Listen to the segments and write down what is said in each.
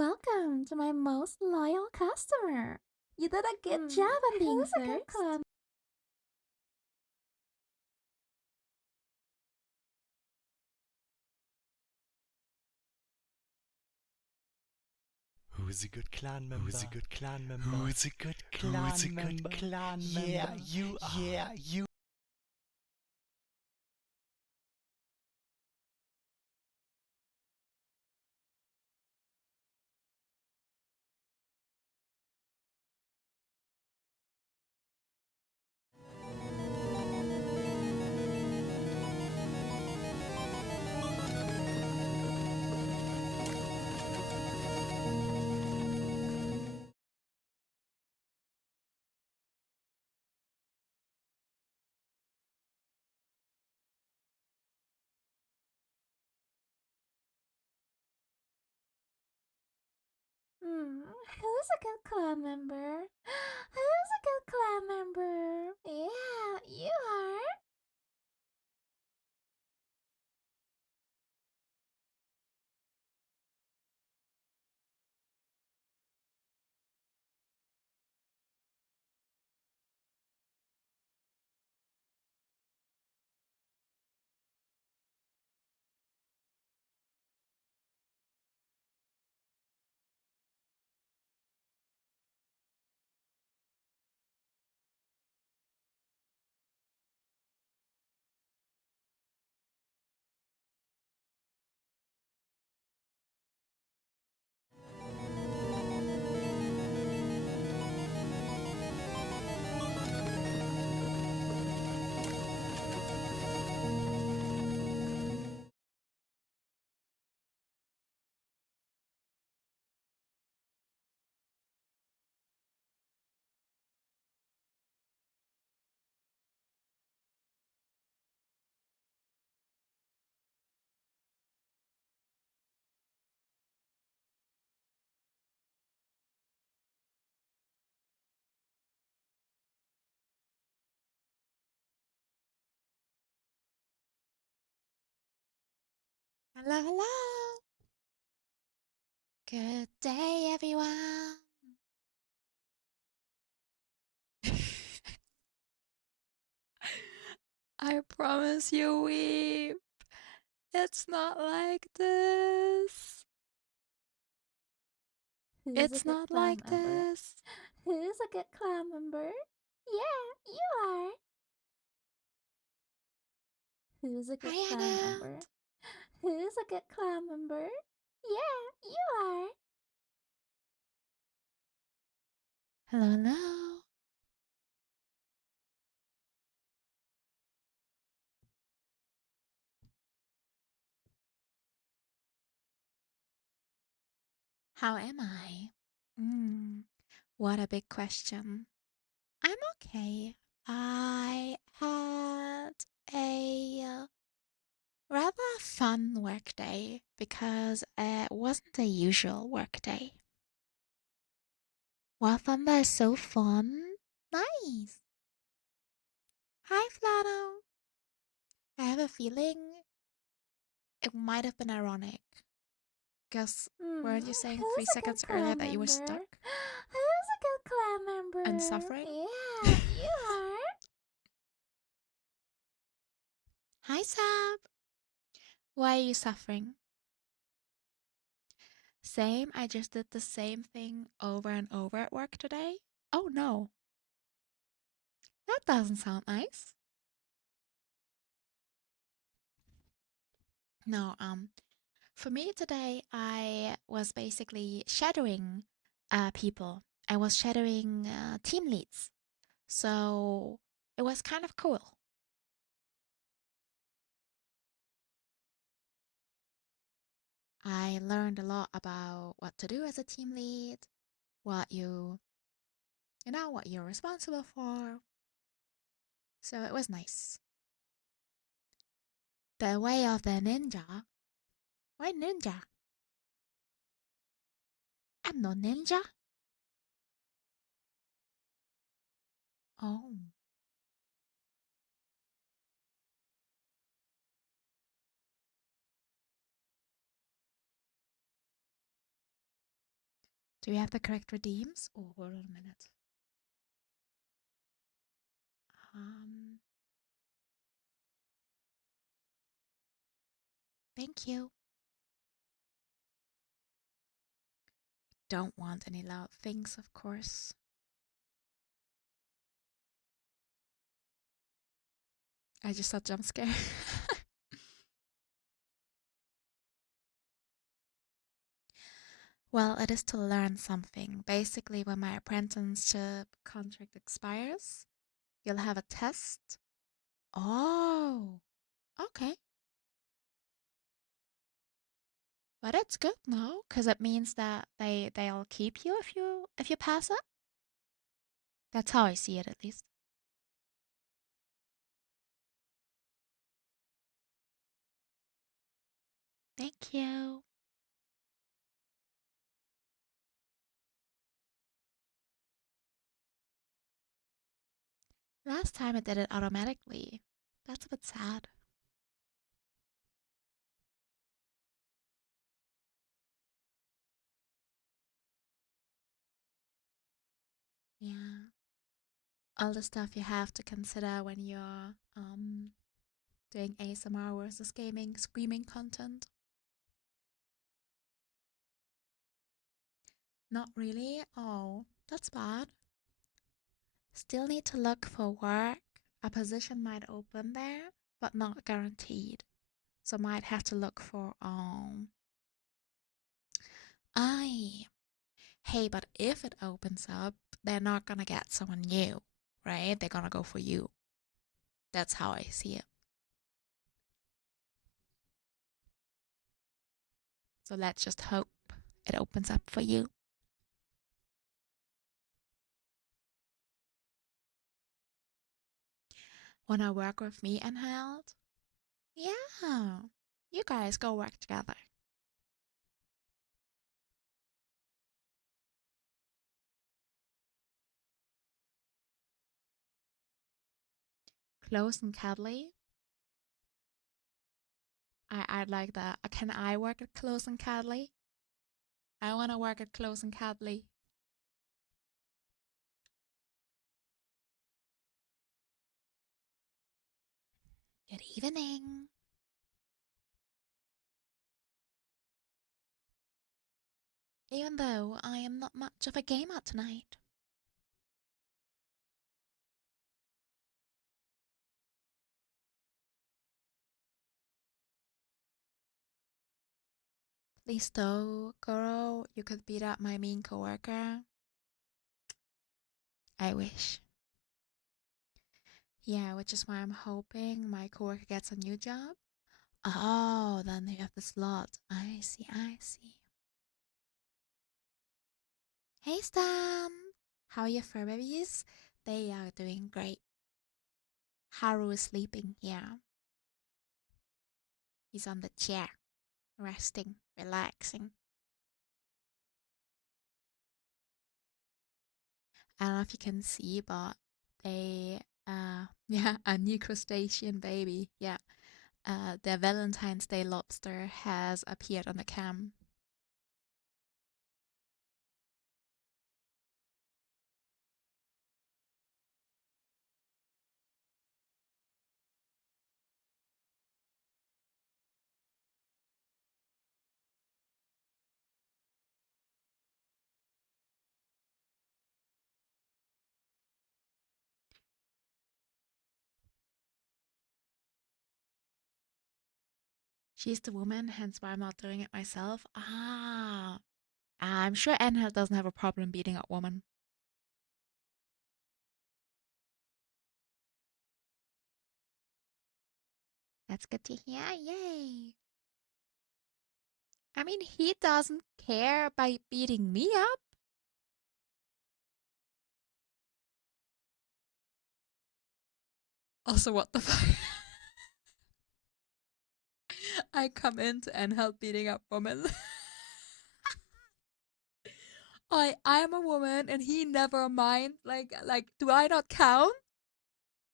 Welcome to my most loyal customer. You did a good job on being Who's a good first. clan? Who's a good clan member? Who's a good clan member? Who's a good clan Who's a member? Good clan yeah, member? You are. Yeah, you. Who's a good clan member? Who's a good clan member? Yeah, you are. Hello, hello. Good day, everyone. I promise you, Weep. It's not like this. Who's a It's good not clan like member? this. Who's a good clan member? Yeah, you are. Who's a good Hi, clan Anna. member? Who's a good clan member? Yeah, you are. Hello, hello. How am I? What a big question. I'm okay. I had a rather fun workday because it wasn't a usual workday. Wow, Thunder is so fun. Nice. Hi, Flano. I have a feeling it might have been ironic. Because weren't you saying Who's 3 a good seconds earlier clan that you were member? stuck Who's a good clan member? and suffering? Yeah, you are. Hi, Sab. Why are you suffering? Same, I just did the same thing over and over at work today. Oh no. That doesn't sound nice. No, for me today, I was basically shadowing people. I was shadowing team leads. So it was kind of cool. I learned a lot about what to do as a team lead, what what you're responsible for. So it was nice. The way of the ninja. Why ninja? I'm no ninja. Oh. Do we have the correct redeems? Oh, hold on a minute. Thank you. Don't want any loud things, of course. I just thought jump scare. Well, it is to learn something. Basically, when my apprenticeship contract expires, you'll have a test. Oh, okay. But it's good, no? Because it means that they'll keep you if you pass it. That's how I see it, at least. Thank you. Last time it did it automatically. That's a bit sad. Yeah. All the stuff you have to consider when you're doing ASMR versus gaming, screaming content. Not really? Oh, that's bad. Still need to look for work. A position might open there, but not guaranteed. So might have to look for I hey, but if it opens up, they're not gonna get someone new, right? They're gonna go for you. That's how I see it. So let's just hope it opens up for you. Wanna work with me and Held? Yeah. You guys go work together. Close and cuddly. I'd like that. Can I work at close and cuddly? I wanna work at close and cuddly. Good evening. Even though I am not much of a gamer tonight. Please though, Goro, you could beat up my mean coworker. I wish. Yeah, which is why I'm hoping my coworker gets a new job. Oh, then you have the slot. I see, I see. Hey Stan! How are your fur babies? They are doing great. Haru is sleeping here. He's on the chair, resting, relaxing. I don't know if you can see, but they, yeah, a new crustacean baby. Yeah, their Valentine's Day lobster has appeared on the cam. She's the woman, hence why I'm not doing it myself. I'm sure Enhel doesn't have a problem beating up women. That's good to hear. Yay. I mean, he doesn't care by beating me up. Also, what the fuck? I come into and help beating up women. I am a woman and he never mind. Like, do I not count?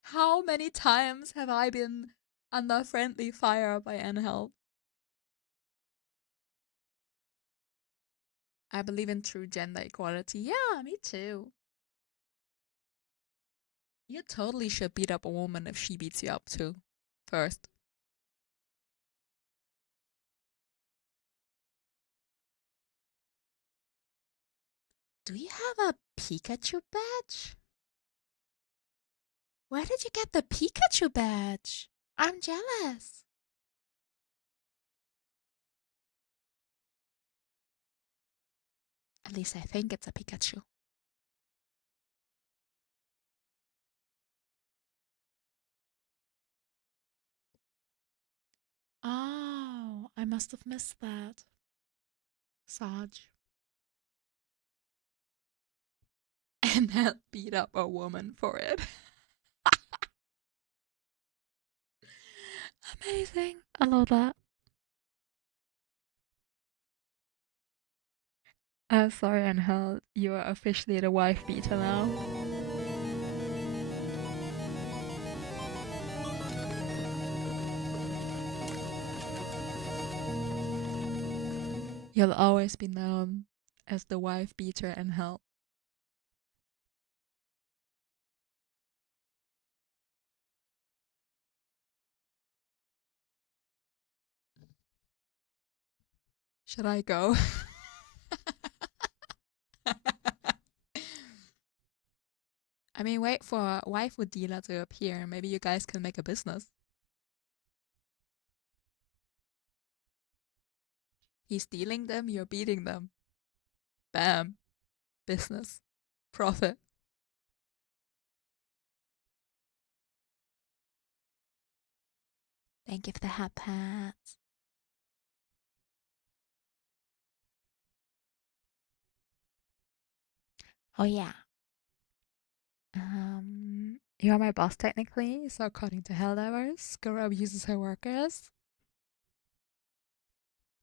How many times have I been under friendly fire by Angel? I believe in true gender equality. Yeah, me too. You totally should beat up a woman if she beats you up too. First. Do you have a Pikachu badge? Where did you get the Pikachu badge? I'm jealous. At least I think it's a Pikachu. Oh, I must have missed that. Sarge. And then beat up a woman for it. Amazing. I love that. Sorry, Angel. You are officially the wife beater now. You'll always be known as the wife beater in hell. Should I go? I mean, wait for a wife with dealer to appear. Maybe you guys can make a business. He's stealing them, you're beating them. Bam. Business. Profit. Thank you for the hat pats. Oh yeah. You're my boss technically, so according to Helldivers, Goro abuses her workers.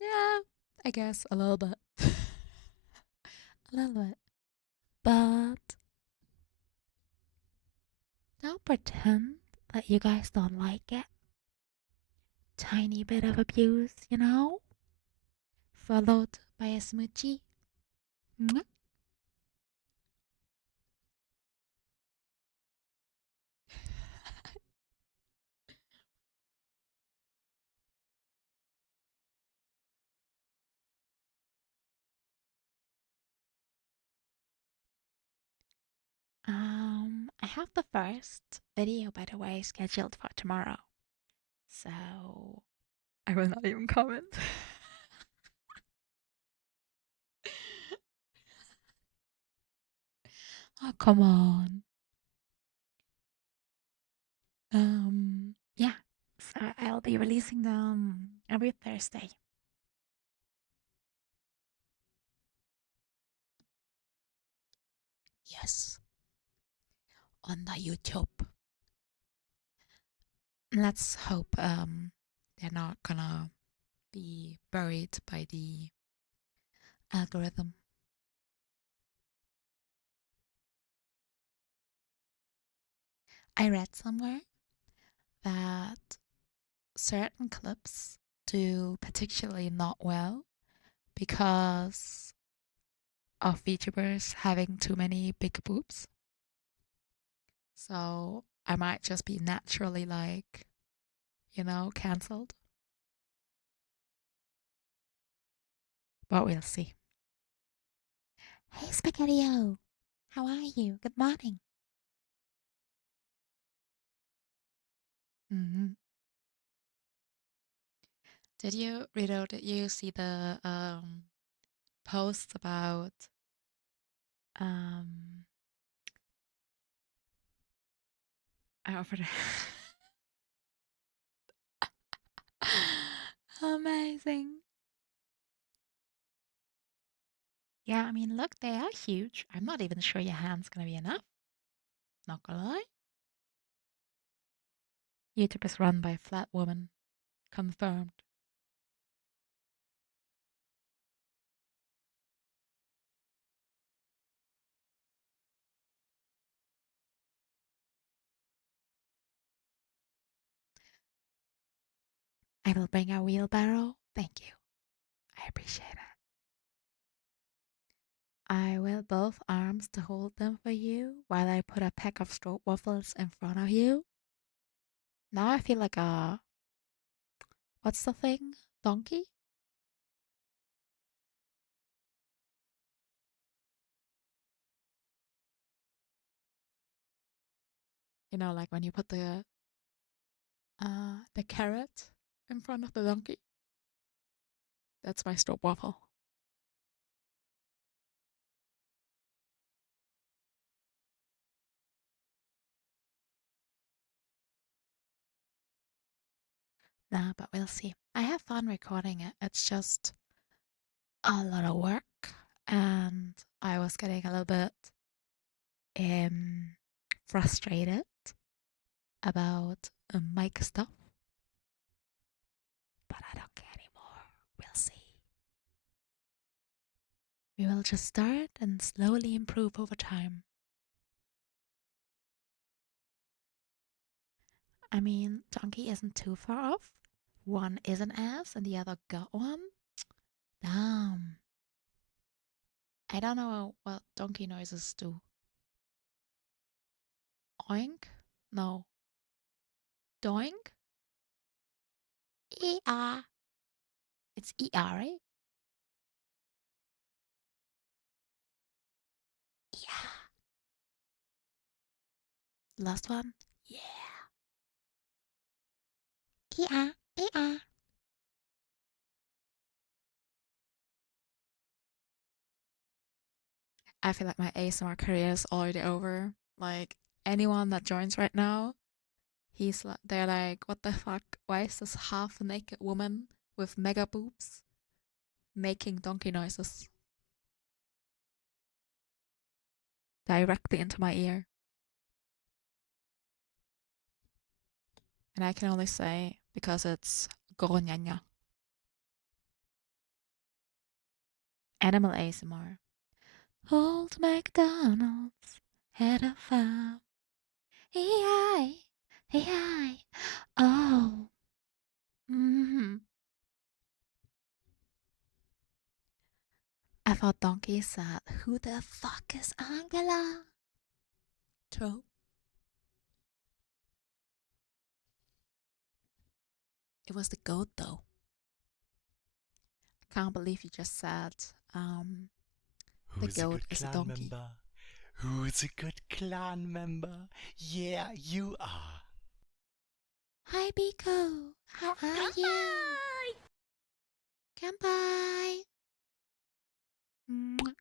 Yeah, I guess a little bit. A little bit. But don't pretend that you guys don't like it. Tiny bit of abuse, you know? Followed by a smoochie. Mwah. I have the first video, by the way, scheduled for tomorrow. So I will not even comment. Oh, come on. Yeah. So I'll be releasing them every Thursday. Yes. On the YouTube. Let's hope they're not gonna be buried by the algorithm. I read somewhere that certain clips do particularly not well because of VTubers having too many big boobs. So I might just be naturally like, cancelled. But we'll see. Hey, Spaghetti-O! How are you? Good morning. Mm-hmm. Did you see the posts about um I forgot. Amazing. Yeah, I mean, look, they are huge. I'm not even sure your hand's gonna be enough. Not gonna lie. YouTube is run by a flat woman. Confirmed. I will bring a wheelbarrow. Thank you. I appreciate it. I will both arms to hold them for you while I put a peck of straw waffles in front of you. Now I feel like a. What's the thing? Donkey? You know, like when you put the carrot in front of the donkey. That's my straw waffle. Nah, but we'll see. I have fun recording it. It's just a lot of work, and I was getting a little bit frustrated about mic stuff, but I don't care anymore. We'll see. We will just start and slowly improve over time. I mean, donkey isn't too far off. One is an ass and the other got one. Damn. I don't know what donkey noises do. Oink? No. Doink? E-R. It's E-R, right? Yeah. Last one? Yeah. E-R. E-R. I feel like my ASMR career is already over. Like, anyone that joins right now, they're like, what the fuck? Why is this half naked woman with mega boobs making donkey noises directly into my ear? And I can only say because it's Goro Clan. Animal ASMR. Old MacDonald's had a farm. E-I, E-I, oh. Mm-hmm. I thought Donkey said, who the fuck is Angela? True. It was the goat though. I can't believe you just said, the Who's a goat good is a clan donkey. member? Who's a good clan member? Yeah, you are. Hi Biko, how are you? Kanpai. Mwah.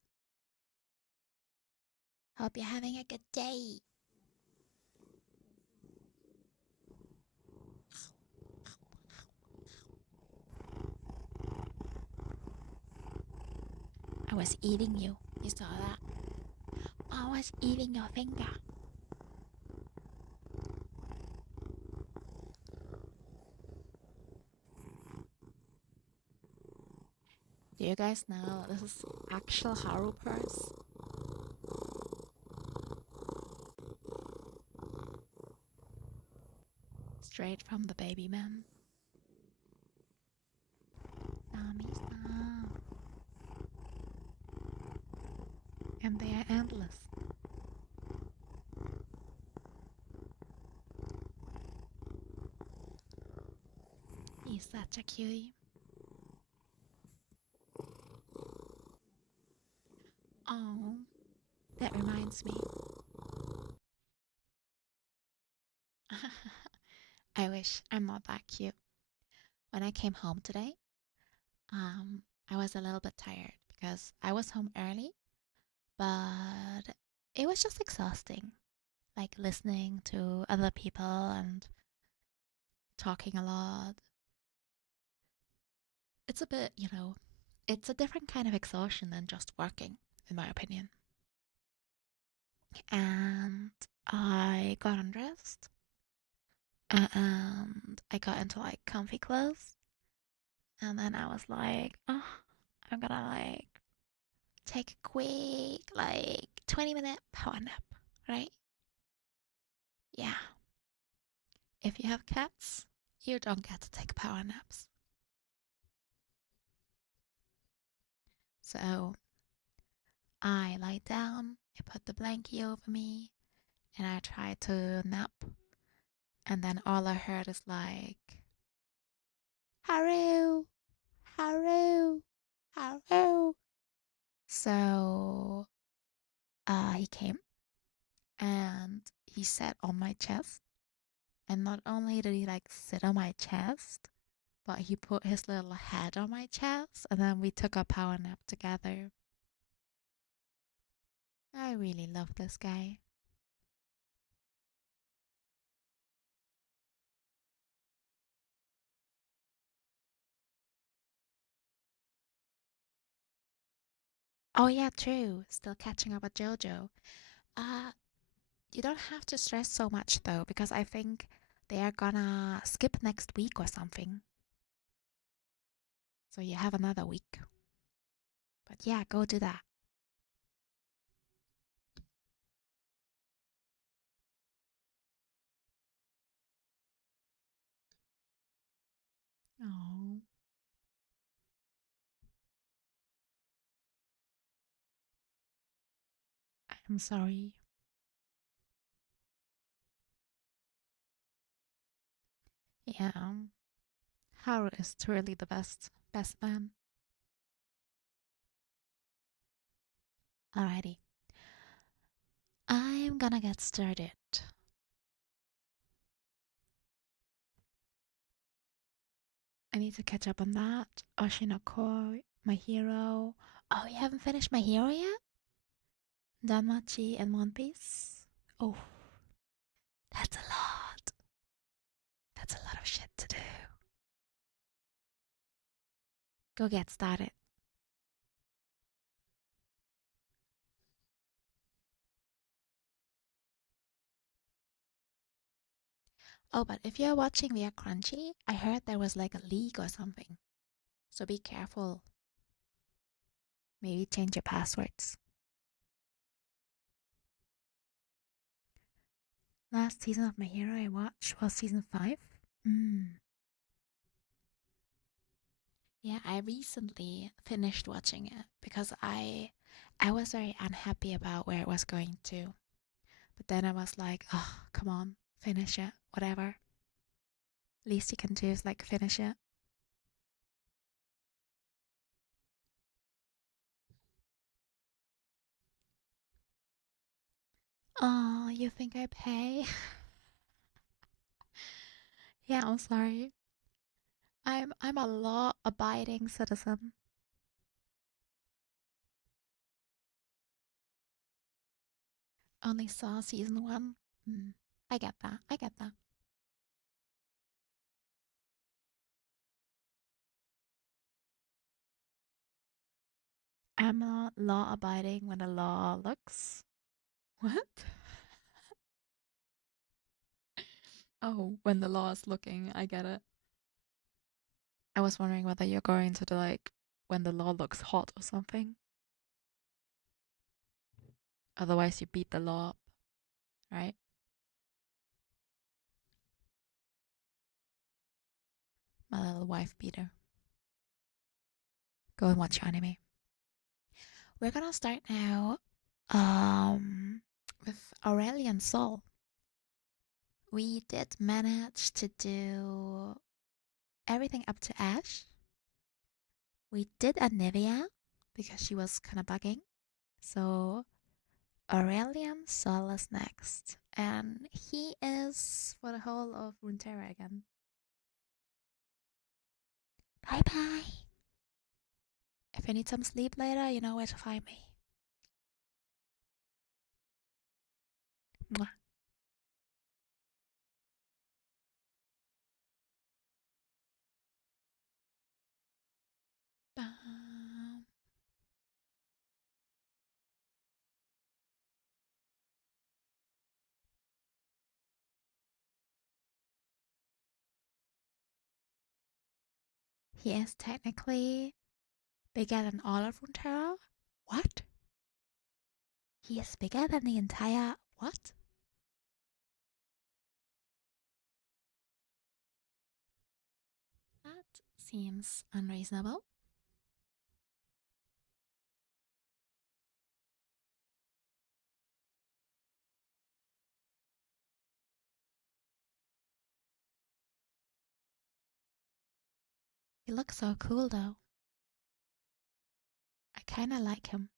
Hope you're having a good day. I was eating you. You saw that? I was eating your finger. Do you guys know this is actual Haru purse? Straight from the baby man. Nami stop. And they are endless. He's such a cutie. Oh, that reminds me. I wish I'm not that cute. When I came home today, I was a little bit tired because I was home early, but it was just exhausting. Like listening to other people and talking a lot. It's a bit, it's a different kind of exhaustion than just working, in my opinion. And I got undressed and I got into like comfy clothes. And then I was like, oh, I'm gonna like take a quick, like 20-minute power nap, right? Yeah. If you have cats, you don't get to take power naps. So I lie down, I put the blankie over me, and I try to nap. And then all I heard is like, Haru, Haru, Haru. So he came and he sat on my chest. And not only did he like sit on my chest, but he put his little head on my chest, and then we took a power nap together. I really love this guy. Oh yeah, true. Still catching up with JoJo. Uh, you don't have to stress so much though, because I think they are gonna skip next week or something. So you have another week. But yeah, go do that. Oh, I'm sorry. Yeah, Haru is truly the best man. Alrighty, I'm gonna get started. I need to catch up on that. Oshinoko, My Hero. Oh, you haven't finished My Hero yet? Danmachi and One Piece? Oh, that's a lot. That's a lot of shit to do. Go get started. Oh, but if you're watching via Crunchy, I heard there was like a leak or something. So be careful. Maybe change your passwords. Last season of My Hero I watched was season 5. Yeah, I recently finished watching it because I was very unhappy about where it was going to. But then I was like, oh, come on, finish it, whatever. Least you can do is like finish it. Oh, you think I pay? Yeah, I'm sorry. I'm a law-abiding citizen. Only saw season 1. I get that. I get that. I'm not law-abiding when the law looks. What? Oh, when the law is looking, I get it. I was wondering whether you're going to the like when the law looks hot or something. Otherwise, you beat the law up, right? My little wife beater. Go and watch your anime. We're gonna start now with Aurelian Soul. We did manage to do everything up to Ash. We did Anivia because she was kind of bugging. So Aurelian Soul is next. And he is for the whole of Runeterra again. Bye bye. If you need some sleep later, you know where to find me. Mwah. Bum. He is technically bigger than all of Runeterra? What? He is bigger than the entire... What? That seems unreasonable. He looks so cool though. I kinda like him.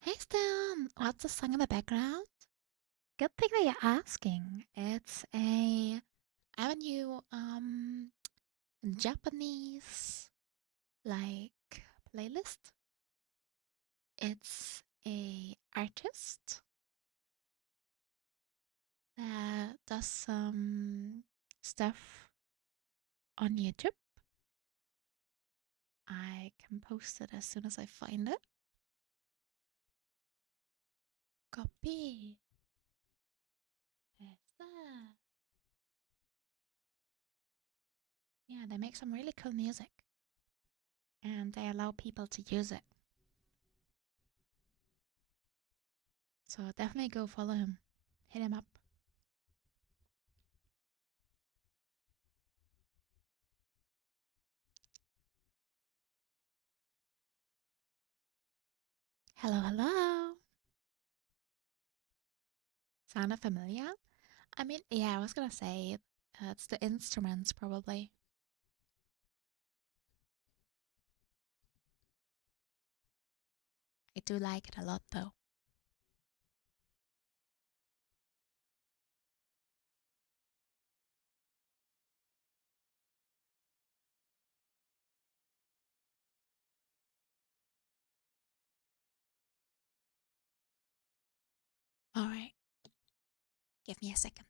Hey Stan, what's the song in the background? Good thing that you're asking. It's a Avenue Japanese like playlist. It's a artist that does some stuff on YouTube. I can post it as soon as I find it. Copy. Esta. Yeah, they make some really cool music. And they allow people to use it. So definitely go follow him. Hit him up. Hello, hello. Sound familiar? I mean, yeah, I was gonna say it's the instruments probably. I do like it a lot though. Alright, give me a second.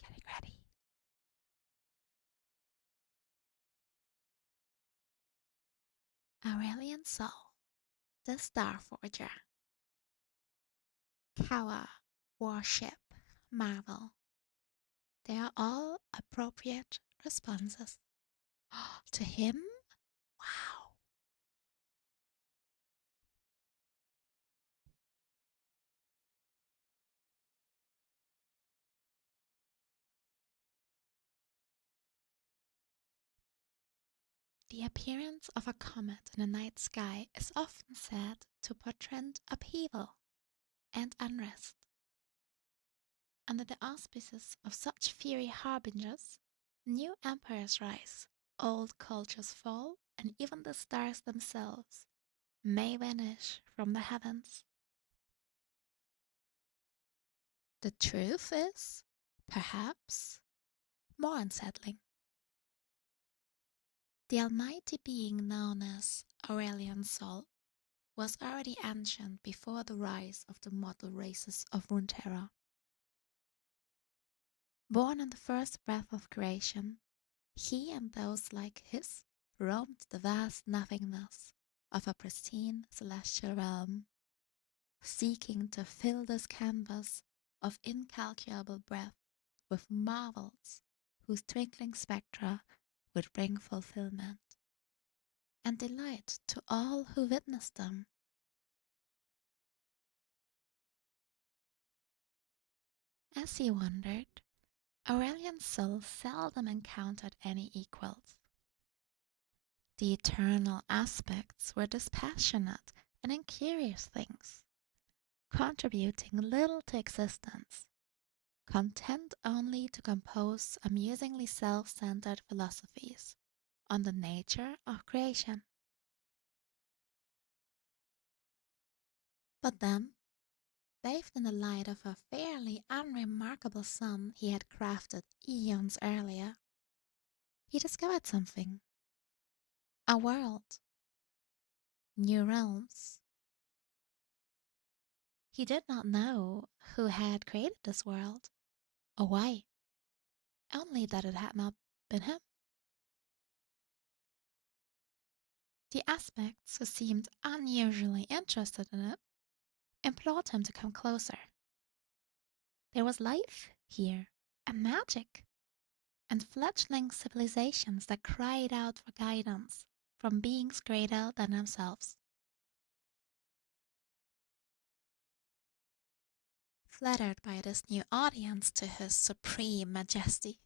Getting ready. Aurelian Soul, the Star Forger, Kawa, Warship, Marvel. They are all appropriate responses. To him? Wow. The appearance of a comet in the night sky is often said to portend upheaval and unrest. Under the auspices of such fiery harbingers, new empires rise, old cultures fall, and even the stars themselves may vanish from the heavens. The truth is, perhaps, more unsettling. The almighty being known as Aurelian Sol was already ancient before the rise of the mortal races of Runeterra. Born in the first breath of creation, he and those like his roamed the vast nothingness of a pristine celestial realm, seeking to fill this canvas of incalculable breadth with marvels whose twinkling spectra would bring fulfillment and delight to all who witnessed them. As he wandered, Aurelian's soul seldom encountered any equals. The eternal aspects were dispassionate and incurious things, contributing little to existence, content only to compose amusingly self-centered philosophies on the nature of creation. But then, bathed in the light of a fairly unremarkable sun he had crafted eons earlier, he discovered something. A world. New realms. He did not know who had created this world, or why, only that it had not been him. The aspects who seemed unusually interested in it implored him to come closer. There was life here, and magic, and fledgling civilizations that cried out for guidance from beings greater than themselves. Flattered by this new audience to his supreme majesty,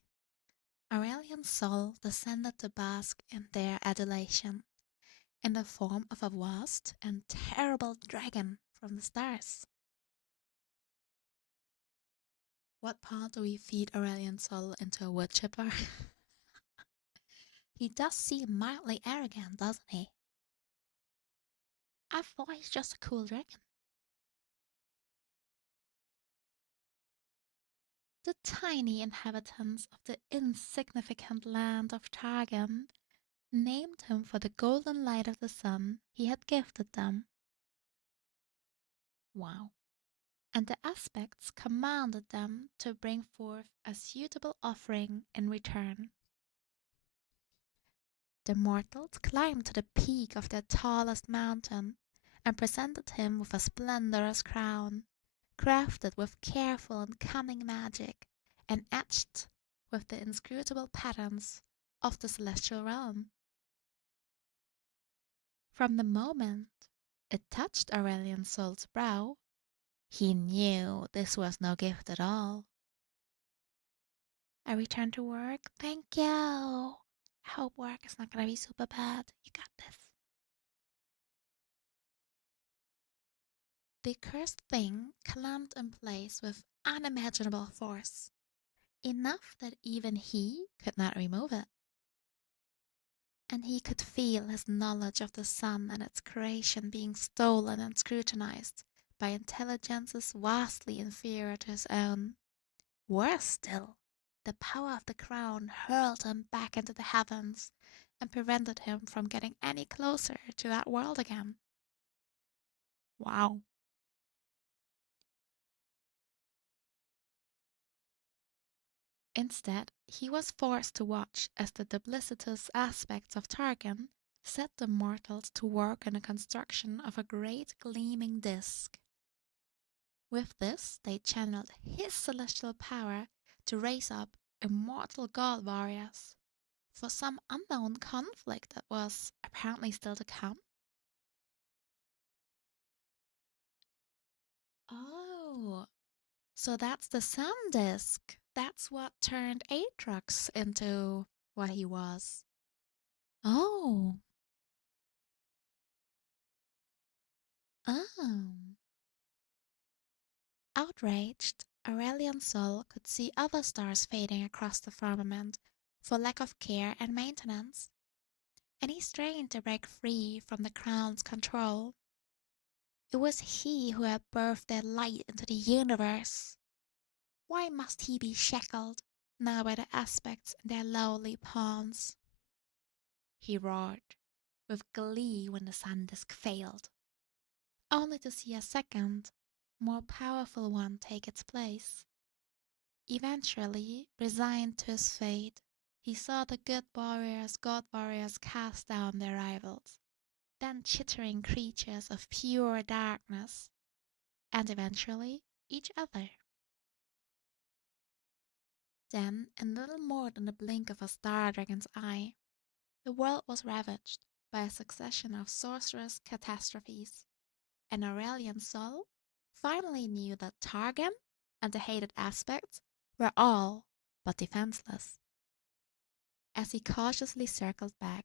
Aurelian's soul descended to bask in their adulation in the form of a vast and terrible dragon from the stars. What part do we feed Aurelian's soul into a wood chipper? He does seem mildly arrogant, doesn't he? I thought he's just a cool dragon. The tiny inhabitants of the insignificant land of Targan named him for the golden light of the sun he had gifted them. Wow. And the aspects commanded them to bring forth a suitable offering in return. The mortals climbed to the peak of their tallest mountain and presented him with a splendorous crown, crafted with careful and cunning magic and etched with the inscrutable patterns of the celestial realm. From the moment it touched Aurelian's soul's brow, he knew this was no gift at all. I returned to work. Thank you. I hope work is not gonna be super bad. You got this. The cursed thing clamped in place with unimaginable force, enough that even he could not remove it. And he could feel his knowledge of the sun and its creation being stolen and scrutinized by intelligences vastly inferior to his own. Worse still, the power of the crown hurled him back into the heavens and prevented him from getting any closer to that world again. Wow. Instead, he was forced to watch as the duplicitous aspects of Targan set the mortals to work on the construction of a great gleaming disk. With this, they channeled his celestial power to raise up immortal god warriors for some unknown conflict that was apparently still to come. Oh, so that's the sun disk. That's what turned Aatrox into what he was. Oh. Oh. Outraged, Aurelian's soul could see other stars fading across the firmament for lack of care and maintenance, and he strained to break free from the crown's control. It was he who had birthed their light into the universe. Why must he be shackled now by the aspects in their lowly palms? He roared with glee when the sun disk failed, only to see a second, more powerful one take its place. Eventually, resigned to his fate, he saw the good warriors, god warriors cast down their rivals, then chittering creatures of pure darkness, and eventually each other. Then, in little more than the blink of a star dragon's eye, the world was ravaged by a succession of sorcerous catastrophes, and Aurelian's soul finally knew that Targan and the hated aspects were all but defenseless. As he cautiously circled back,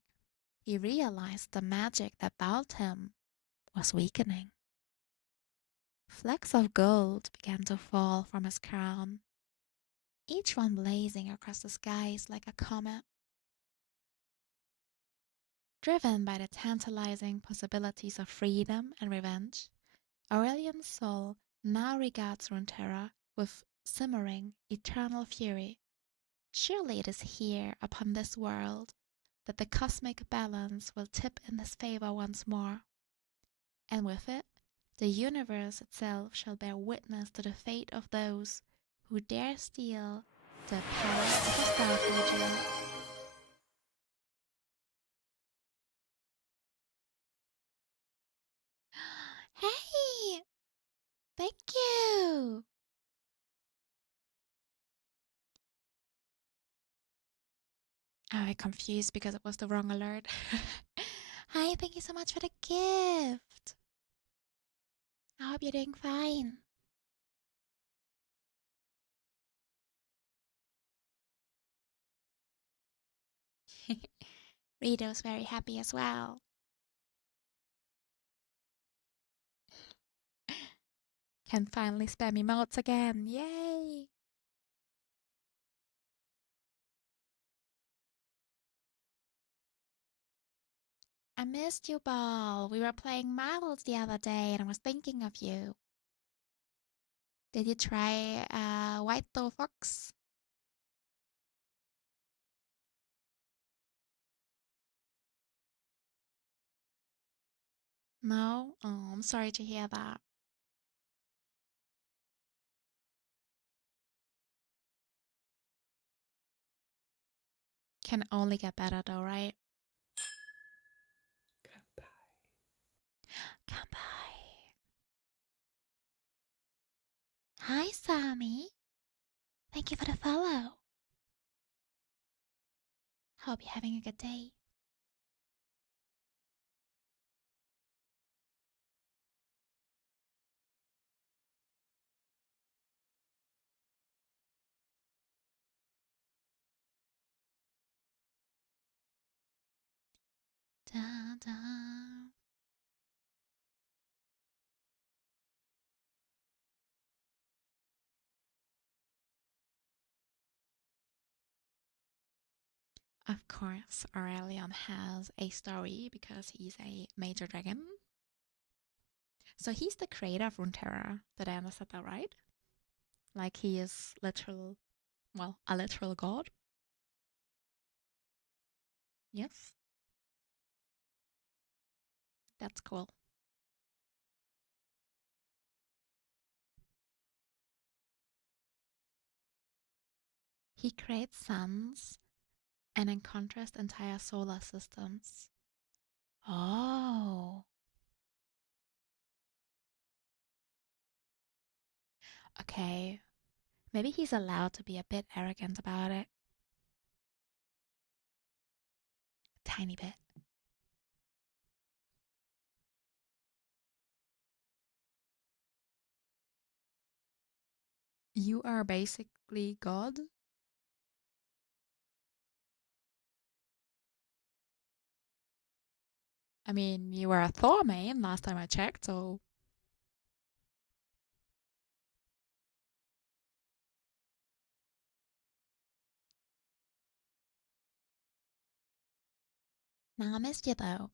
he realized the magic that bound him was weakening. Flecks of gold began to fall from his crown, each one blazing across the skies like a comet. Driven by the tantalizing possibilities of freedom and revenge, Aurelian's soul now regards Runeterra with simmering, eternal fury. Surely it is here, upon this world, that the cosmic balance will tip in his favor once more, and with it, the universe itself shall bear witness to the fate of those who dare steal the power of a Starforger. Hey! Thank you! I confused because it was the wrong alert. Hi, thank you so much for the gift. I hope you're doing fine. Rito's very happy as well. Can finally spam emotes again. Yay! I missed you, Ball. We were playing marbles the other day and I was thinking of you. Did you try White Toe Fox? No? Oh, I'm sorry to hear that. Can only get better though, right? Goodbye. Hi, Sammy. Thank you for the follow. Hope you're having a good day. Da, da. Of course, Aurelion has a story because he's a major dragon. So he's the creator of Runeterra. Did I understand that right? Like he is literal, well, a literal god? Yes. That's cool. He creates suns and in contrast entire solar systems. Oh. Okay. Maybe he's allowed to be a bit arrogant about it. Tiny bit. You are basically God? I mean, you were a Thor main last time I checked, so. Now I missed you though.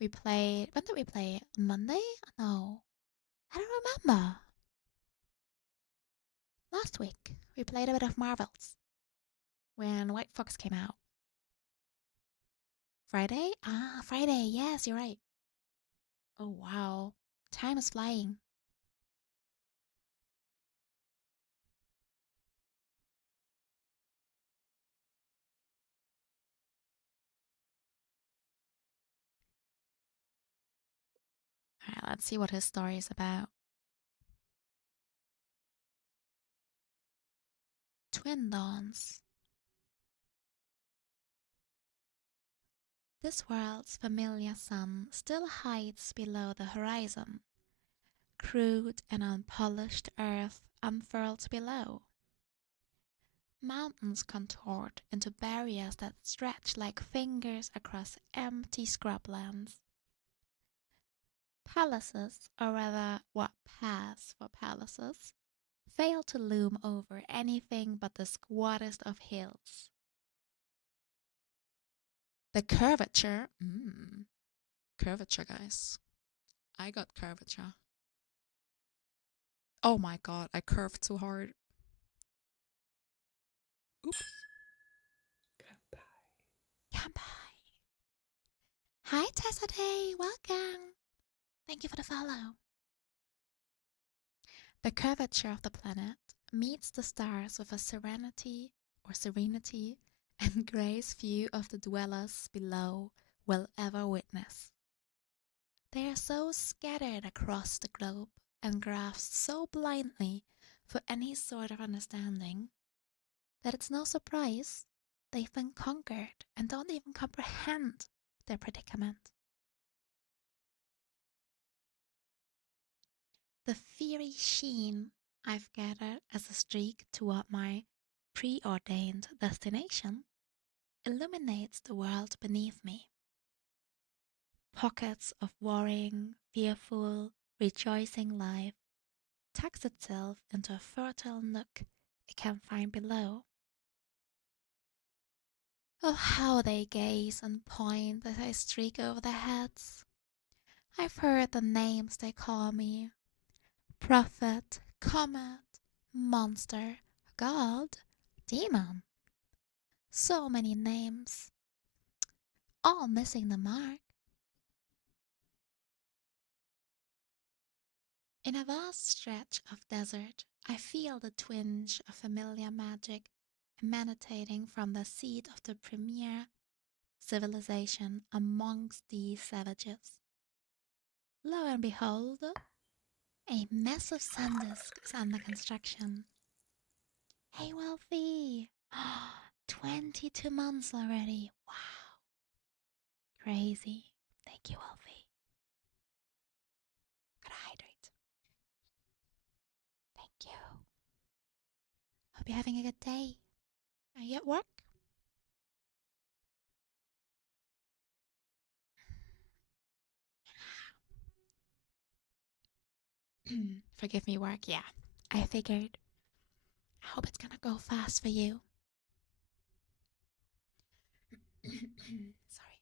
We played. When did we play? Monday? No. I don't remember. Last week. We played a bit of Marvels. When White Fox came out. Friday? Ah, Friday. Yes, you're right. Oh, wow. Time is flying. Alright, let's see what his story is about. Twin Dawns. This world's familiar sun still hides below the horizon. Crude and unpolished earth unfurled below. Mountains contort into barriers that stretch like fingers across empty scrublands. Palaces, or rather what pass for palaces, fail to loom over anything but the squattest of hills. The curvature, curvature, guys. I got curvature. Oh my god, I curved too hard. Oops. Goodbye. Hi, Tessa Day. Welcome. Thank you for the follow. The curvature of the planet meets the stars with a serenity and grace few of the dwellers below will ever witness. They are so scattered across the globe and grasped so blindly for any sort of understanding that it's no surprise they've been conquered and don't even comprehend their predicament. The fiery sheen I've gathered as a streak toward my preordained destination illuminates the world beneath me. Pockets of worrying, fearful, rejoicing life tucks itself into a fertile nook it can find below. Oh, how they gaze and point as I streak over their heads. I've heard the names they call me: prophet, comet, monster, god, demon. So many names, all missing the mark. In a vast stretch of desert, I feel the twinge of familiar magic emanating from the seat of the premier civilization amongst these savages. Lo and behold, a massive sun disk is under construction. Hey, Wealthy! 22 months already. Wow. Crazy. Thank you, Wealthy. Gotta hydrate. Thank you. Hope you're having a good day. Are you at work? Forgive me, work. Yeah, I figured. I hope it's gonna go fast for you. Sorry.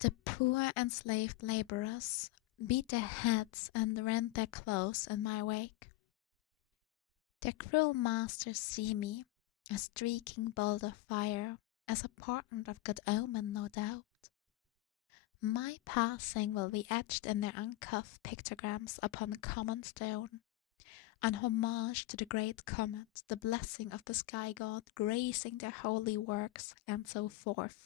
The poor enslaved laborers beat their heads and rend their clothes in my wake. Their cruel masters see me, a streaking bolt of fire, as a portent of good omen, no doubt. My passing will be etched in their uncouth pictograms upon common stone, an homage to the great comet, the blessing of the sky god gracing their holy works, and so forth.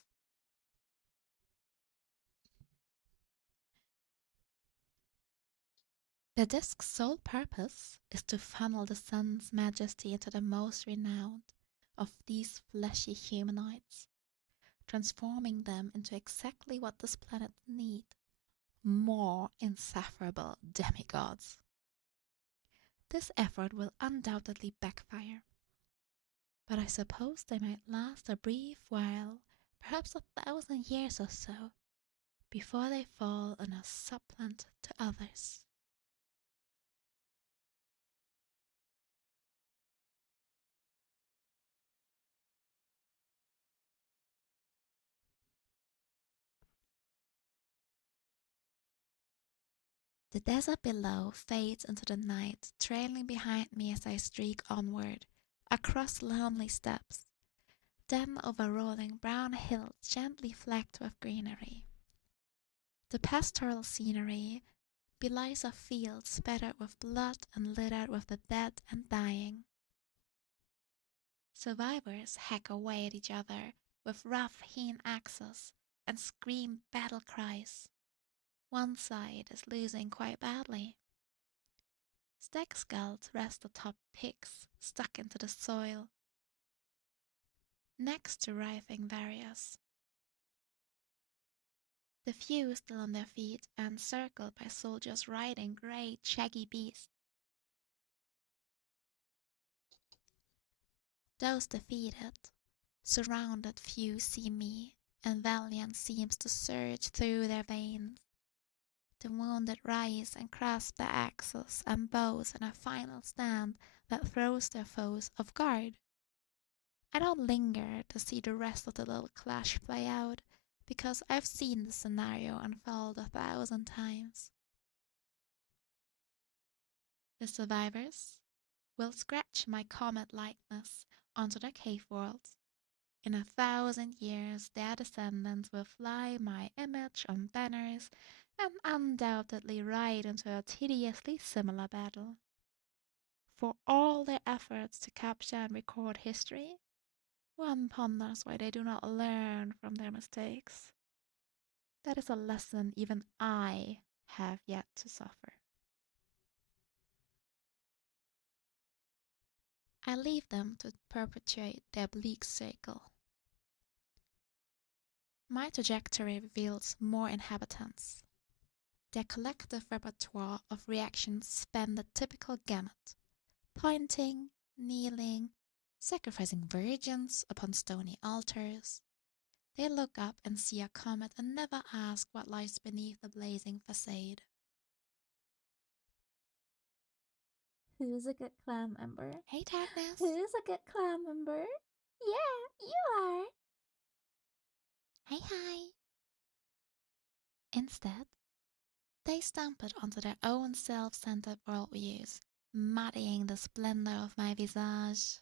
The disk's sole purpose is to funnel the sun's majesty into the most renowned of these fleshy humanoids, transforming them into exactly what this planet needs: more insufferable demigods. This effort will undoubtedly backfire, but I suppose they might last a brief while, perhaps 1,000 years or so, before they fall on a supplant to others. The desert below fades into the night, trailing behind me as I streak onward, across lonely steppes, then over rolling brown hills gently flecked with greenery. The pastoral scenery belies a field spattered with blood and littered with the dead and dying. Survivors hack away at each other with rough hewn axes and scream battle cries. One side is losing quite badly. Stag skulls rest atop pigs stuck into the soil, next to writhing warriors. The few still on their feet and circled by soldiers riding great shaggy beasts. Those defeated, surrounded few see me, and valiance seems to surge through their veins. The wounded rise and grasp their axes and bows in a final stand that throws their foes off guard. I don't linger to see the rest of the little clash play out, because I've seen the scenario unfold 1,000 times. The survivors will scratch my comet likeness onto their cave worlds. In 1,000 years, their descendants will fly my image on banners and undoubtedly ride into a tediously similar battle. For all their efforts to capture and record history, one ponders why they do not learn from their mistakes. That is a lesson even I have yet to suffer. I leave them to perpetuate their bleak cycle. My trajectory reveals more inhabitants. Their collective repertoire of reactions span the typical gamut: pointing, kneeling, sacrificing virgins upon stony altars. They look up and see a comet and never ask what lies beneath the blazing facade. Who's a good clan member? Hey, Darkness. Who's a good clan member? Yeah, you are. Hi. Instead, they stamp it onto their own self-centered worldviews, muddying the splendor of my visage.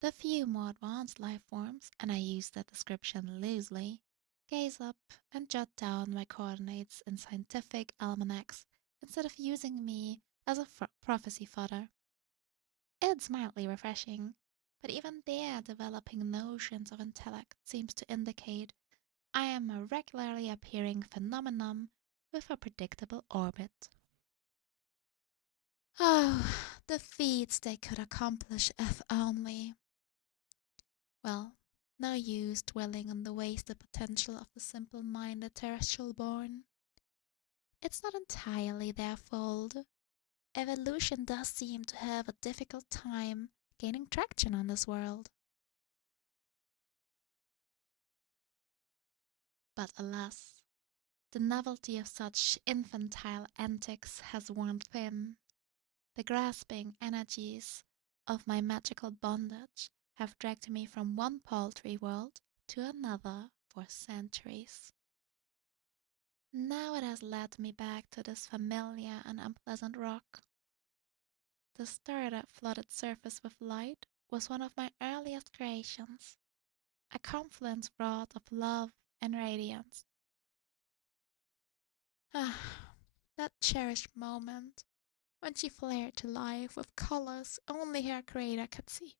The few more advanced life forms, and I use that description loosely, gaze up and jot down my coordinates in scientific almanacs instead of using me as a prophecy fodder. It's mildly refreshing, but even their developing notions of intellect seems to indicate I am a regularly appearing phenomenon with a predictable orbit. Oh, the feats they could accomplish if only. Well, no use dwelling on the wasted potential of the simple-minded terrestrial born. It's not entirely their fault. Evolution does seem to have a difficult time gaining traction on this world. But alas, the novelty of such infantile antics has worn thin. The grasping energies of my magical bondage have dragged me from one paltry world to another for centuries. Now it has led me back to this familiar and unpleasant rock. The star that flooded surface with light was one of my earliest creations, a confluence wrought of love and radiance. Ah, that cherished moment when she flared to life with colors only her creator could see.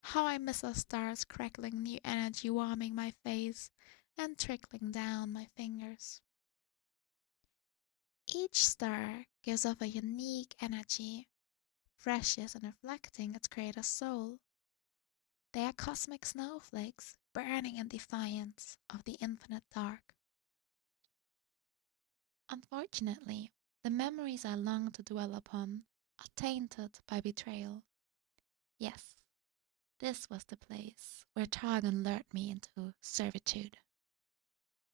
How I miss the star's crackling new energy warming my face and trickling down my fingers. Each star gives off a unique energy, precious and reflecting its creator's soul. They are cosmic snowflakes burning in defiance of the infinite dark. Unfortunately, the memories I long to dwell upon are tainted by betrayal. Yes, this was the place where Targon lured me into servitude.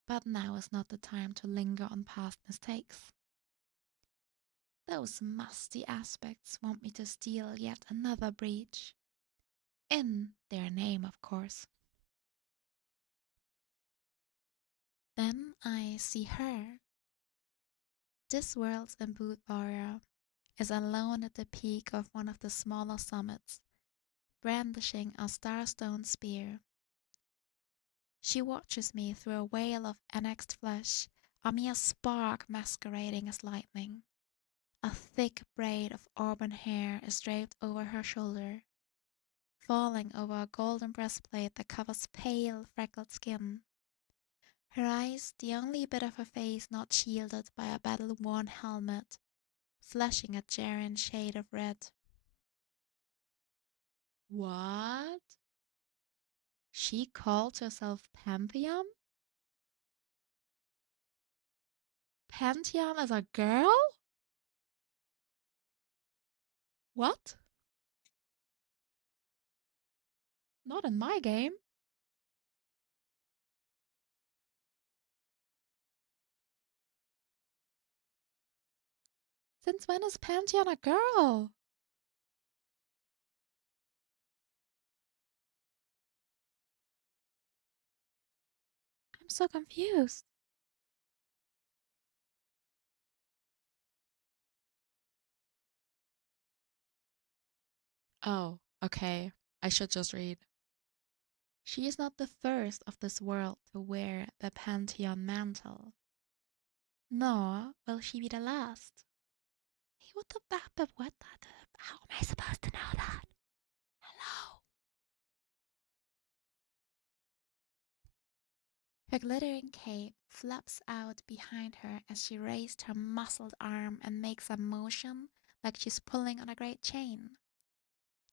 But now is not the time to linger on past mistakes. Those musty aspects want me to steal yet another breach. In their name, of course. Then I see her. This world's imbued warrior is alone at the peak of one of the smaller summits, brandishing a starstone spear. She watches me through a veil of annexed flesh, a mere spark masquerading as lightning. A thick braid of auburn hair is draped over her shoulder, falling over a golden breastplate that covers pale, freckled skin. Her eyes, the only bit of her face not shielded by a battle-worn helmet, flashing a jarring shade of red. What? She calls herself Pantheon? Pantheon as a girl? What? Not in my game. Since when is Pantheon a girl? I'm so confused. Oh, okay. I should just read. She is not the first of this world to wear the Pantheon mantle, nor will she be the last. Hey, what the bap? What the? How am I supposed to know that? Hello? Her glittering cape flaps out behind her as she raised her muscled arm and makes a motion like she's pulling on a great chain.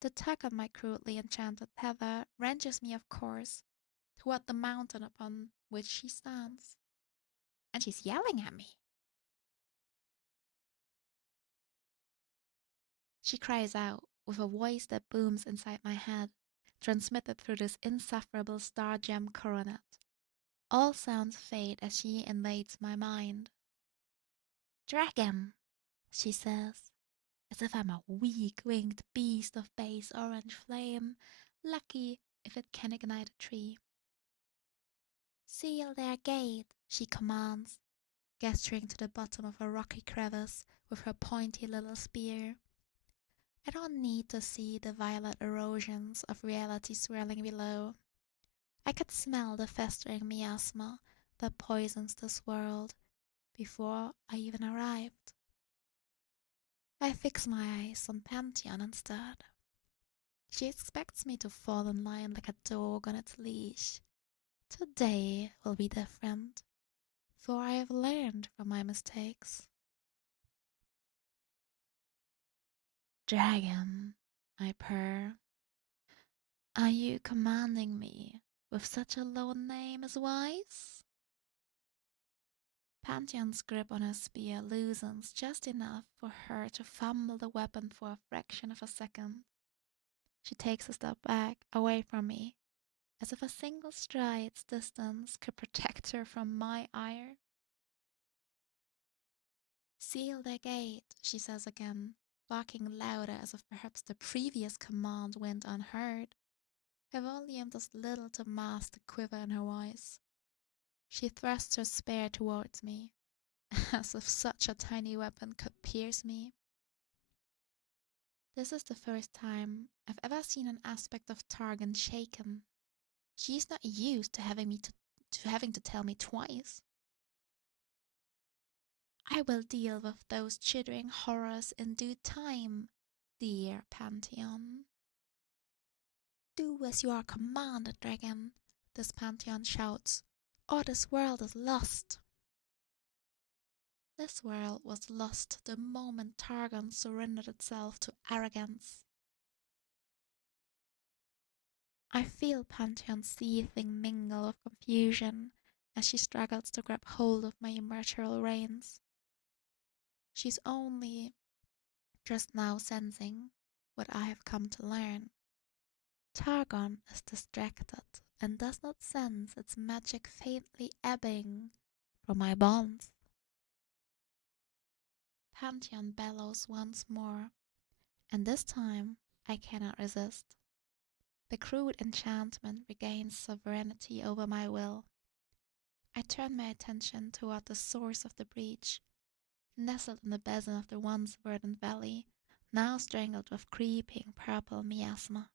The tug on my crudely enchanted tether wrenches me, of course, toward the mountain upon which she stands. And she's yelling at me. She cries out, with a voice that booms inside my head, transmitted through this insufferable star gem coronet. All sounds fade as she invades my mind. Dragon, she says, as if I'm a weak-winged beast of base orange flame, lucky if it can ignite a tree. Seal their gate, she commands, gesturing to the bottom of a rocky crevice with her pointy little spear. I don't need to see the violet erosions of reality swirling below. I could smell the festering miasma that poisons this world before I even arrived. I fix my eyes on Pantheon instead. She expects me to fall in line like a dog on its leash. Today will be different, for I have learned from my mistakes. Dragon, I purr. Are you commanding me with such a low name as wise? Pantheon's grip on her spear loosens just enough for her to fumble the weapon for a fraction of a second. She takes a step back, away from me, as if a single stride's distance could protect her from my ire. Seal the gate, she says again, barking louder as if perhaps the previous command went unheard. Her volume does little to mask the quiver in her voice. She thrusts her spear towards me, as if such a tiny weapon could pierce me. This is the first time I've ever seen an aspect of Targan shaken. She's not used to having to tell me twice. I will deal with those chittering horrors in due time, dear Pantheon. Do as you are commanded, dragon, this Pantheon shouts, or this world is lost. This world was lost the moment Targon surrendered itself to arrogance. I feel Pantheon's seething mingle of confusion as she struggles to grab hold of my immaterial reins. She's only just now sensing what I have come to learn. Targon is distracted and does not sense its magic faintly ebbing from my bonds. Pantheon bellows once more, and this time I cannot resist. The crude enchantment regains sovereignty over my will. I turn my attention toward the source of the breach, nestled in the basin of the once verdant valley, now strangled with creeping purple miasma.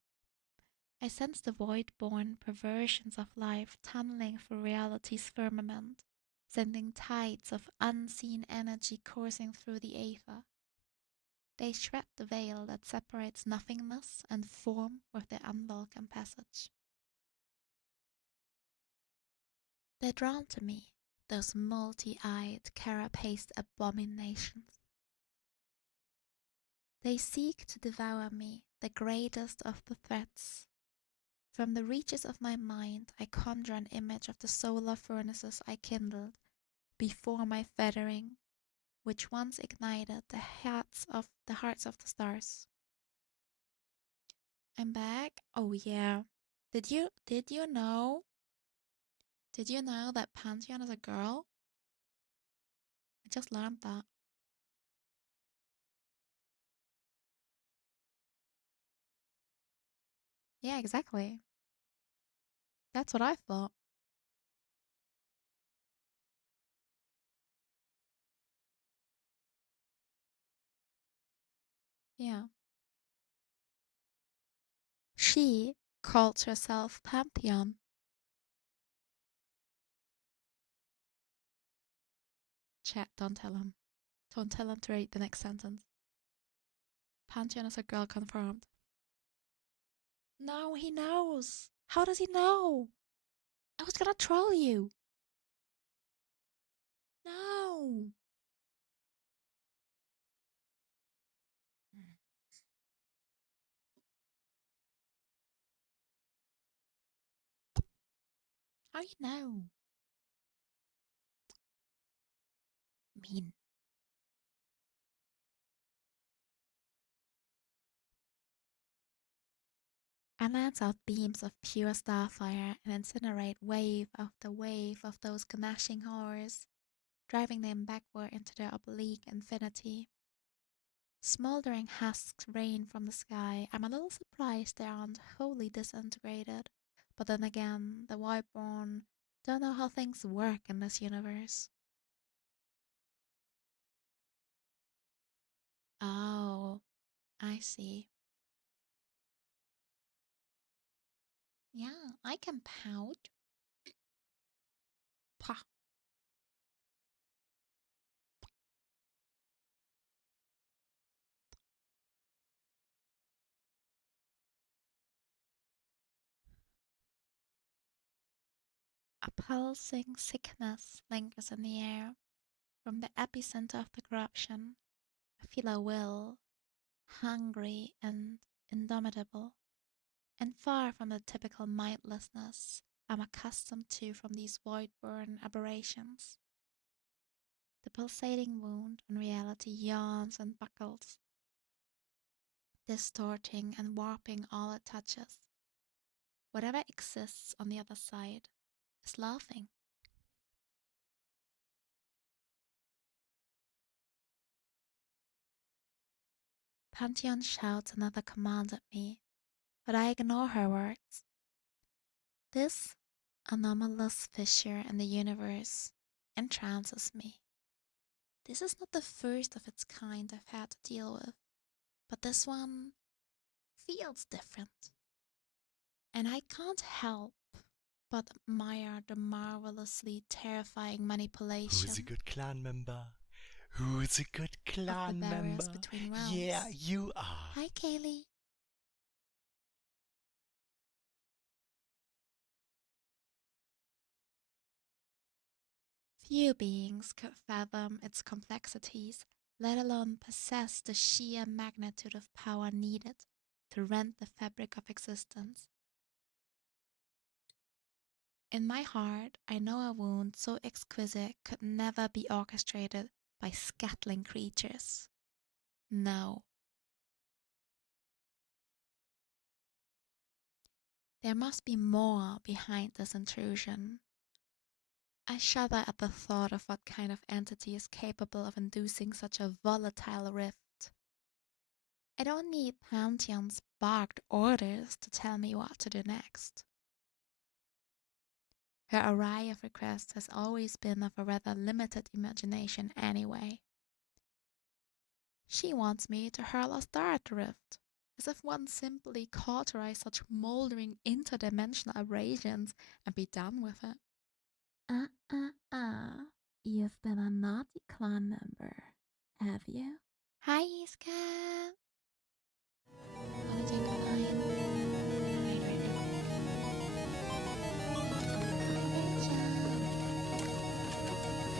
I sense the void-born perversions of life tunneling through reality's firmament, sending tides of unseen energy coursing through the aether. They shred the veil that separates nothingness and form with their unwelcome passage. They're drawn to me, those multi-eyed, carapaced abominations. They seek to devour me, the greatest of the threats. From the reaches of my mind I conjure an image of the solar furnaces I kindled before my feathering, which once ignited the hearts of the stars. I'm back. Oh yeah. Did you know? Did you know that Pantheon is a girl? I just learned that. Yeah, exactly. That's what I thought. Yeah. She calls herself Pantheon. Chat, don't tell him. Don't tell him to read the next sentence. Pantheon is a girl confirmed. No, he knows. How does he know? I was gonna troll you. No. How do you know? Mean. I lance out beams of pure starfire and incinerate wave after wave of those gnashing horrors, driving them backward into their oblique infinity. Smoldering husks rain from the sky. I'm a little surprised they aren't wholly disintegrated, but then again, the Voidborn don't know how things work in this universe. Oh, I see. Yeah, I can pout. Pah. A pulsing sickness lingers in the air. From the epicenter of the corruption, I feel a will, hungry and indomitable, and far from the typical mindlessness I'm accustomed to from these void-born aberrations. The pulsating wound in reality yawns and buckles, distorting and warping all it touches. Whatever exists on the other side is laughing. Pantheon shouts another command at me, but I ignore her words. This anomalous fissure in the universe entrances me. This is not the first of its kind I've had to deal with, but this one feels different. And I can't help but admire the marvelously terrifying manipulation. Who's a good clan member? Who's a good Of the clan barriers member? between realms. Yeah, you are. Hi, Kaylee. Few beings could fathom its complexities, let alone possess the sheer magnitude of power needed to rend the fabric of existence. In my heart, I know a wound so exquisite could never be orchestrated by scattling creatures. No. There must be more behind this intrusion. I shudder at the thought of what kind of entity is capable of inducing such a volatile rift. I don't need Pantheon's barked orders to tell me what to do next. Her array of requests has always been of a rather limited imagination anyway. She wants me to hurl a star at the rift, as if one simply cauterize such mouldering interdimensional abrasions and be done with it. You've been a naughty clan member, have you? Hi, Iska! Wanna drink wine?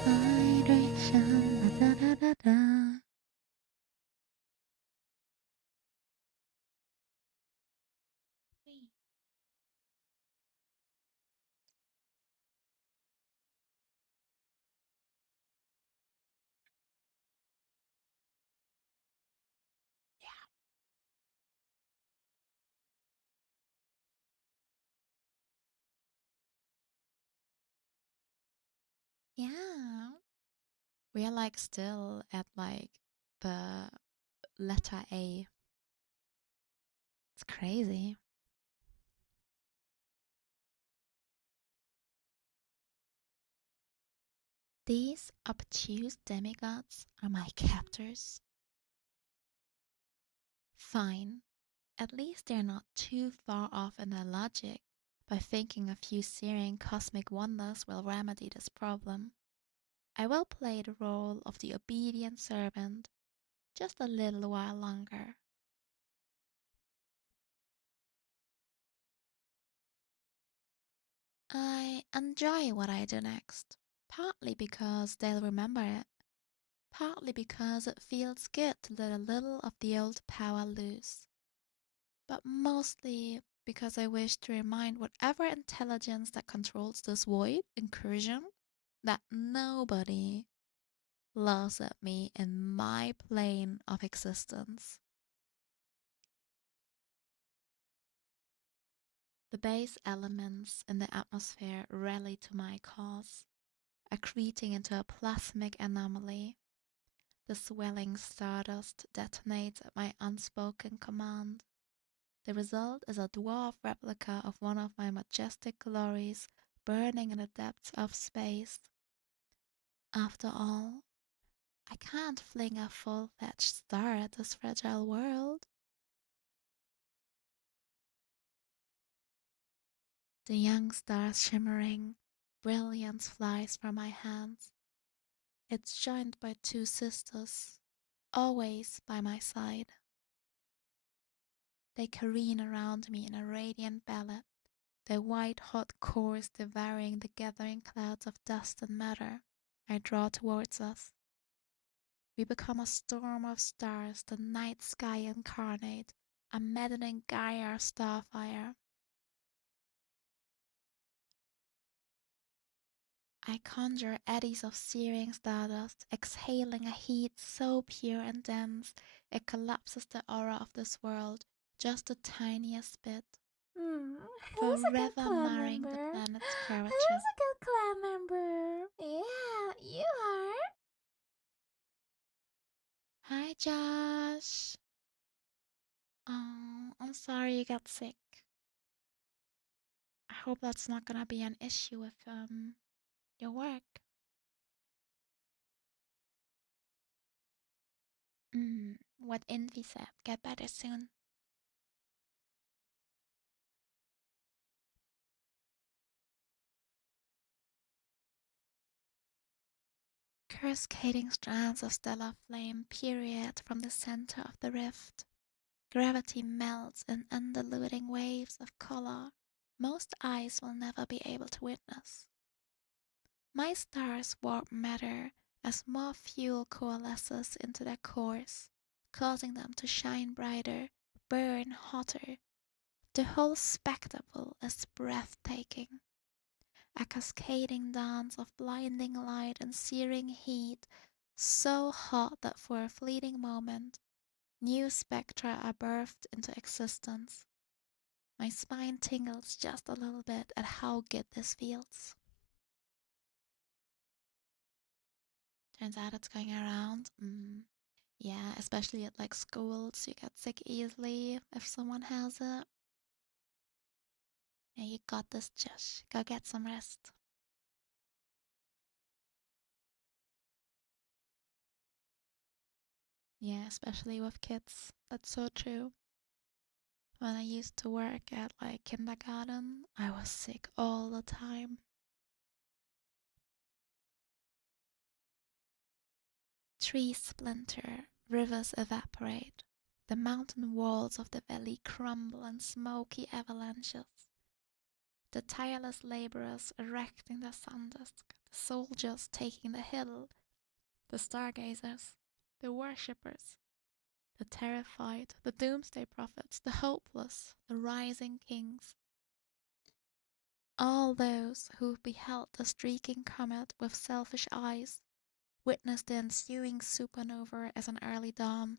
Hydration, da da da da. Yeah. We're like still at like the letter A. It's crazy. These obtuse demigods are my captors. Fine. At least they're not too far off in their logic by thinking a few searing cosmic wonders will remedy this problem. I will play the role of the obedient servant just a little while longer. I enjoy what I do next, partly because they'll remember it, partly because it feels good to let a little of the old power loose, but mostly because I wish to remind whatever intelligence that controls this void incursion that nobody laughs at me in my plane of existence. The base elements in the atmosphere rally to my cause, accreting into a plasmic anomaly. The swelling stardust detonates at my unspoken command. The result is a dwarf replica of one of my majestic glories burning in the depths of space. After all, I can't fling a full-fledged star at this fragile world. The young star shimmering, brilliance flies from my hands. It's joined by two sisters, always by my side. They careen around me in a radiant ballet, their white-hot cores devouring the gathering clouds of dust and matter I draw towards us. We become a storm of stars, the night sky incarnate, a maddening gyre of starfire. I conjure eddies of searing stardust, exhaling a heat so pure and dense it collapses the aura of this world just the tiniest bit, Who's a good forever clan marring the member? planet's Who's curvature. a good clan member? Yeah, you are. Hi, Josh. Oh, I'm sorry you got sick. I hope that's not gonna be an issue with your work. What Envy said. Get better soon. Cascading strands of stellar flame period from the center of the rift. Gravity melts in undulating waves of color most eyes will never be able to witness. My stars warp matter as more fuel coalesces into their cores, causing them to shine brighter, burn hotter. The whole spectacle is breathtaking. A cascading dance of blinding light and searing heat, so hot that for a fleeting moment, new spectra are birthed into existence. My spine tingles just a little bit at how good this feels. Turns out it's going around. Yeah, especially at like schools, you get sick easily if someone has it. Yeah, you got this, Josh. Go get some rest. Yeah, especially with kids. That's so true. When I used to work at like kindergarten, I was sick all the time. Trees splinter, rivers evaporate. The mountain walls of the valley crumble in smoky avalanches. The tireless laborers erecting the sundisk, the soldiers taking the hill, the stargazers, the worshippers, the terrified, the doomsday prophets, the hopeless, the rising kings. All those who beheld the streaking comet with selfish eyes witnessed the ensuing supernova as an early dawn.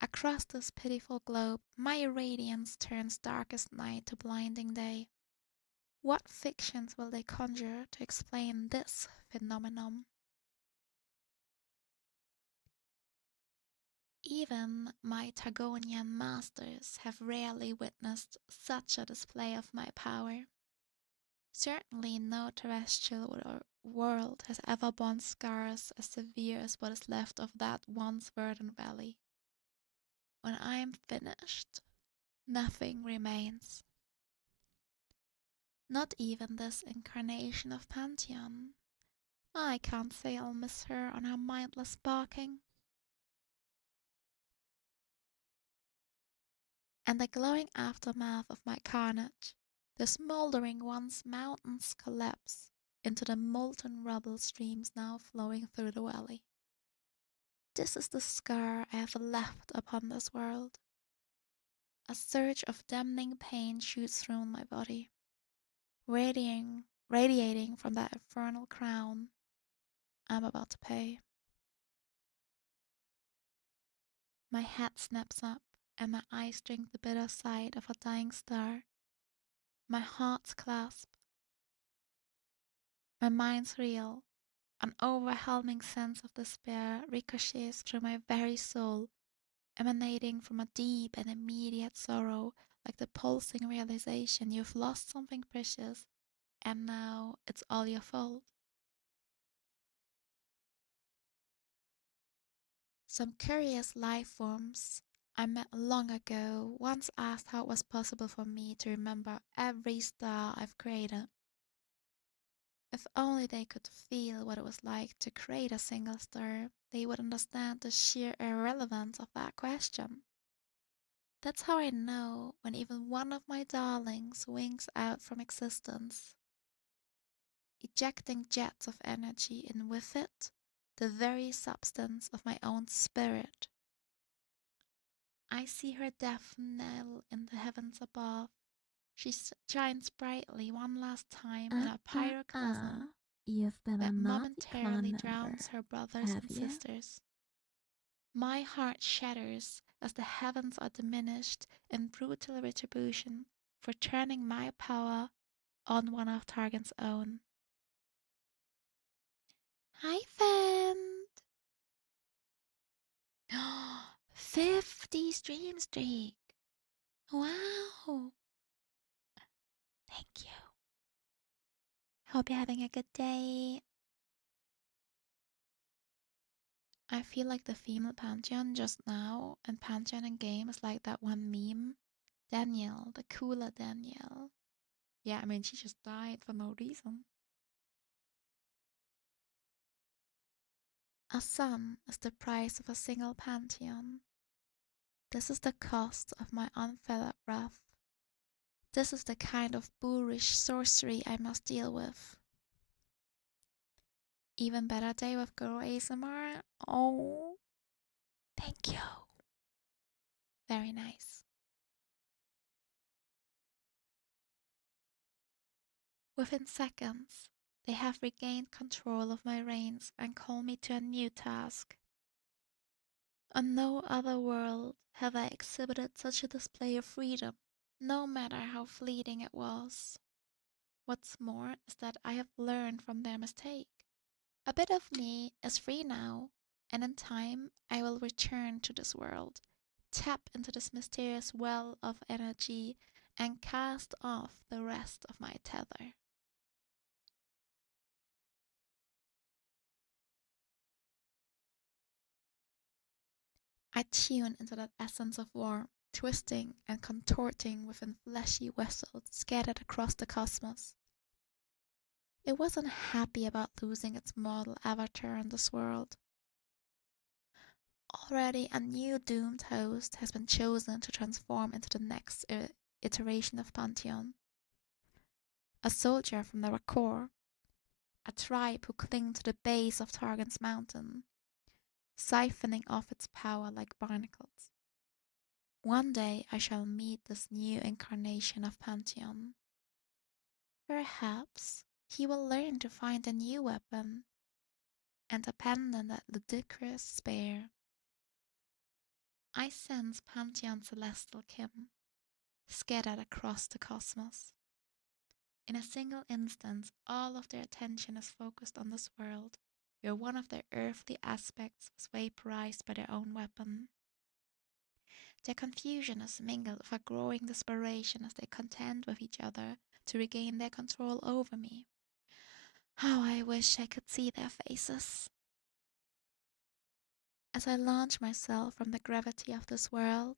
Across this pitiful globe, my radiance turns darkest night to blinding day. What fictions will they conjure to explain this phenomenon? Even my Tagonian masters have rarely witnessed such a display of my power. Certainly no terrestrial world has ever borne scars as severe as what is left of that once verdant valley. When I am finished, nothing remains. Not even this incarnation of Pantheon. I can't say I'll miss her on her mindless barking. And the glowing aftermath of my carnage, the smoldering once mountains collapse into the molten rubble streams now flowing through the valley. This is the scar I have left upon this world. A surge of damning pain shoots through my body, radiating from that infernal crown I'm about to pay. My head snaps up, and my eyes drink the bitter sight of a dying star My heart's clasp. My mind's reel. An overwhelming sense of despair ricochets through my very soul, emanating from a deep and immediate sorrow, like the pulsing realization you've lost something precious, and now it's all your fault. Some curious life forms I met long ago once asked how it was possible for me to remember every star I've created. If only they could feel what it was like to create a single star, they would understand the sheer irrelevance of that question. That's how I know when even one of my darlings winks out from existence, ejecting jets of energy, and with it, the very substance of my own spirit. I see her death knell in the heavens above. She shines brightly one last time in a pyroclasm You've been a that naughty clan momentarily member, drowns her brothers have and you? sisters. My heart shatters as the heavens are diminished in brutal retribution for turning my power on one of Targan's own. Hi, friend! 50 stream streak! Wow! Thank you. Hope you're having a good day. I feel like the female Pantheon just now, and Pantheon in game is like that one meme. Danielle, the cooler Danielle. Yeah, I mean, she just died for no reason. A son is the price of a single Pantheon. This is the cost of my unfettered wrath. This is the kind of boorish sorcery I must deal with. Even better day with Goro ASMR. Oh, thank you. Very nice. Within seconds, they have regained control of my reins and call me to a new task. On no other world have I exhibited such a display of freedom, no matter how fleeting it was. What's more is that I have learned from their mistake. A bit of me is free now, and in time I will return to this world, tap into this mysterious well of energy, and cast off the rest of my tether. I tune into that essence of warmth, twisting and contorting within fleshy vessels scattered across the cosmos. It wasn't happy about losing its mortal avatar in this world. Already a new doomed host has been chosen to transform into the next iteration of Pantheon. A soldier from the Rakor, a tribe who cling to the base of Targan's mountain, siphoning off its power like barnacles. One day I shall meet this new incarnation of Pantheon. Perhaps he will learn to find a new weapon and abandon that ludicrous spear. I sense Pantheon's celestial kin, scattered across the cosmos. In a single instant, all of their attention is focused on this world, where one of their earthly aspects was vaporized by their own weapon. Their confusion is mingled with a growing desperation as they contend with each other to regain their control over me. How I wish I could see their faces. As I launch myself from the gravity of this world,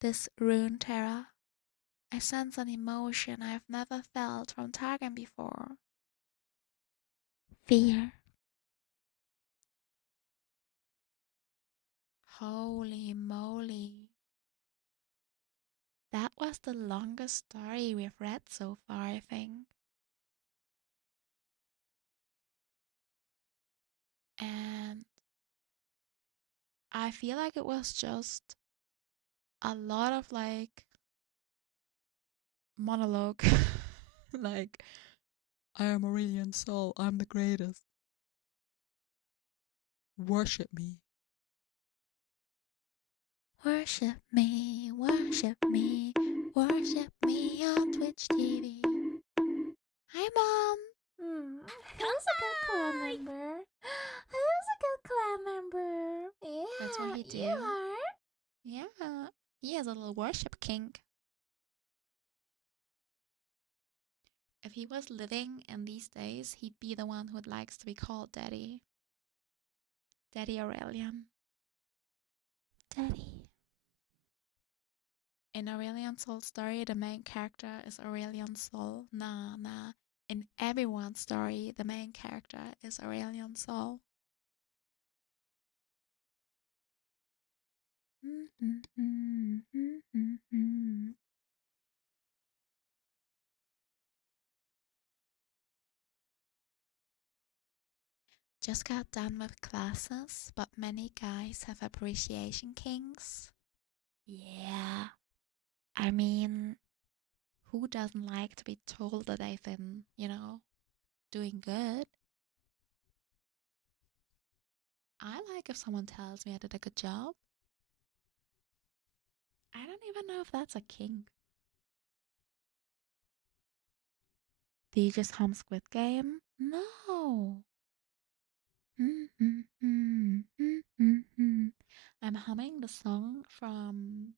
this ruined terra, I sense an emotion I have never felt from Targan before. Fear. Holy moly. That was the longest story we've read so far, I think. And I feel like it was just a lot of like monologue. Like, I am Aurelian Soul, I'm the greatest. Worship me. Worship me, worship me, worship me on Twitch TV. Who's a good clan member? Who's a good clan member? Yeah, That's what he you do. are. Yeah, he is a little worship king. If he was living in these days, he'd be the one who likes to be called Daddy. Daddy Aurelian. Daddy. In Aurelian Soul's story, the main character is Aurelian Soul. Nah. In everyone's story, the main character is Aurelian Soul. Just got done with classes, but many guys have appreciation kings. Yeah. I mean, who doesn't like to be told that they've been, doing good? I like if someone tells me I did a good job. I don't even know if that's a king. Do you just hum Squid Game? No. I'm humming the song from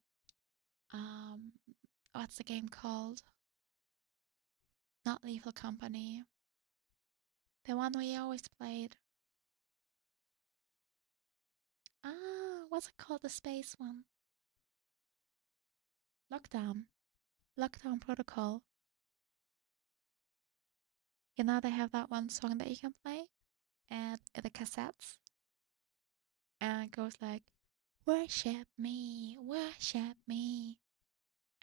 what's the game called? Not Lethal Company. The one we always played. What's it called? The space one. Lockdown. Lockdown Protocol. You know they have that one song that you can play at the cassettes. And it goes like, worship me, worship me.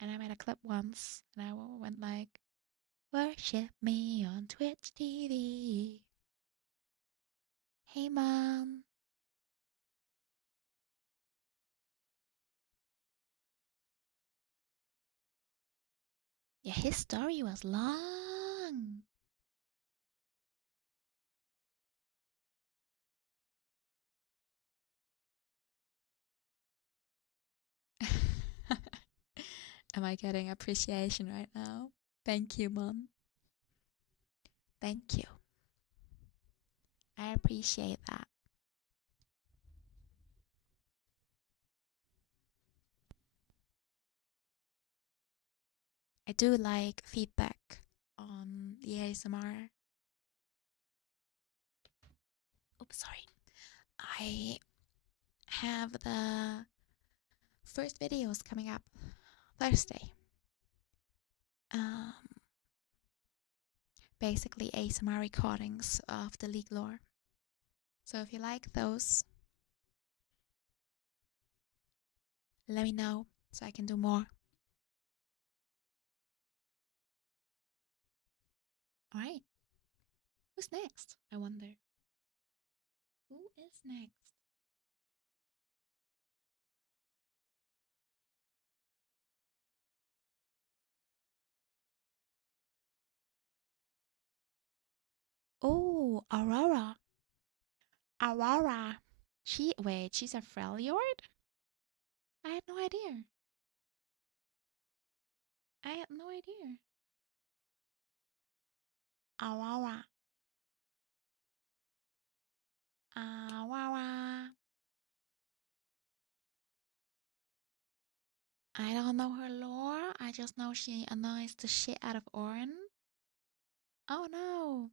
And I made a clip once and I went like, worship me on Twitch TV. Hey mom. Yeah, his story was long. Am I getting appreciation right now? Thank you, Mom. Thank you. I appreciate that. I do like feedback on the ASMR. Oops, sorry. I have the first videos coming up Thursday. Basically ASMR recordings of the League lore. So if you like those, let me know so I can do more. Alright. Who's next? I wonder. Who is next? Oh, Aurora. Aurora. She's a Freljord? I had no idea. I had no idea. Aurora. Aurora. I don't know her lore. I just know she annoys the shit out of Orin. Oh no.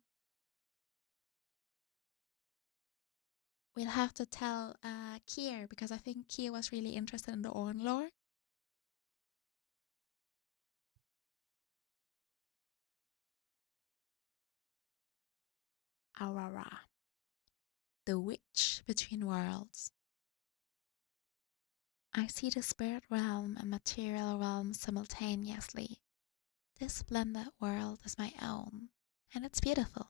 We'll have to tell Kier because I think Kier was really interested in the Orin lore. Aurora. The witch between worlds. I see the spirit realm and material realm simultaneously. This splendid world is my own, and it's beautiful.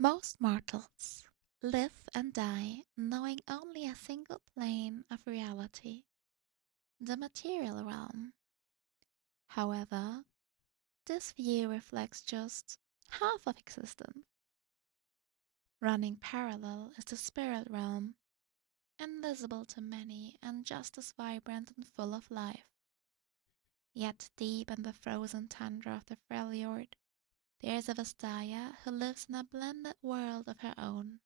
Most mortals live and die knowing only a single plane of reality, the material realm. However, this view reflects just half of existence. Running parallel is the spirit realm, invisible to many and just as vibrant and full of life. Yet deep in the frozen tundra of the Freljord, there is a Vestaya who lives in a blended world of her own.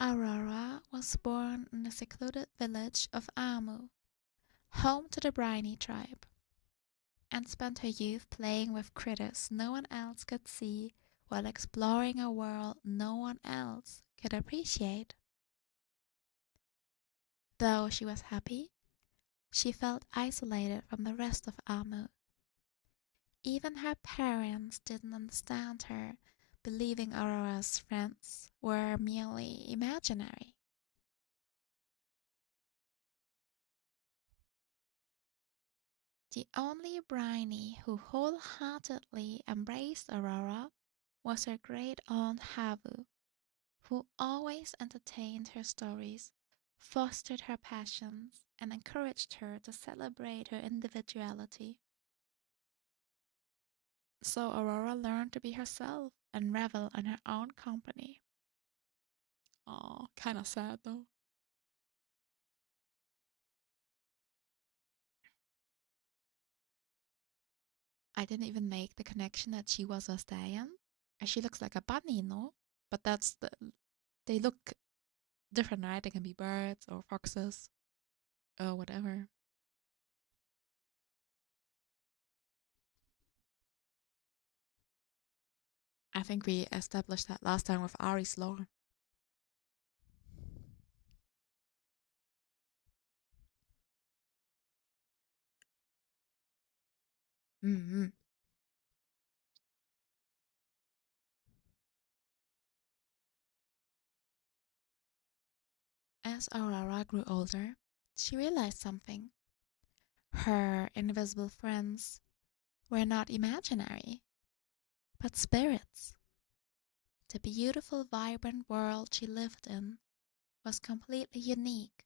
Aurora was born in the secluded village of Amu, home to the Briny tribe, and spent her youth playing with critters no one else could see while exploring a world no one else could appreciate. Though she was happy, she felt isolated from the rest of Amu. Even her parents didn't understand her, believing Aurora's friends were merely imaginary. The only Briny who wholeheartedly embraced Aurora was her great aunt Havu, who always entertained her stories, fostered her passions, and encouraged her to celebrate her individuality. So Aurora learned to be herself and revel in her own company. Aw, kinda sad though. I didn't even make the connection that she was a stallion. She looks like a bunny, no? But they look different, right? They can be birds or foxes or whatever. I think we established that last time with Ari's lore. Mm-hmm. As Aurora grew older, she realized something. Her invisible friends were not imaginary, but spirits. The beautiful, vibrant world she lived in was completely unique,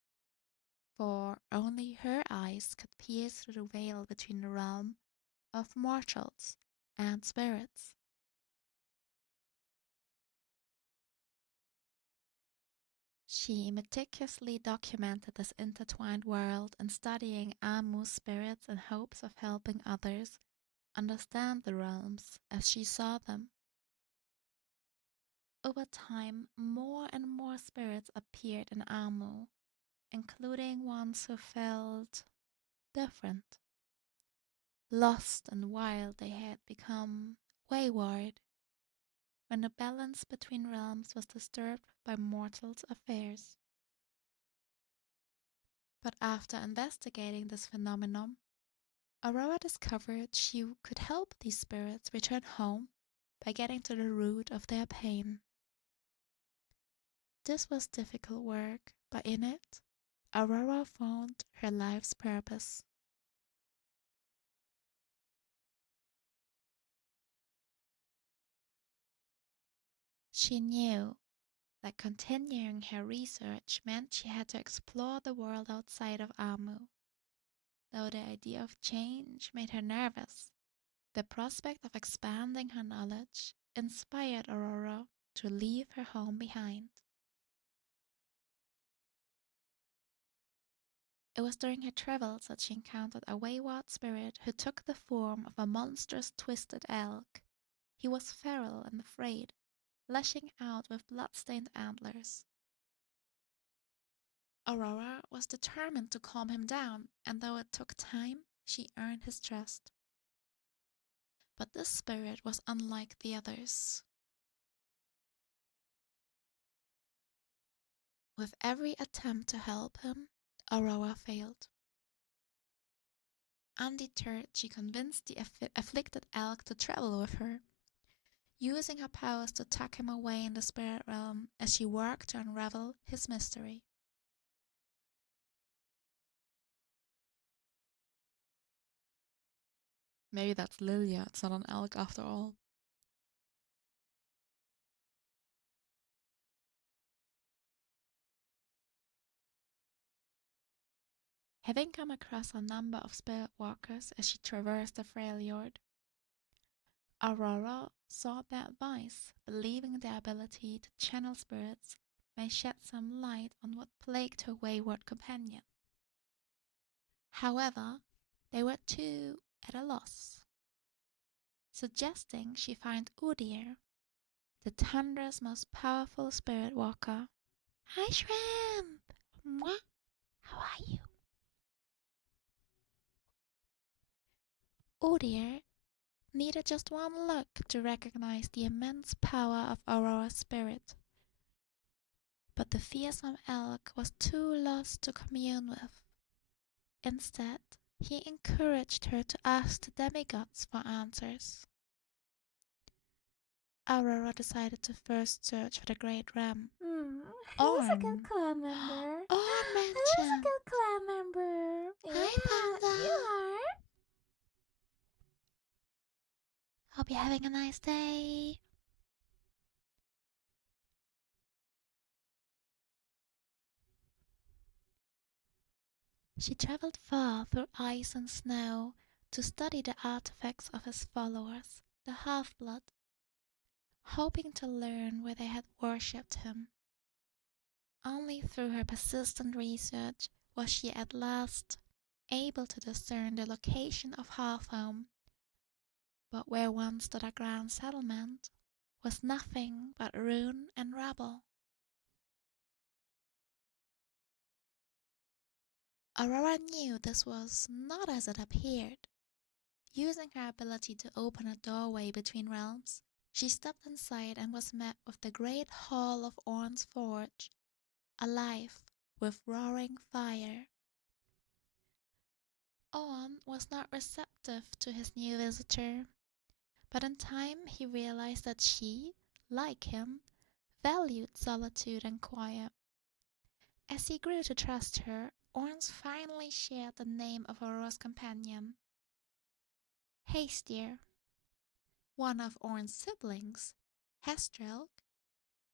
for only her eyes could pierce through the veil between the realm of mortals and spirits. She meticulously documented this intertwined world and studying Amu's spirits in hopes of helping others understand the realms as she saw them. Over time, more and more spirits appeared in Amu, including ones who felt different. Lost and wild, they had become wayward when the balance between realms was disturbed by mortals' affairs. But after investigating this phenomenon, Aurora discovered she could help these spirits return home by getting to the root of their pain. This was difficult work, but in it, Aurora found her life's purpose. She knew that continuing her research meant she had to explore the world outside of Amu. Though the idea of change made her nervous, the prospect of expanding her knowledge inspired Aurora to leave her home behind. It was during her travels that she encountered a wayward spirit who took the form of a monstrous twisted elk. He was feral and afraid, lashing out with blood-stained antlers. Aurora was determined to calm him down, and though it took time, she earned his trust. But this spirit was unlike the others. With every attempt to help him, Aurora failed. Undeterred, she convinced the afflicted elk to travel with her, using her powers to tuck him away in the spirit realm as she worked to unravel his mystery. Maybe that's Lilia, it's not an elk after all. Having come across a number of spirit walkers as she traversed the Freljord, Aurora sought their advice, believing their ability to channel spirits may shed some light on what plagued her wayward companion. However, they were too at a loss, suggesting she find Udir, the Tundra's most powerful spirit walker. Hi, Shrimp! Mwah! How are you? Udir needed just one look to recognize the immense power of Aurora's spirit. But the fearsome elk was too lost to commune with. Instead, he encouraged her to ask the demigods for answers. Aurora decided to first search for the great ram. Who's a good clan member? Orn Who's a mentioned. good clan member? Hi, Yeah, Panda. you are. Hope you're having a nice day. She traveled far through ice and snow to study the artifacts of his followers, the half-blood, hoping to learn where they had worshipped him. Only through her persistent research was she at last able to discern the location of Hearthhome. But where once stood a grand settlement was nothing but ruin and rubble. Aurora knew this was not as it appeared. Using her ability to open a doorway between realms, she stepped inside and was met with the great hall of Orn's forge, alive with roaring fire. Orn was not receptive to his new visitor, but in time he realized that she, like him, valued solitude and quiet. As he grew to trust her, Orn finally shared the name of Aurora's companion. Hastir, one of Orn's siblings, Hestrelk,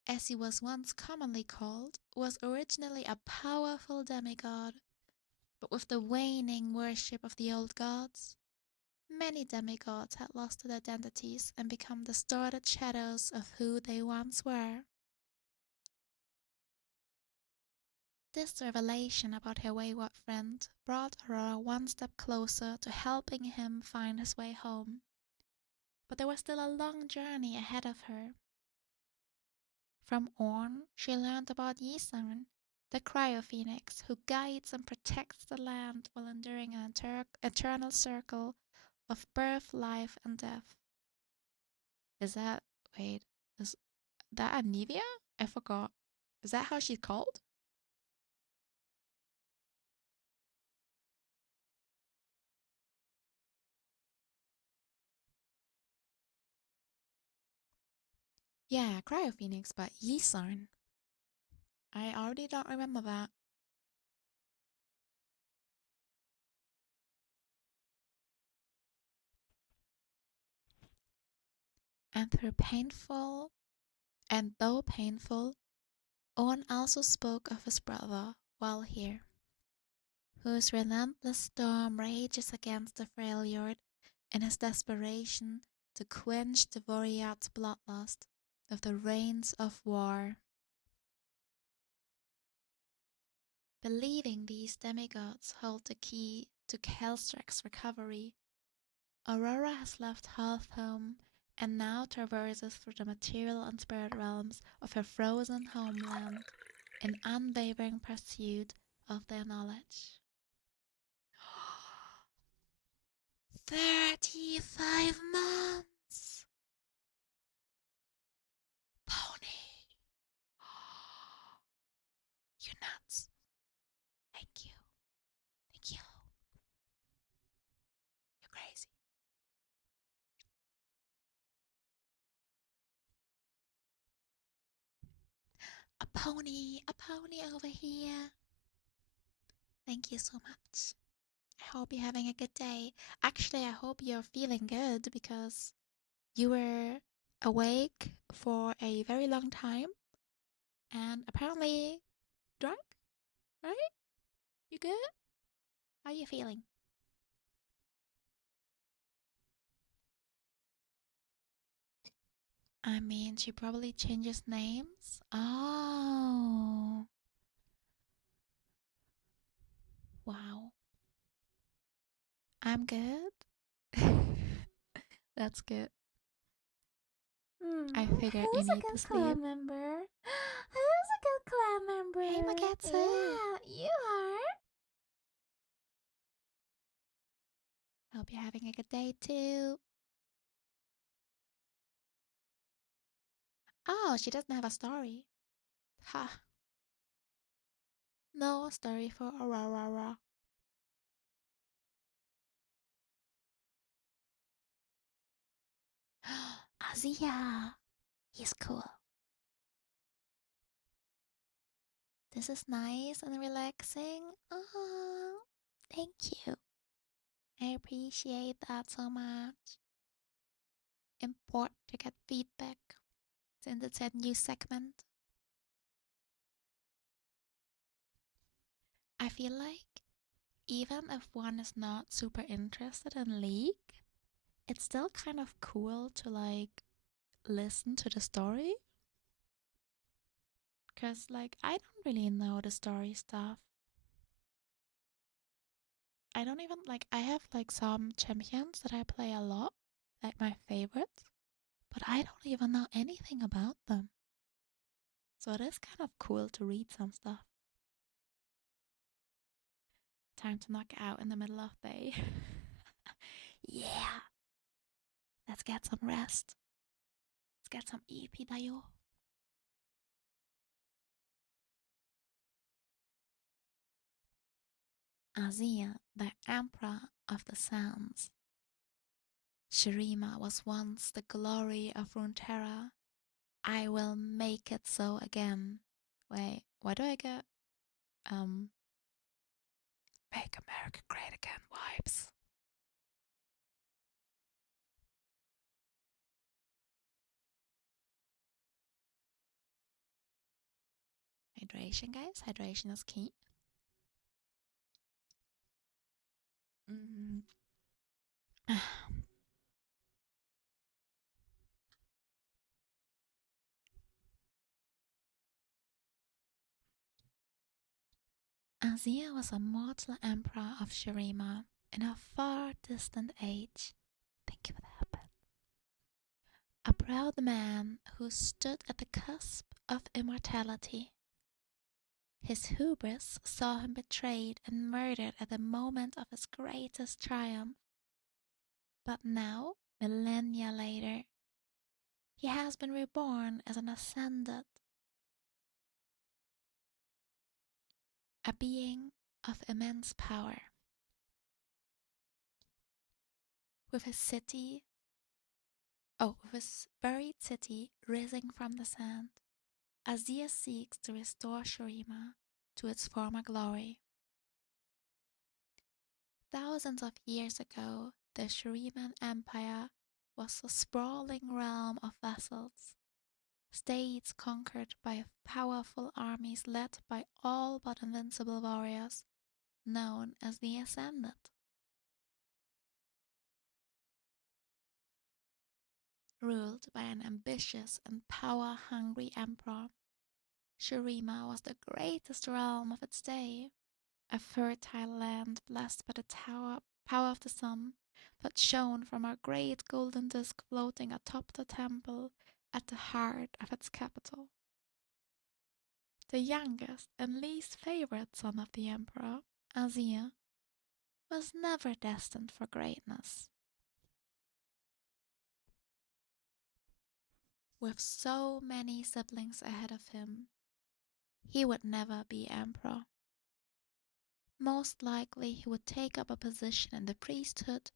as he was once commonly called, was originally a powerful demigod, but with the waning worship of the old gods, many demigods had lost their identities and become distorted shadows of who they once were. This revelation about her wayward friend brought Aurora one step closer to helping him find his way home. But there was still a long journey ahead of her. From Orn, she learned about Ysarn, the cryo-phoenix who guides and protects the land while enduring an eternal circle of birth, life, and death. Is that Anivia? I forgot. Is that how she's called? Yeah, cryo-phoenix, but Ysarn. I already don't remember that. And though painful, Owen also spoke of his brother while here, whose relentless storm rages against the Freljord in his desperation to quench the Voriat's bloodlust with the rains of war. Believing these demigods hold the key to Kelstrak's recovery, Aurora has left Hearthhome and now traverses through the material and spirit realms of her frozen homeland in unwavering pursuit of their knowledge. 35 months! Pony! You're nuts. Thank you. Thank you. You're crazy. A pony over here. Thank you so much. I hope you're having a good day. Actually, I hope you're feeling good because you were awake for a very long time and apparently drunk, right? You good? How are you feeling? I mean, she probably changes names. Oh. Wow. I'm good. That's good. I figured you Who's a need to good sleep. clan member? Who's a good clan member? Hey, Baguette. Yeah, you are. Hope you're having a good day too. Oh, she doesn't have a story. Ha. No story for Aurora. Azia. He's cool. This is nice and relaxing. Thank you. I appreciate that so much. Important to get feedback since it's a new segment. I feel like even if one is not super interested in League, it's still kind of cool to like listen to the story. Cause like I don't really know the story stuff. I don't even like I have like some champions that I play a lot, like my favorites, but I don't even know anything about them. So it is kind of cool to read some stuff. Time to knock out in the middle of the day. Yeah. Let's get some rest. Let's get some EP Dayo. Azia, the Emperor of the Sands. Shirima was once the glory of Runeterra. I will make it so again. Wait, why do I get Make America Great Again vibes? Hydration, guys. Hydration is key. Mm. Azia was a mortal emperor of Shirima in a far distant age. Thank you for the habit. A proud man who stood at the cusp of immortality. His hubris saw him betrayed and murdered at the moment of his greatest triumph. But now, millennia later, he has been reborn as an ascended, a being of immense power. With his buried city rising from the sand, Azir seeks to restore Shurima to its former glory. Thousands of years ago, the Shuriman Empire was a sprawling realm of vassals, states conquered by powerful armies led by all but invincible warriors, known as the Ascended. Ruled by an ambitious and power-hungry emperor, Shurima was the greatest realm of its day, a fertile land blessed by the power of the sun that shone from a great golden disk floating atop the temple at the heart of its capital. The youngest and least favored son of the emperor, Azir, was never destined for greatness. With so many siblings ahead of him, he would never be emperor. Most likely he would take up a position in the priesthood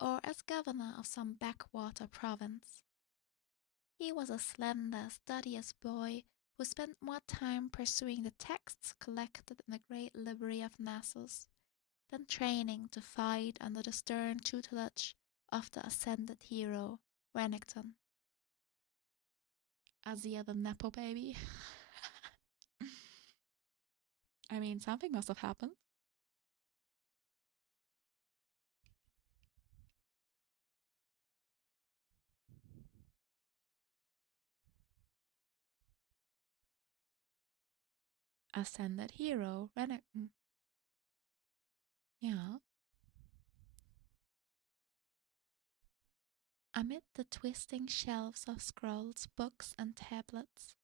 or as governor of some backwater province. He was a slender, studious boy who spent more time pursuing the texts collected in the great library of Nessus than training to fight under the stern tutelage of the ascended hero, Renekton. Azia the Nepo baby. I mean, something must have happened. ascended hero Renekton. Yeah. Amid the twisting shelves of scrolls, books, and tablets,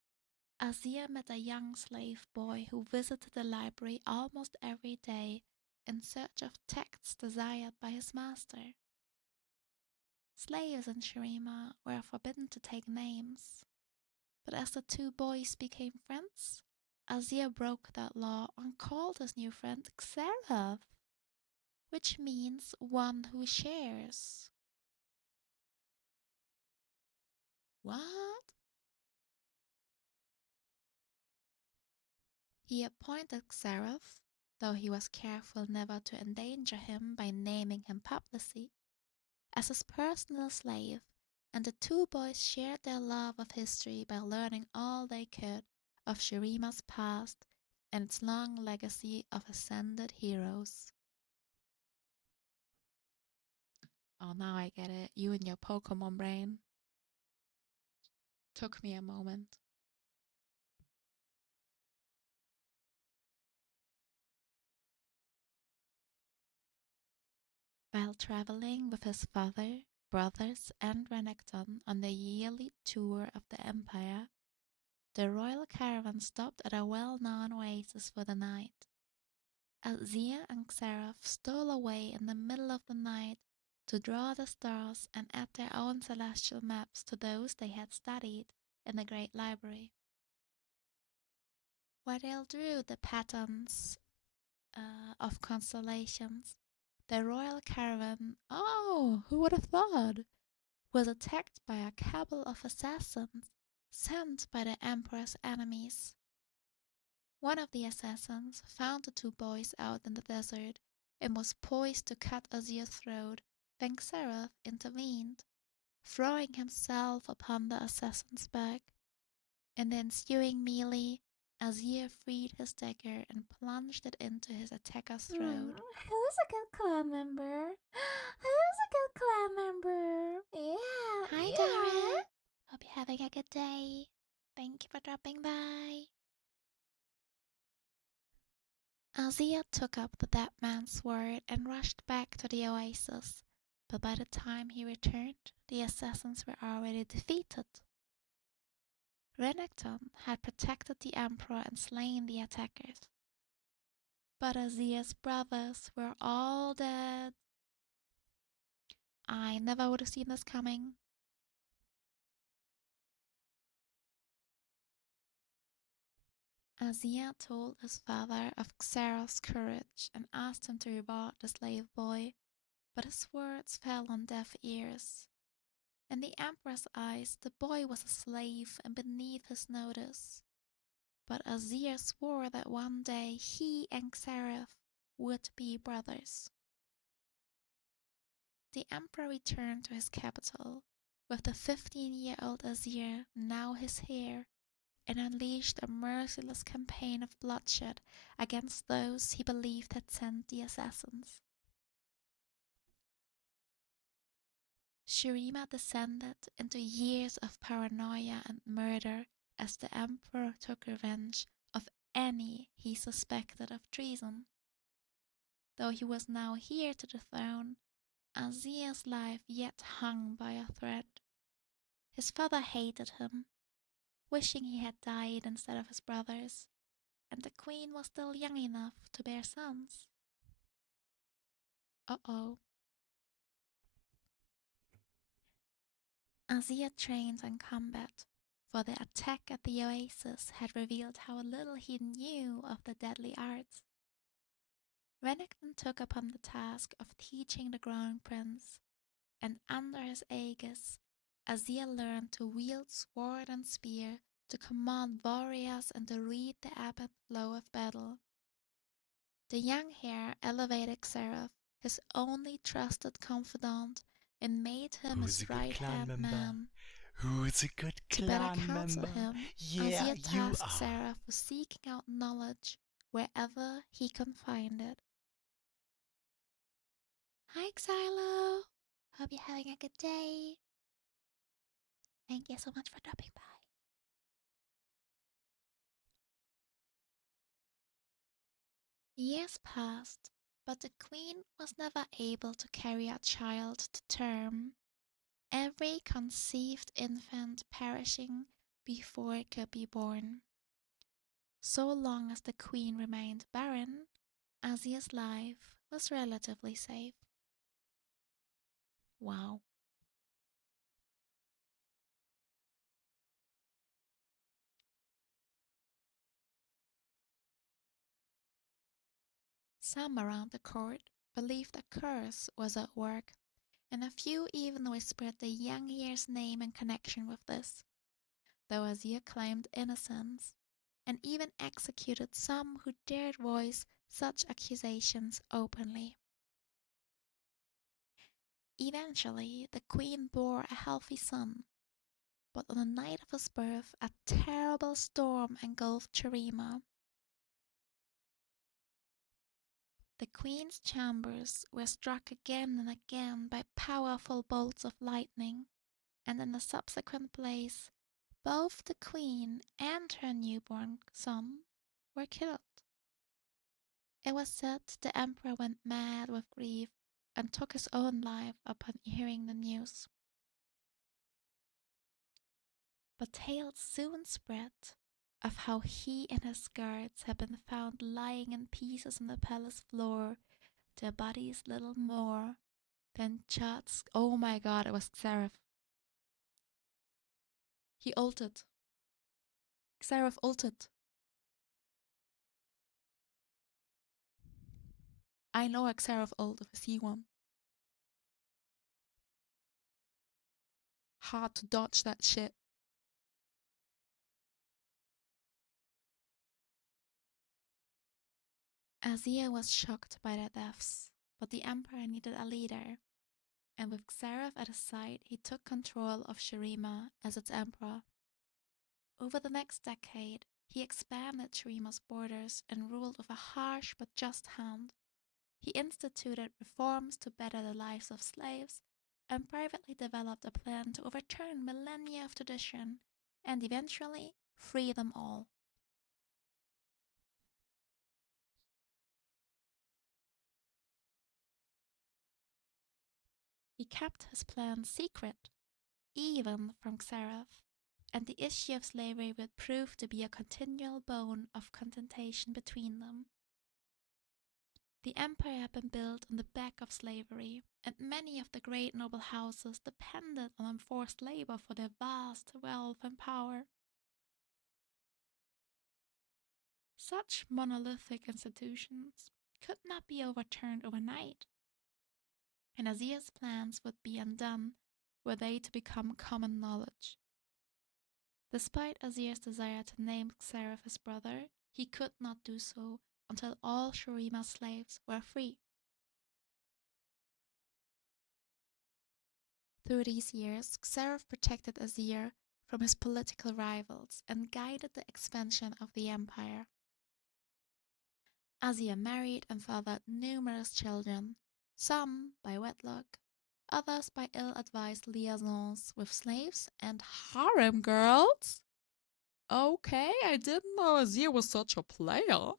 Azir met a young slave boy who visited the library almost every day in search of texts desired by his master. Slaves in Shurima were forbidden to take names, but as the two boys became friends, Azir broke that law and called his new friend Xerath, which means one who shares. What? He appointed Xerath, though he was careful never to endanger him by naming him publicly, as his personal slave, and the two boys shared their love of history by learning all they could of Shurima's past and its long legacy of ascended heroes. Oh, now I get it. You and your Pokemon brain. Took me a moment. While traveling with his father, brothers, and Renekton on the yearly tour of the Empire, the royal caravan stopped at a well-known oasis for the night. Azir and Xerath stole away in the middle of the night to draw the stars and add their own celestial maps to those they had studied in the Great Library. Where they drew the patterns of constellations, the royal caravan, oh, who would have thought, was attacked by a cabal of assassins sent by the Emperor's enemies. One of the assassins found the two boys out in the desert and was poised to cut Azir's throat when Xerath intervened, throwing himself upon the assassin's back. In the ensuing melee, Azir freed his dagger and plunged it into his attacker's throat. Who's a good clan member? Who's a good clan member? Yeah. Hi, yeah. Dara. Hope you're having a good day. Thank you for dropping by. Azir took up the dead man's sword and rushed back to the oasis, but by the time he returned, the assassins were already defeated. Renekton had protected the Emperor and slain the attackers, but Azir's brothers were all dead. I never would have seen this coming. Azir told his father of Xerath's courage and asked him to reward the slave boy, but his words fell on deaf ears. In the Emperor's eyes, the boy was a slave and beneath his notice. But Azir swore that one day he and Xerath would be brothers. The Emperor returned to his capital, with the 15-year-old Azir now his heir, and unleashed a merciless campaign of bloodshed against those he believed had sent the assassins. Shurima descended into years of paranoia and murder as the Emperor took revenge of any he suspected of treason. Though he was now heir to the throne, Azir's life yet hung by a thread. His father hated him, wishing he had died instead of his brothers, and the queen was still young enough to bear sons. Uh-oh. Azir trained in combat, for the attack at the oasis had revealed how little he knew of the deadly arts. Renekton took upon the task of teaching the growing prince, and under his aegis, Azir learned to wield sword and spear, to command warriors, and to read the ebb and flow of battle. The young heir elevated Xerath, his only trusted confidant, and made him his right-hand man. Who's a good To better clan counsel member? him, Yeah, Azir you tasked are. Xerath with seeking out knowledge wherever he could find it. Hi, Xylo. Hope you're having a good day. Thank you so much for dropping by. Years passed, but the queen was never able to carry a child to term, every conceived infant perishing before it could be born. So long as the queen remained barren, Asia's life was relatively safe. Wow. Some around the court believed a curse was at work, and a few even whispered the young heir's name in connection with this, though Asia claimed innocence, and even executed some who dared voice such accusations openly. Eventually, the queen bore a healthy son, but on the night of his birth, a terrible storm engulfed Shurima. The queen's chambers were struck again and again by powerful bolts of lightning, and in the subsequent blaze, both the queen and her newborn son were killed. It was said the emperor went mad with grief and took his own life upon hearing the news. But tales soon spread of how he and his guards had been found lying in pieces on the palace floor, their bodies little more than chats. Oh my god, it was Xerath. He ulted. Xerath ulted. I know a Xerath ult if I see one. Hard to dodge that shit. Azir was shocked by their deaths, but the Emperor needed a leader, and with Xerath at his side, he took control of Shurima as its Emperor. Over the next decade, he expanded Shurima's borders and ruled with a harsh but just hand. He instituted reforms to better the lives of slaves and privately developed a plan to overturn millennia of tradition and eventually free them all. He kept his plan secret, even from Xerath, and the issue of slavery would prove to be a continual bone of contention between them. The empire had been built on the back of slavery, and many of the great noble houses depended on enforced labor for their vast wealth and power. Such monolithic institutions could not be overturned overnight, and Azir's plans would be undone were they to become common knowledge. Despite Azir's desire to name Xerath his brother, he could not do so until all Shurima's slaves were free. Through these years, Xerath protected Azir from his political rivals and guided the expansion of the empire. Azir married and fathered numerous children, some by wedlock, others by ill-advised liaisons with slaves and harem girls. Okay, I didn't know Azir was such a player.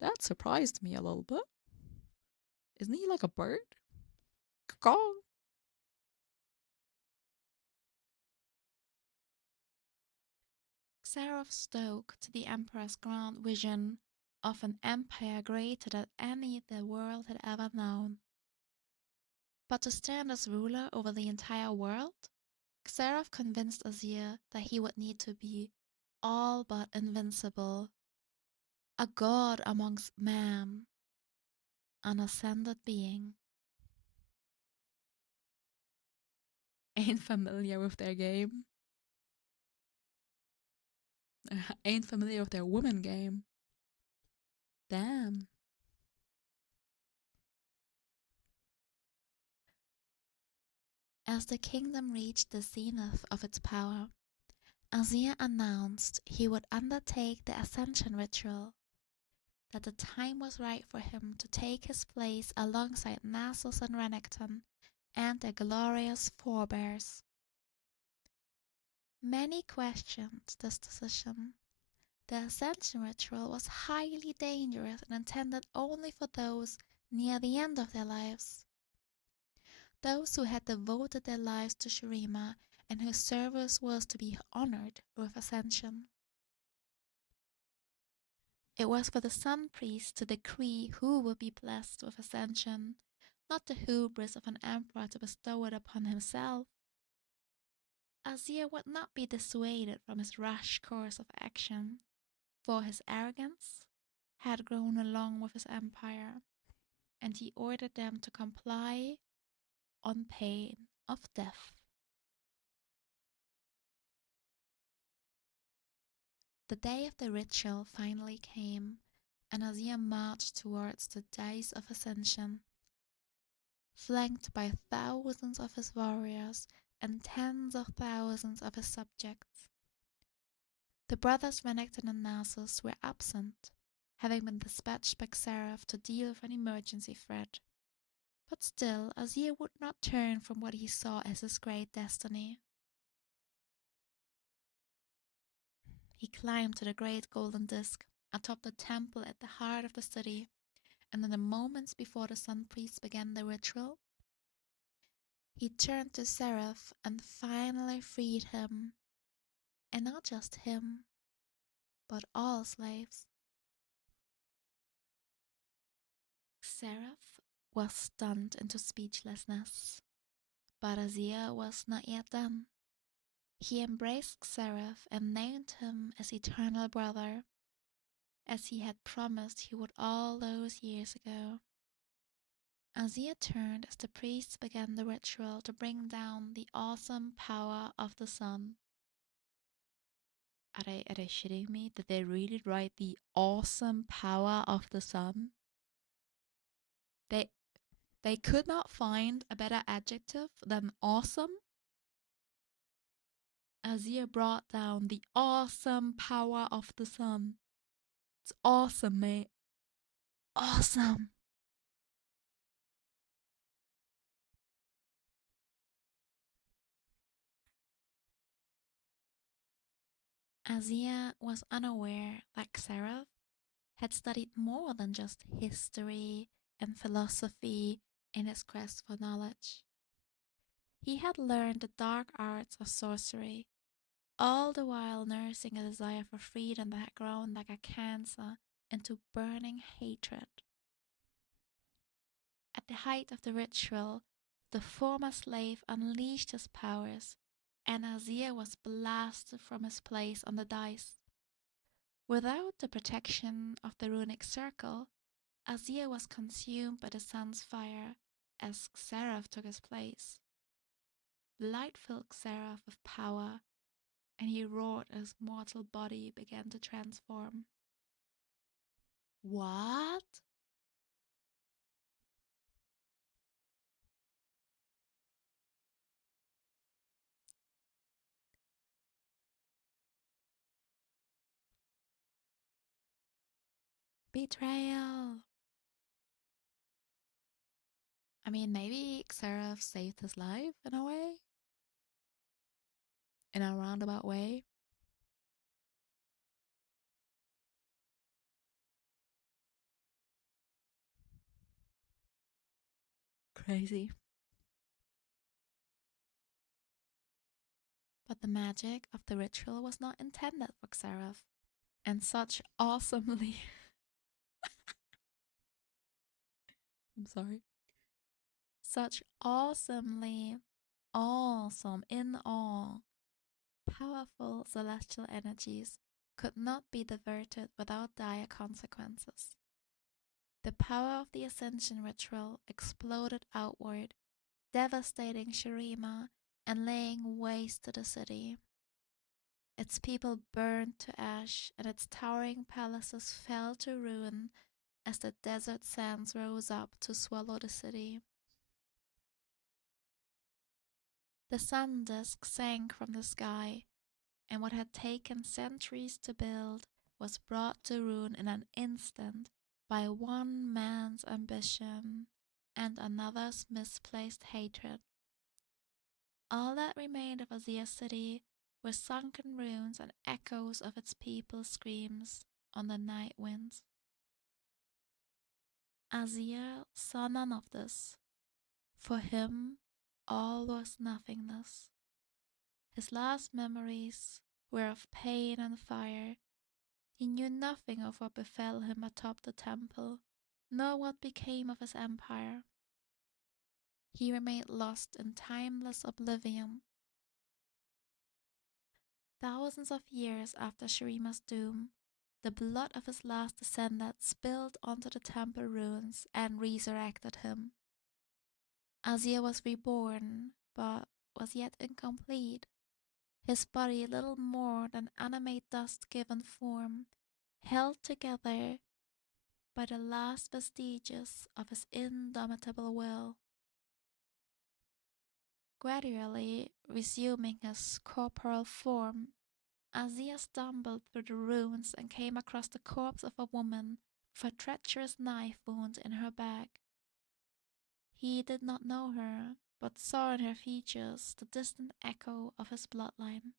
That surprised me a little bit. Isn't he like a bird? Caw. Xerath stoked the Emperor's grand vision of an empire greater than any the world had ever known. But to stand as ruler over the entire world, Xerath convinced Azir that he would need to be all but invincible, a god amongst men, an ascended being. Ain't familiar with their game. Ain't familiar with their woman game. Damn. As the kingdom reached the zenith of its power, Azir announced he would undertake the ascension ritual, that the time was right for him to take his place alongside Nasus and Renekton and their glorious forebears. Many questioned this decision, The ascension ritual was highly dangerous and intended only for those near the end of their lives. Those who had devoted their lives to Shurima and whose service was to be honored with ascension. It was for the Sun Priest to decree who would be blessed with ascension, not the hubris of an emperor to bestow it upon himself. Azir would not be dissuaded from his rash course of action, for his arrogance had grown along with his empire, and he ordered them to comply on pain of death. The day of the ritual finally came, and Azir marched towards the dais of ascension, flanked by thousands of his warriors and tens of thousands of his subjects. The brothers Renekton and Nasus were absent, having been dispatched by Xerath to deal with an emergency threat. But still, Azir would not turn from what he saw as his great destiny. He climbed to the great golden disc atop the temple at the heart of the city, and in the moments before the Sun Priest began the ritual, he turned to Xerath and finally freed him. And not just him, but all slaves. Xerath was stunned into speechlessness, but Azir was not yet done. He embraced Xerath and named him as eternal brother, as he had promised he would all those years ago. Azir turned as the priests began the ritual to bring down the awesome power of the sun. Are they shitting me? Did they really write the awesome power of the sun? They could not find a better adjective than awesome. Azir brought down the awesome power of the sun. It's awesome, mate. Awesome. Azir was unaware that Xerath had studied more than just history and philosophy in his quest for knowledge. He had learned the dark arts of sorcery, all the while nursing a desire for freedom that had grown like a cancer into burning hatred. At the height of the ritual, the former slave unleashed his powers, and Azir was blasted from his place on the dais. Without the protection of the runic circle, Azir was consumed by the sun's fire as Xerath took his place. The light filled Xerath with power, and he roared as his mortal body began to transform. What? Betrayal! I mean, maybe Xerath saved his life in a way? In a roundabout way? Crazy. But the magic of the ritual was not intended for Xerath, and such awesomely I'm sorry. Such awesomely awesome in awe, powerful celestial energies could not be diverted without dire consequences. The power of the ascension ritual exploded outward, devastating Shurima and laying waste to the city. Its people burned to ash, and its towering palaces fell to ruin as the desert sands rose up to swallow the city. The sun disk sank from the sky, and what had taken centuries to build was brought to ruin in an instant by one man's ambition and another's misplaced hatred. All that remained of Azir City with sunken ruins and echoes of its people's screams on the night winds. Azir saw none of this. For him, all was nothingness. His last memories were of pain and fire. He knew nothing of what befell him atop the temple, nor what became of his empire. He remained lost in timeless oblivion. Thousands of years after Shurima's doom, the blood of his last descendant spilled onto the temple ruins and resurrected him. Azir was reborn, but was yet incomplete. His body little more than animate dust given form, held together by the last vestiges of his indomitable will. Gradually resuming his corporal form, Azir stumbled through the ruins and came across the corpse of a woman with a treacherous knife wound in her back. He did not know her, but saw in her features the distant echo of his bloodline.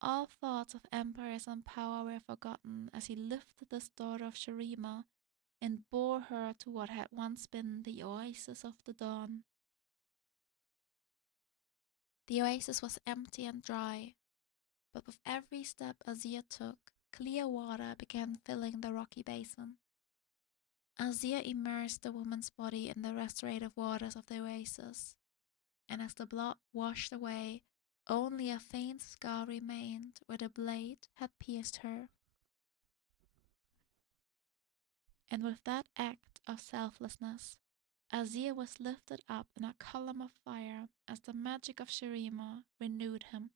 All thoughts of empires and power were forgotten as he lifted this daughter of Shurima and bore her to what had once been the oasis of the dawn. The oasis was empty and dry, but with every step Azir took, clear water began filling the rocky basin. Azir immersed the woman's body in the restorative waters of the oasis, and as the blood washed away, only a faint scar remained where the blade had pierced her. And with that act of selflessness, Azir was lifted up in a column of fire as the magic of Shurima renewed him,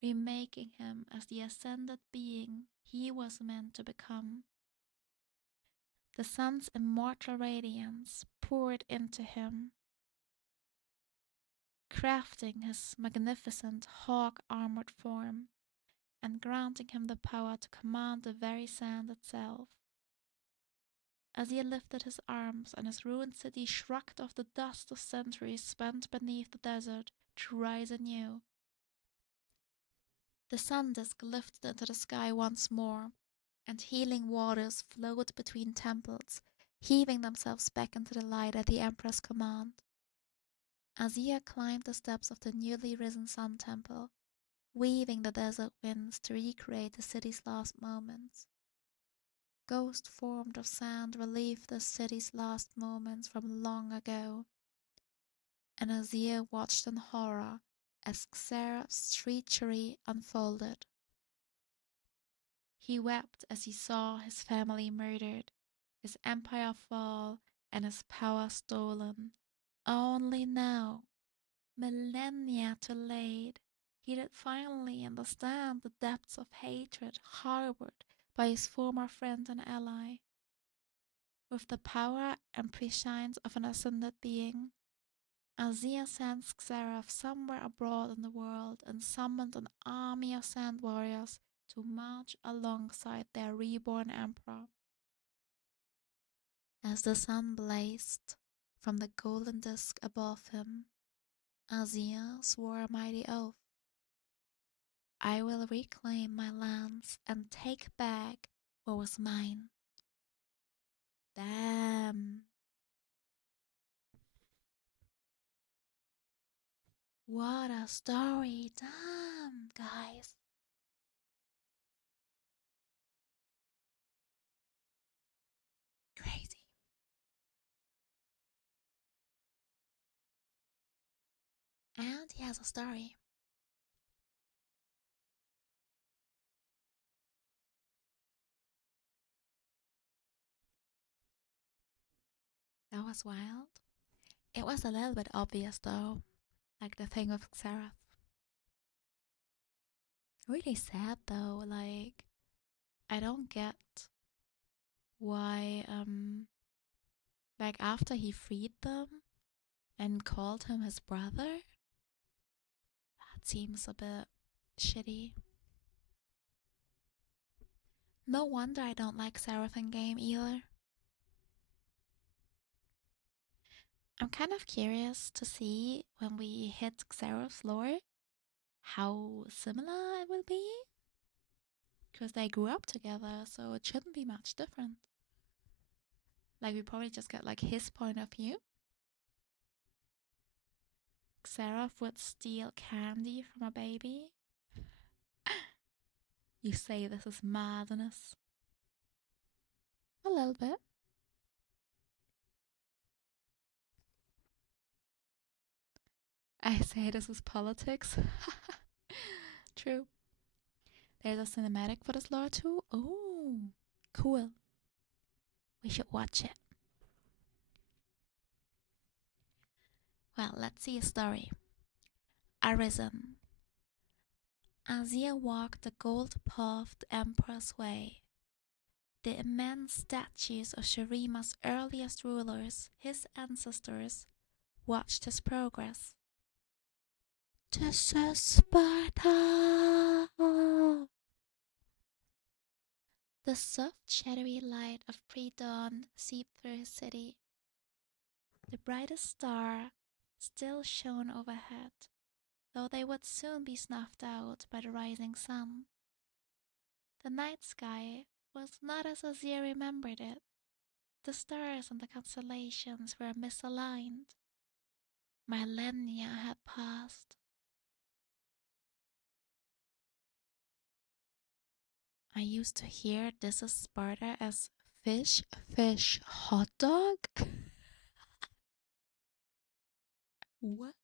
remaking him as the ascended being he was meant to become. The sun's immortal radiance poured into him, crafting his magnificent hawk-armored form and granting him the power to command the very sand itself. As he lifted his arms and his ruined city shrugged off the dust of centuries spent beneath the desert to rise anew, the sun disk lifted into the sky once more, and healing waters flowed between temples, heaving themselves back into the light at the Emperor's command. Azir climbed the steps of the newly risen Sun Temple, weaving the desert winds to recreate the city's last moments. Ghost formed of sand relieved the city's last moments from long ago, and Azir watched in horror as Xerath's treachery unfolded. He wept as he saw his family murdered, his empire fall, and his power stolen. Only now, millennia too late, he did finally understand the depths of hatred harbored by his former friend and ally. With the power and prescience of an ascended being, Azir sent Xerath somewhere abroad in the world and summoned an army of sand warriors to march alongside their reborn emperor. As the sun blazed from the golden disk above him, Azir swore a mighty oath. I will reclaim my lands and take back what was mine. Damn. What a story. Damn, guys. Crazy. And he has a story. That was wild. It was a little bit obvious though, like the thing with Xerath. Really sad though, like I don't get why like after he freed them and called him his brother, that seems a bit shitty. No wonder I don't like Xerath in game either. I'm kind of curious to see when we hit Xerath's lore how similar it will be. Because they grew up together, so it shouldn't be much different. Like, we probably just get, like, his point of view. Xerath would steal candy from a baby. You say this is madness. A little bit. I say this is politics. True. There's a cinematic for this lore too. Oh, cool. We should watch it. Well, let's see a story. Arisen. Azir walked the gold-paved Emperor's Way. The immense statues of Shurima's earliest rulers, his ancestors, watched his progress. This is Sparta! The soft, shadowy light of pre-dawn seeped through his city. The brightest star still shone overhead, though they would soon be snuffed out by the rising sun. The night sky was not as Azir remembered it. The stars and the constellations were misaligned. Millennia had passed. I used to hear this is Sparta as fish, fish, hot dog? What?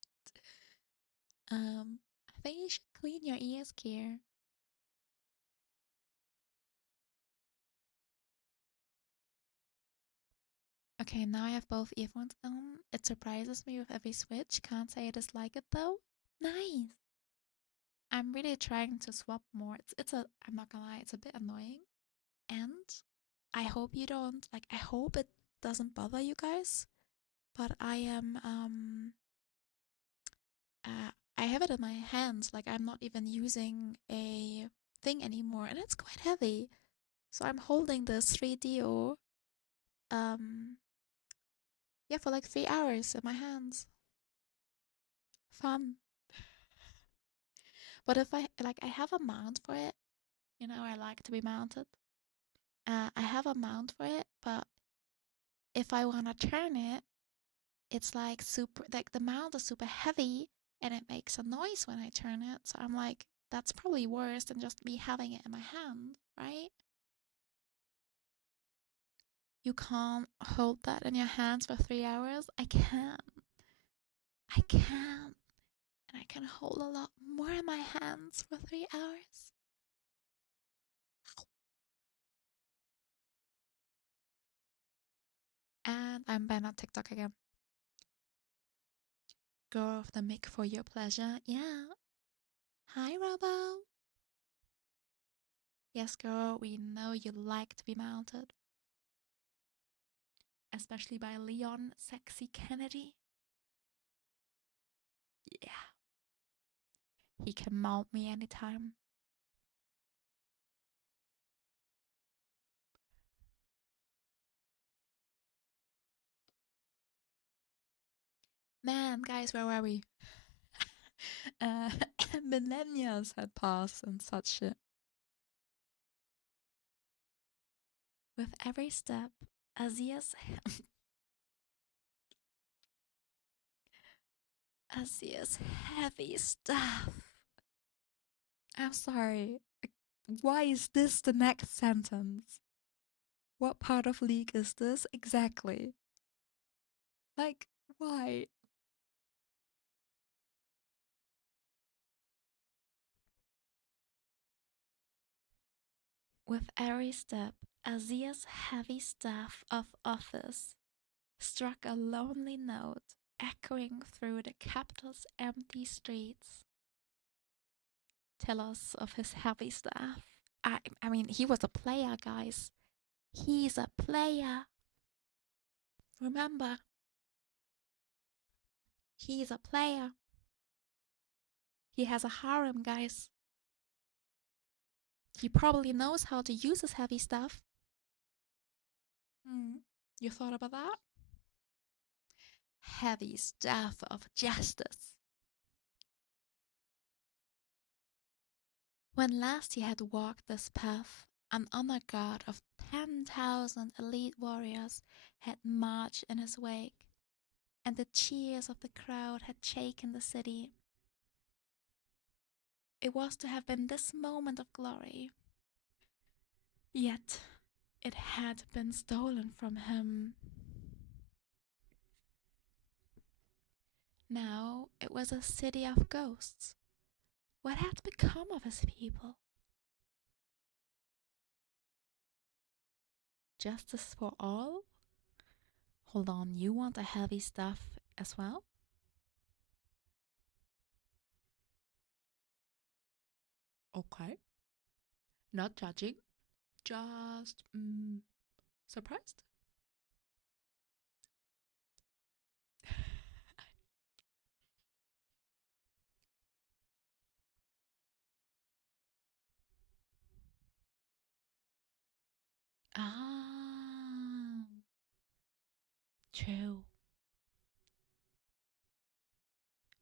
I think you should clean your ears, Kier. Okay, now I have both earphones on. It surprises me with every switch. Can't say I dislike it though. Nice. I'm really trying to swap more. I'm not gonna lie, it's a bit annoying. And I hope you don't, like, I hope it doesn't bother you guys. But I am, I have it in my hands. Like, I'm not even using a thing anymore. And it's quite heavy. So I'm holding this 3DO, yeah, for like 3 hours in my hands. Fun. But if I have a mount for it, you know, I like to be mounted. I have a mount for it, but if I want to turn it, it's like super, like the mount is super heavy and it makes a noise when I turn it. So I'm like, that's probably worse than just me having it in my hand, right? You can't hold that in your hands for 3 hours. I can. I can. And I can hold a lot more in my hands for 3 hours. And I'm banned on TikTok again. Go off the mic for your pleasure. Yeah. Hi, Robo. Yes, girl, we know you like to be mounted. Especially by Leon Sexy Kennedy. Yeah. He can mount me anytime. Man, guys, where were we? Millennia had passed and such shit. With every step, Azir's heavy stuff. I'm sorry. Why is this the next sentence? What part of League is this exactly? Like, why? With every step, Azir's heavy staff of office struck a lonely note echoing through the capital's empty streets. Tell us of his heavy staff. I mean, he was a player, guys. He's a player. Remember, he's a player. He has a harem, guys. He probably knows how to use his heavy stuff. You thought about that? Heavy staff of justice. When last he had walked this path, an honor guard of 10,000 elite warriors had marched in his wake, and the cheers of the crowd had shaken the city. It was to have been this moment of glory. Yet it had been stolen from him. Now it was a city of ghosts. What had become of his people? Justice for all? Hold on, you want the heavy stuff as well? Okay. Not judging, just surprised. Ah, true.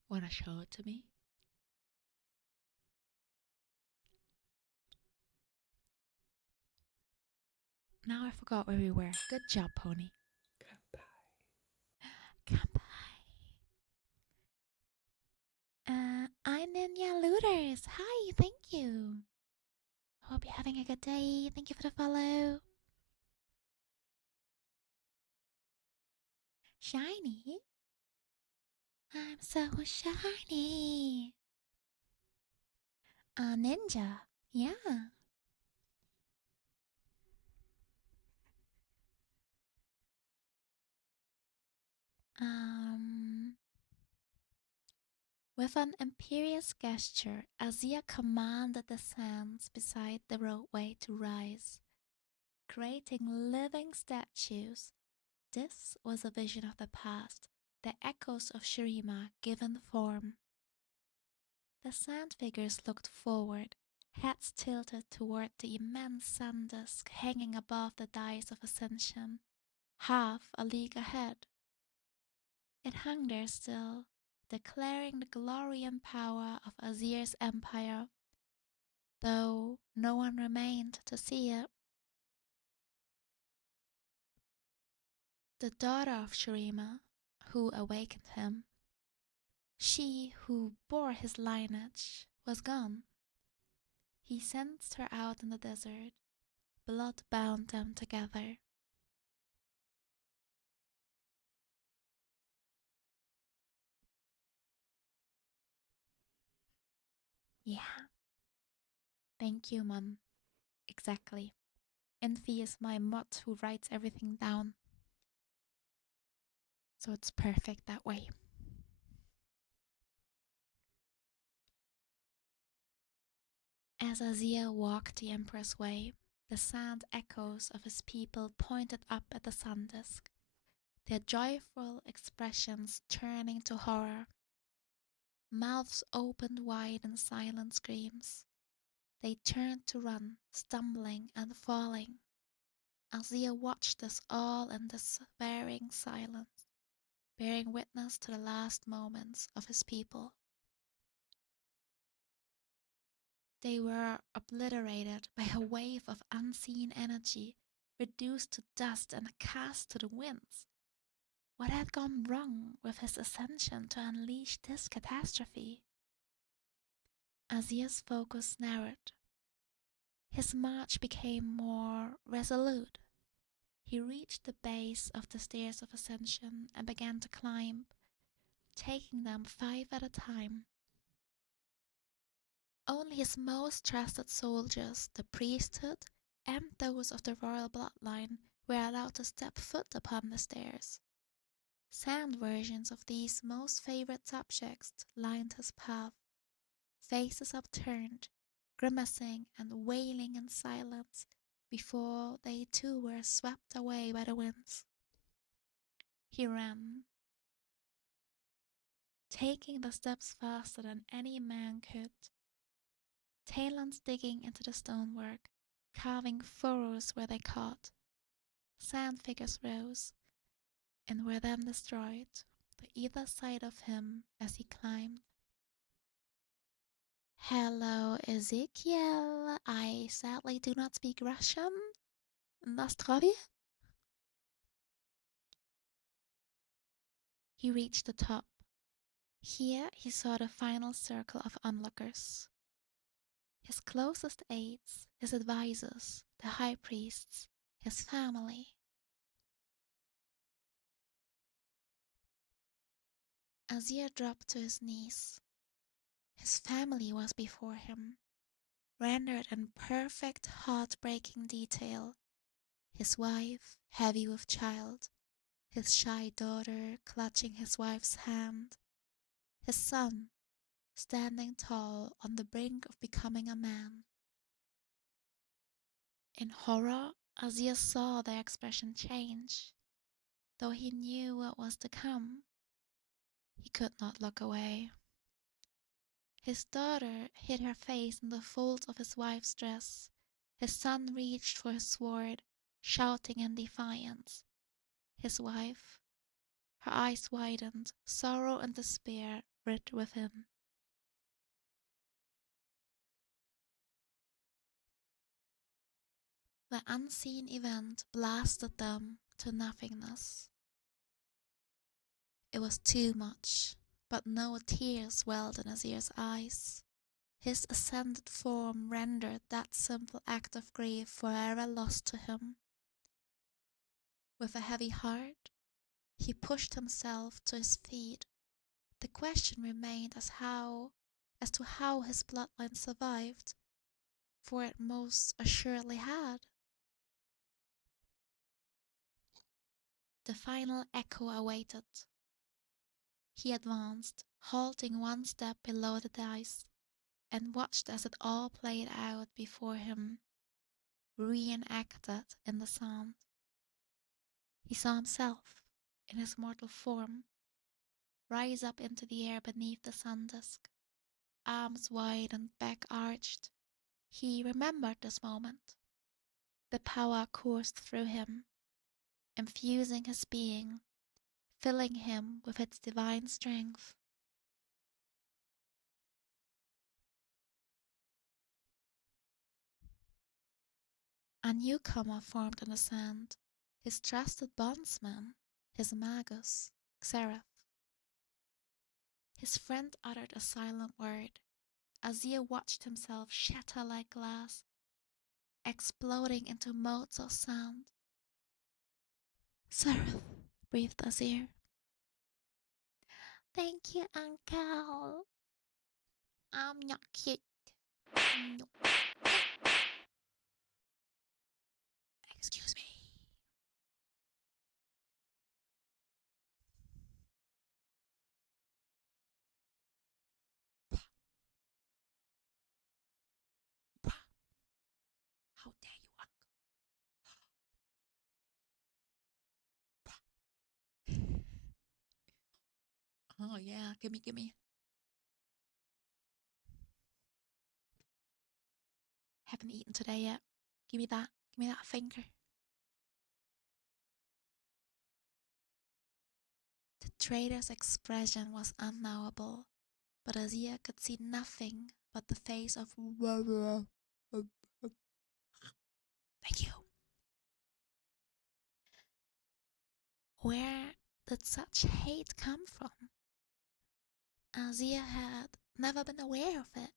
Wanna show it to me? Now I forgot where we were. Good job, Pony. Kanpai. I'm Ninja Looters. Hi, thank you. Hope you're having a good day. Thank you for the follow. Shiny. I'm so shiny. A ninja. Yeah. With an imperious gesture, Azia commanded the sands beside the roadway to rise, creating living statues. This was a vision of the past, the echoes of Shurima given form. The sand figures looked forward, heads tilted toward the immense sand disk hanging above the dais of ascension, half a league ahead. It hung there still, declaring the glory and power of Azir's empire, though no one remained to see it. The daughter of Shurima, who awakened him, she who bore his lineage, was gone. He sensed her out in the desert. Blood bound them together. Yeah. Thank you, Mum. Exactly. Envy is my mod who writes everything down. So it's perfect that way. As Azia walked the Emperor's way, the sand echoes of his people pointed up at the sun disk, their joyful expressions turning to horror. Mouths opened wide in silent screams. They turned to run, stumbling and falling. Azia watched us all in despairing silence, bearing witness to the last moments of his people. They were obliterated by a wave of unseen energy, reduced to dust and cast to the winds. What had gone wrong with his ascension to unleash this catastrophe? Azia's focus narrowed. His march became more resolute. He reached the base of the stairs of ascension and began to climb, taking them 5 at a time. Only his most trusted soldiers, the priesthood, and those of the royal bloodline were allowed to step foot upon the stairs. Sand versions of these most favored subjects lined his path, faces upturned, grimacing and wailing in silence before they too were swept away by the winds. He ran, taking the steps faster than any man could, talons digging into the stonework, carving furrows where they caught. Sand figures rose, and were then destroyed to either side of him as he climbed. Hello, Ezekiel. I sadly do not speak Russian. Nastrovie? He reached the top. Here he saw the final circle of onlookers. His closest aides, his advisors, the high priests, his family. Azir dropped to his knees. His family was before him, rendered in perfect heartbreaking detail. His wife, heavy with child, his shy daughter clutching his wife's hand, his son standing tall on the brink of becoming a man. In horror, Azir saw their expression change. Though he knew what was to come, he could not look away. His daughter hid her face in the folds of his wife's dress. His son reached for his sword, shouting in defiance. His wife, her eyes widened, sorrow and despair writ within. The unseen event blasted them to nothingness. It was too much, but no tears welled in Azir's eyes. His ascended form rendered that simple act of grief forever lost to him. With a heavy heart, he pushed himself to his feet. The question remained as to how his bloodline survived, for it most assuredly had. The final echo awaited. He advanced, halting one step below the dice, and watched as it all played out before him, reenacted in the sand. He saw himself, in his mortal form, rise up into the air beneath the sun disk, arms wide and back arched. He remembered this moment. The power coursed through him, infusing his being, filling him with its divine strength. A newcomer formed in the sand, his trusted bondsman, his magus, Xerath. His friend uttered a silent word. Azir watched himself shatter like glass, exploding into motes of sound. Xerath, breathed Azir. Thank you, Uncle. I'm not cute. No. Excuse me. How dare you, uncle? Oh yeah, gimme. Haven't eaten today yet. Give me that finger. The trader's expression was unknowable, but Azir could see nothing but the face of Thank you. Where did such hate come from? Azir had never been aware of it.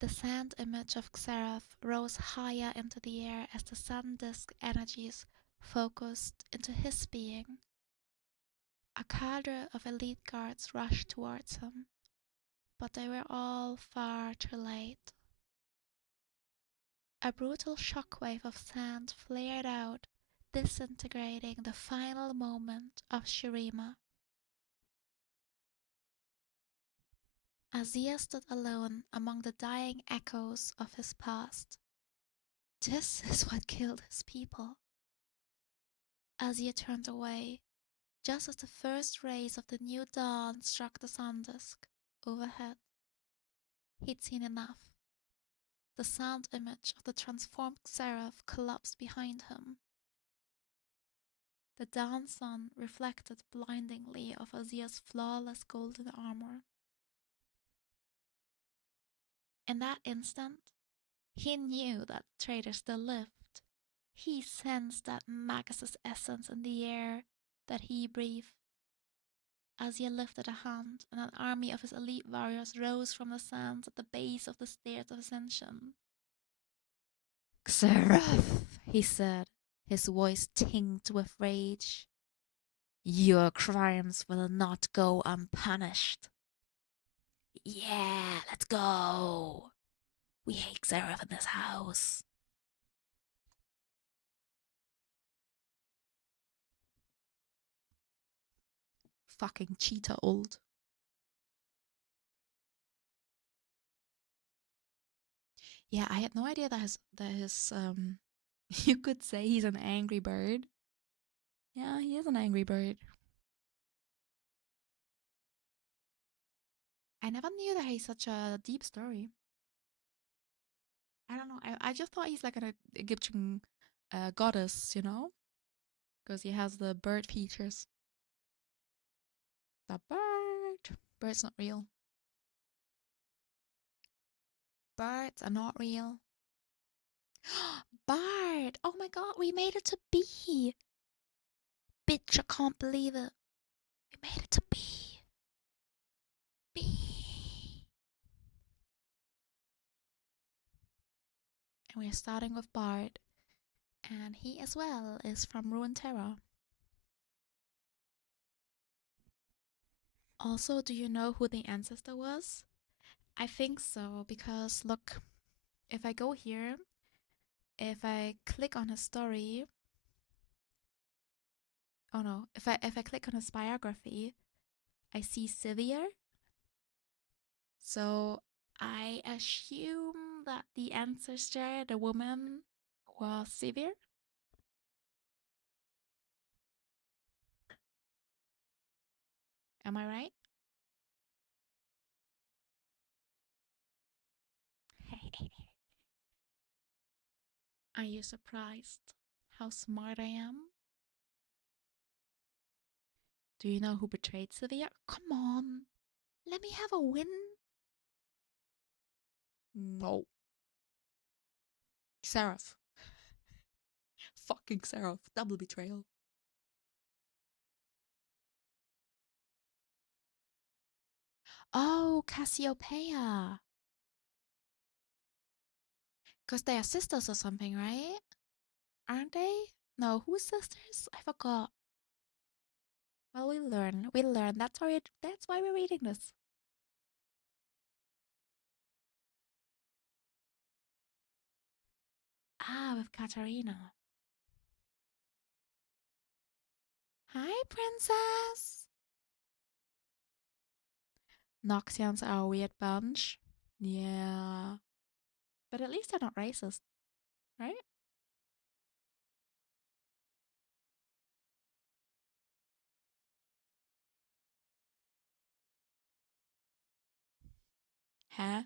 The sand image of Xerath rose higher into the air as the sun disk energies focused into his being. A cadre of elite guards rushed towards him, but they were all far too late. A brutal shockwave of sand flared out, disintegrating the final moment of Shurima. Azir stood alone among the dying echoes of his past. This is what killed his people. Azir turned away, just as the first rays of the new dawn struck the sun disk overhead. He'd seen enough. The sound image of the transformed Xerath collapsed behind him. The dawn sun reflected blindingly off Azia's flawless golden armor. In that instant, he knew that the traitor still lived. He sensed that Magus' essence in the air that he breathed. Azia lifted a hand, and an army of his elite warriors rose from the sands at the base of the stairs of ascension. Xerath, he said, his voice tinged with rage. Your crimes will not go unpunished. Yeah, let's go. We hate Xerath in this house. Fucking cheetah old. Yeah, I had no idea that his you could say he's an angry bird. Yeah, he is an angry bird. I never knew that he's such a deep story. I don't know. I just thought he's like an Egyptian goddess, you know? Because he has the bird features. The bird. Bird's not real. Birds are not real. Bard! Oh my god, we made it to B! Bitch, I can't believe it. We made it to B. B. And we're starting with Bard. And he as well is from Runeterra. Also, do you know who the ancestor was? I think so, because look, if I go here, if I click on his story, oh no, if I click on his biography, I see Scythia. So I assume that the ancestor, the woman, was Scythia. Am I right? Are you surprised how smart I am? Do you know who betrayed Scythia? Come on, let me have a win. No. Seraph. Fucking Seraph. Double betrayal. Oh, Cassiopeia. Because they are sisters or something, right? Aren't they? No, who's sisters? I forgot. Well, we'll learn. We'll learn. That's why we're reading this. Ah, with Katarina. Hi, princess. Noxians are a weird bunch. Yeah. But at least they're not racist, right? Huh?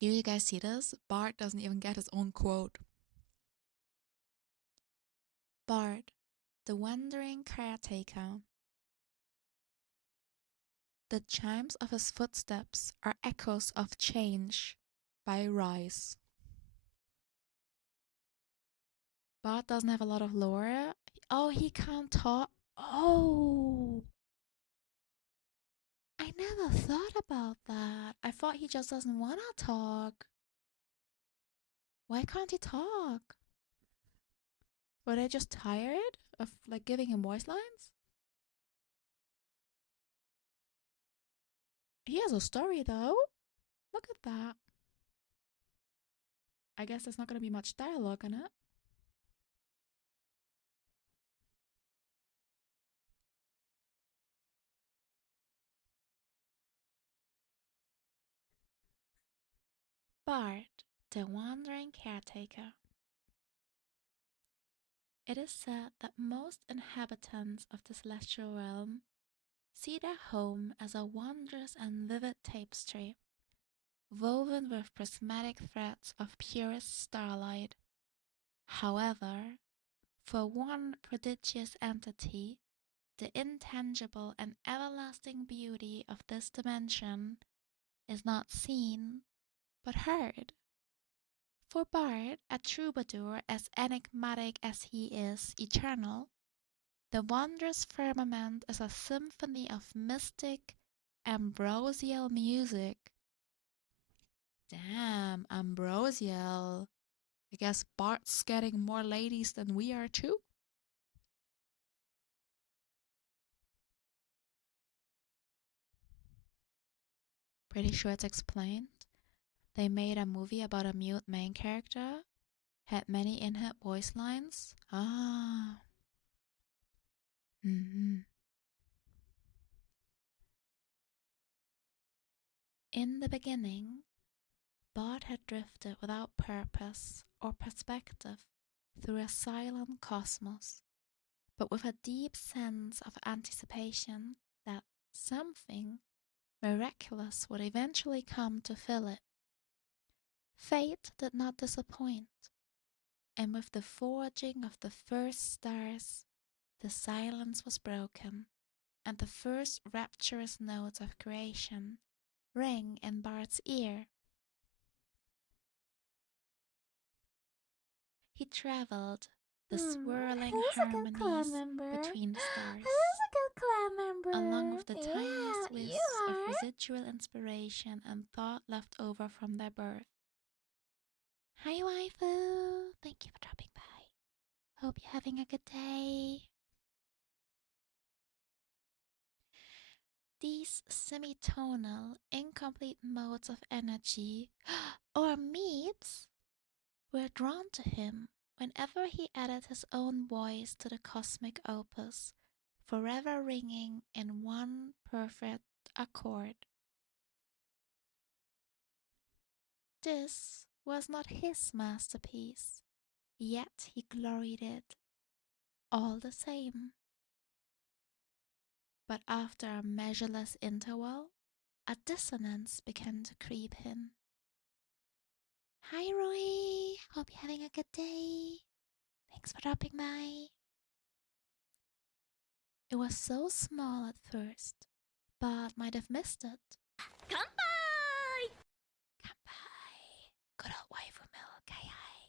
Do you guys see this? Bart doesn't even get his own quote. Bart, the wandering caretaker. The chimes of his footsteps are echoes of change by Rice. Bart doesn't have a lot of lore. Oh, he can't talk. Oh, I never thought about that. I thought he just doesn't want to talk. Why can't he talk? Were they just tired of like giving him voice lines? He has a story though. Look at that. I guess there's not going to be much dialogue in it. Bart, the wandering caretaker. It is said that most inhabitants of the celestial realm see their home as a wondrous and vivid tapestry, woven with prismatic threads of purest starlight. However, for one prodigious entity, the intangible and everlasting beauty of this dimension is not seen, but heard. For Bard, a troubadour as enigmatic as he is eternal, the wondrous firmament is a symphony of mystic, ambrosial music. Damn, ambrosial. I guess Bart's getting more ladies than we are too. Pretty sure it's explained. They made a movie about a mute main character, had many in-hit voice lines. Ah. In the beginning, Bart had drifted without purpose or perspective through a silent cosmos, but with a deep sense of anticipation that something miraculous would eventually come to fill it. Fate did not disappoint, and with the forging of the first stars, the silence was broken, and the first rapturous notes of creation rang in Bart's ear. He traveled the swirling harmonies between the stars, along with the tiniest wisps of residual inspiration and thought left over from their birth. Hi, waifu! Thank you for dropping by. Hope you're having a good day. These semitonal, incomplete modes of energy, or meeps, were drawn to him whenever he added his own voice to the cosmic opus, forever ringing in one perfect accord. This was not his masterpiece, yet he gloried it all the same. But after a measureless interval, a dissonance began to creep in. Hi Roy, hope you're having a good day. Thanks for dropping by. It was so small at first, but might have missed it. Kanpai! Kanpai! Good old waifu milk, hi.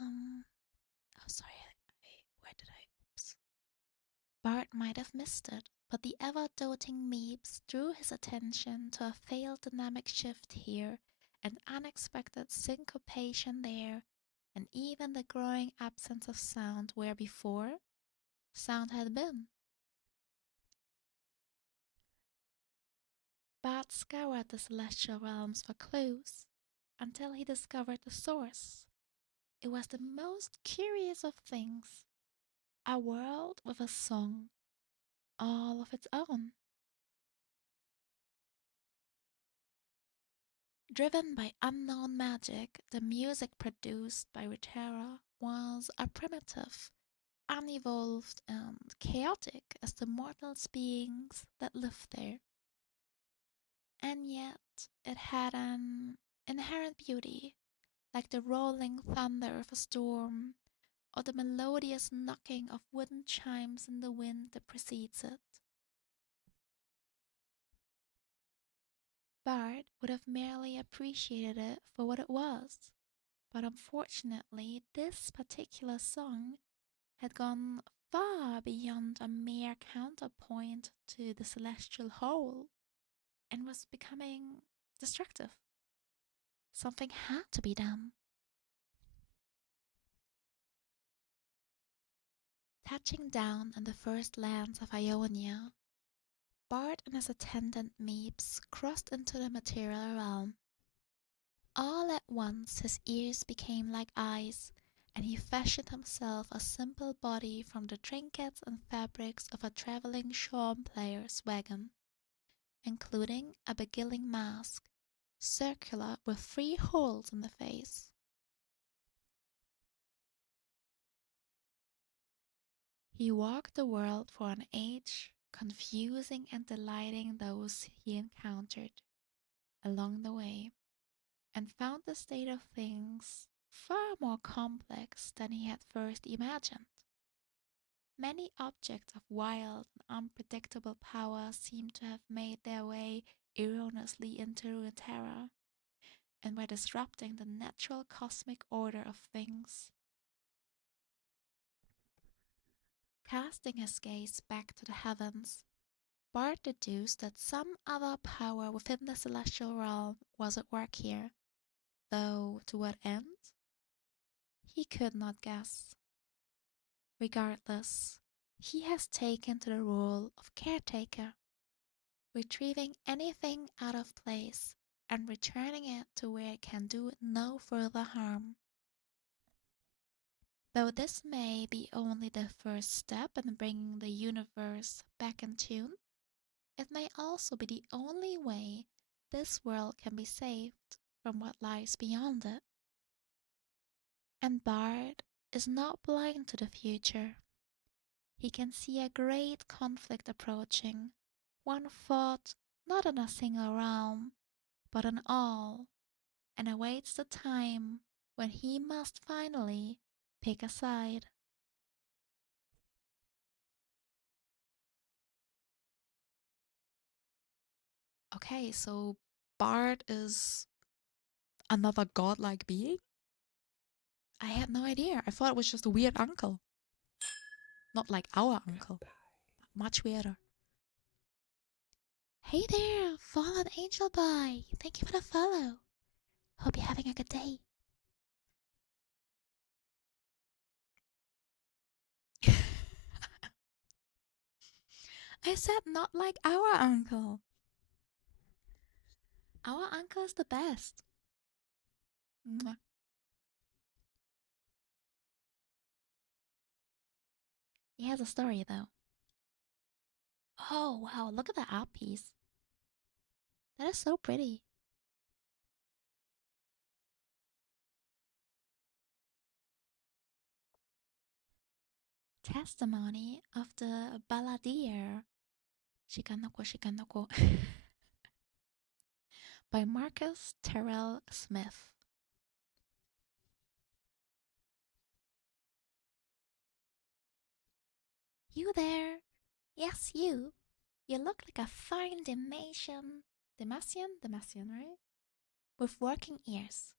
Oh sorry, where did I, oops. Bart might have missed it, but the ever-doting Meeps drew his attention to a failed dynamic shift here, an unexpected syncopation there, and even the growing absence of sound where before sound had been. Bart scoured the celestial realms for clues, until he discovered the source. It was the most curious of things, a world with a song, all of its own. Driven by unknown magic, the music produced by Rutera was as primitive, unevolved, and chaotic as the mortal beings that lived there. And yet, it had an inherent beauty, like the rolling thunder of a storm, or the melodious knocking of wooden chimes in the wind that precedes it. Bard would have merely appreciated it for what it was, but unfortunately this particular song had gone far beyond a mere counterpoint to the celestial whole, and was becoming destructive. Something had to be done. Touching down in the first lands of Ionia, Bard and his attendant Meeps crossed into the material realm. All at once his ears became like eyes, and he fashioned himself a simple body from the trinkets and fabrics of a traveling shawm player's wagon, including a beguiling mask, circular with 3 holes in the face. He walked the world for an age confusing and delighting those he encountered along the way, and found the state of things far more complex than he had first imagined. Many objects of wild and unpredictable power seemed to have made their way erroneously into Runeterra, and were disrupting the natural cosmic order of things. Casting his gaze back to the heavens, Bart deduced that some other power within the celestial realm was at work here, though to what end? He could not guess. Regardless, he has taken to the role of caretaker, retrieving anything out of place and returning it to where it can do no further harm. Though this may be only the first step in bringing the universe back in tune, it may also be the only way this world can be saved from what lies beyond it. And Bard is not blind to the future. He can see a great conflict approaching, one fought not in a single realm, but in all, and awaits the time when he must finally pick a side. Okay, so Bard is another godlike being? I had no idea. I thought it was just a weird uncle. Not like our uncle. Much weirder. Hey there, fallen angel boy. Thank you for the follow. Hope you're having a good day. I said not like our uncle. Our uncle is the best. Mwah. He has a story though. Oh wow, look at the art piece. That is so pretty. Testimony of the Balladeer. Shikanoko Shikanoko. By Marcus Terrell Smith. You there? Yes, you. You look like a fine Demasian, right? With working ears.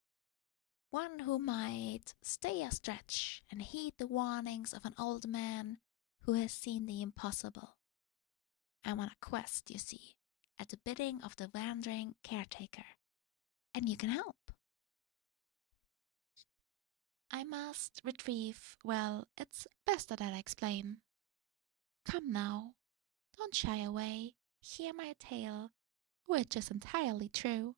One who might stay a stretch and heed the warnings of an old man who has seen the impossible. I'm on a quest, you see, at the bidding of the wandering caretaker. And you can help. I must retrieve, well, it's best that I explain. Come now, don't shy away, hear my tale, which is entirely true.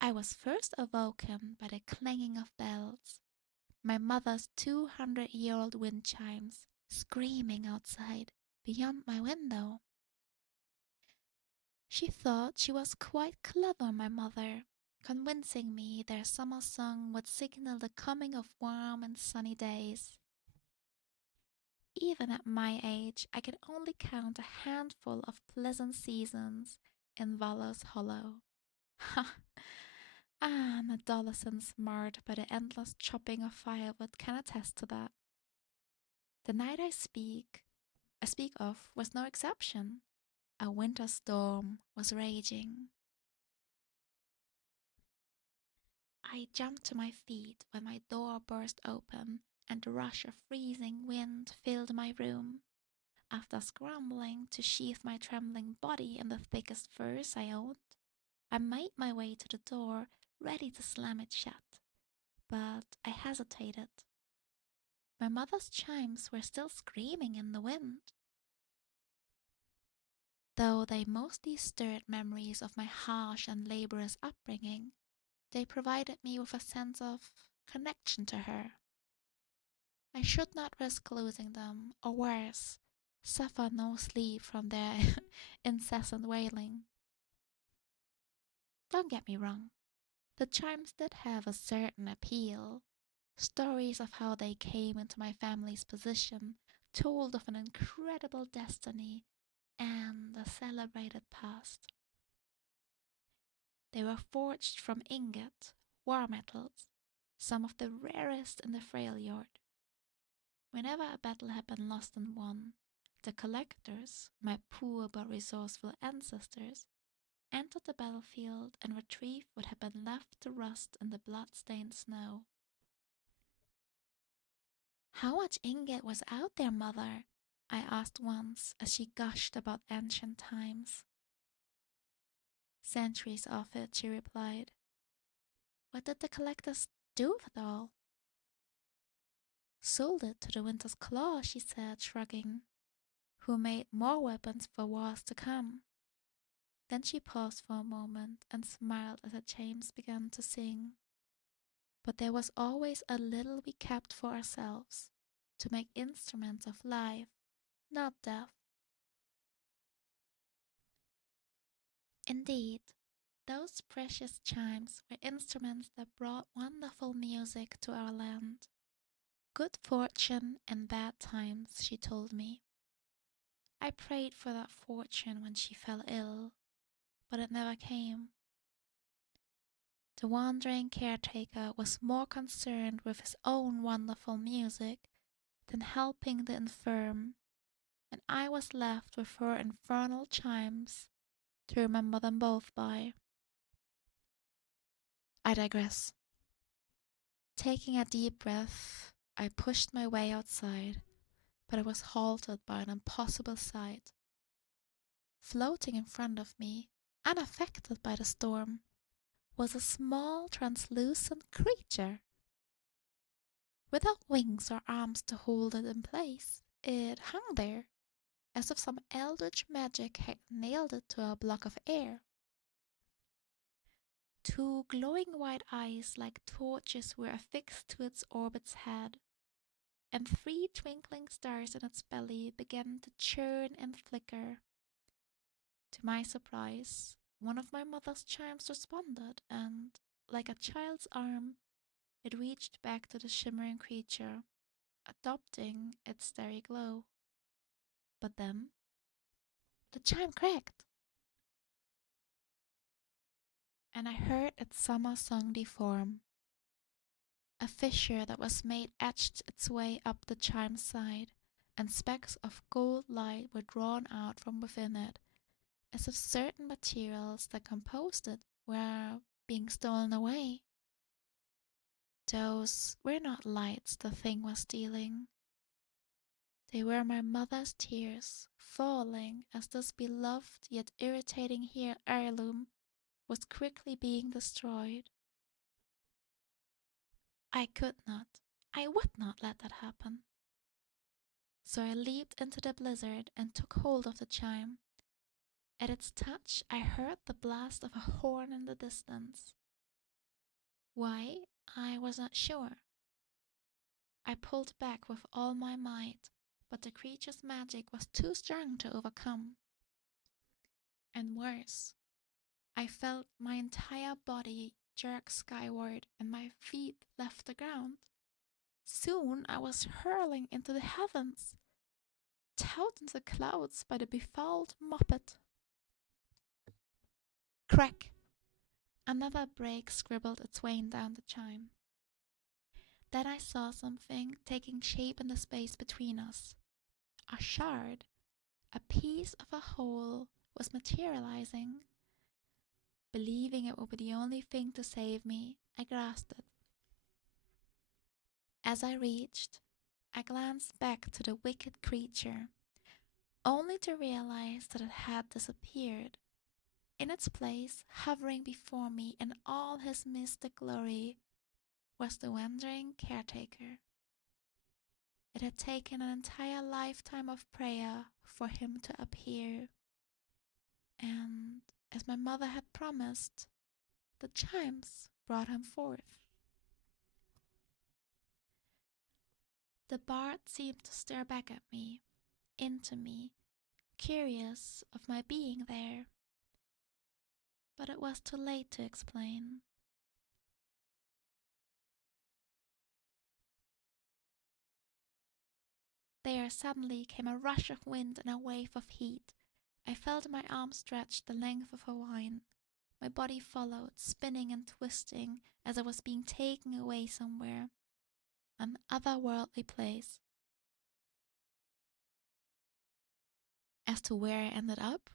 I was first awoken by the clanging of bells, my mother's 200-year-old wind chimes screaming outside beyond my window. She thought she was quite clever, my mother, convincing me their summer song would signal the coming of warm and sunny days. Even at my age, I can only count a handful of pleasant seasons in Valor's Hollow. Ha! An adolescence marred by the endless chopping of firewood can attest to that. The night I speak of was no exception. A winter storm was raging. I jumped to my feet when my door burst open and a rush of freezing wind filled my room. After scrambling to sheath my trembling body in the thickest furs I owned, I made my way to the door, ready to slam it shut. But I hesitated. My mother's chimes were still screaming in the wind. Though they mostly stirred memories of my harsh and laborious upbringing, they provided me with a sense of connection to her. I should not risk losing them, or worse, suffer no sleep from their incessant wailing. Don't get me wrong, the chimes did have a certain appeal. Stories of how they came into my family's possession told of an incredible destiny and a celebrated past. They were forged from ingot, war metals, some of the rarest in the Freljord. Whenever a battle had been lost and won, the collectors, my poor but resourceful ancestors, entered the battlefield and retrieved what had been left to rust in the blood-stained snow. "How much ingot was out there, Mother?" I asked once as she gushed about ancient times. "Centuries of it," she replied. "What did the collectors do with it all?" "Sold it to the Winter's Claw," she said, shrugging, "who made more weapons for wars to come." Then she paused for a moment and smiled as her chimes began to sing. "But there was always a little we kept for ourselves, to make instruments of life, not death." Indeed, those precious chimes were instruments that brought wonderful music to our land. Good fortune in bad times, she told me. I prayed for that fortune when she fell ill, but it never came. The wandering caretaker was more concerned with his own wonderful music than helping the infirm, and I was left with her infernal chimes to remember them both by. I digress. Taking a deep breath, I pushed my way outside, but I was halted by an impossible sight. Floating in front of me, unaffected by the storm, was a small translucent creature. Without wings or arms to hold it in place, it hung there, as if some eldritch magic had nailed it to a block of air. Two glowing white eyes like torches were affixed to its orbit's head, and three twinkling stars in its belly began to churn and flicker. To my surprise, one of my mother's chimes responded, and, like a child's arm, it reached back to the shimmering creature, adopting its starry glow. But then, the chime cracked, and I heard its summer song deform. A fissure that was made etched its way up the chime's side, and specks of gold light were drawn out from within it, as if certain materials that composed it were being stolen away. Those were not lights the thing was stealing. They were my mother's tears, falling as this beloved yet irritating heirloom was quickly being destroyed. I would not let that happen. So I leaped into the blizzard and took hold of the chime. At its touch, I heard the blast of a horn in the distance. Why, I was not sure. I pulled back with all my might, but the creature's magic was too strong to overcome. And worse, I felt my entire body jerk skyward and my feet left the ground. Soon I was hurling into the heavens, towed into the clouds by the befouled moppet. Crack! Another break scribbled its way down the chime. Then I saw something taking shape in the space between us. A shard, a piece of a whole, was materializing. Believing it would be the only thing to save me, I grasped it. As I reached, I glanced back to the wicked creature, only to realize that it had disappeared. In its place, hovering before me in all his mystic glory, was the wandering caretaker. It had taken an entire lifetime of prayer for him to appear, and, as my mother had promised, the chimes brought him forth. The bard seemed to stare back at me, into me, curious of my being there. But it was too late to explain. There suddenly came a rush of wind and a wave of heat. I felt my arm stretched the length of a vine. My body followed, spinning and twisting as I was being taken away somewhere, an otherworldly place. As to where I ended up,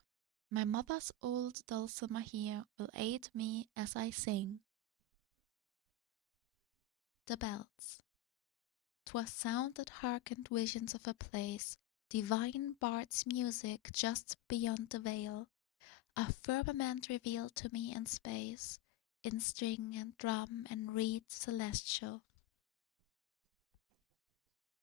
my mother's old dulcimer here will aid me as I sing. The bells. 'Twas sound that hearkened visions of a place, divine bard's music just beyond the veil, a firmament revealed to me in space, in string and drum and reed celestial.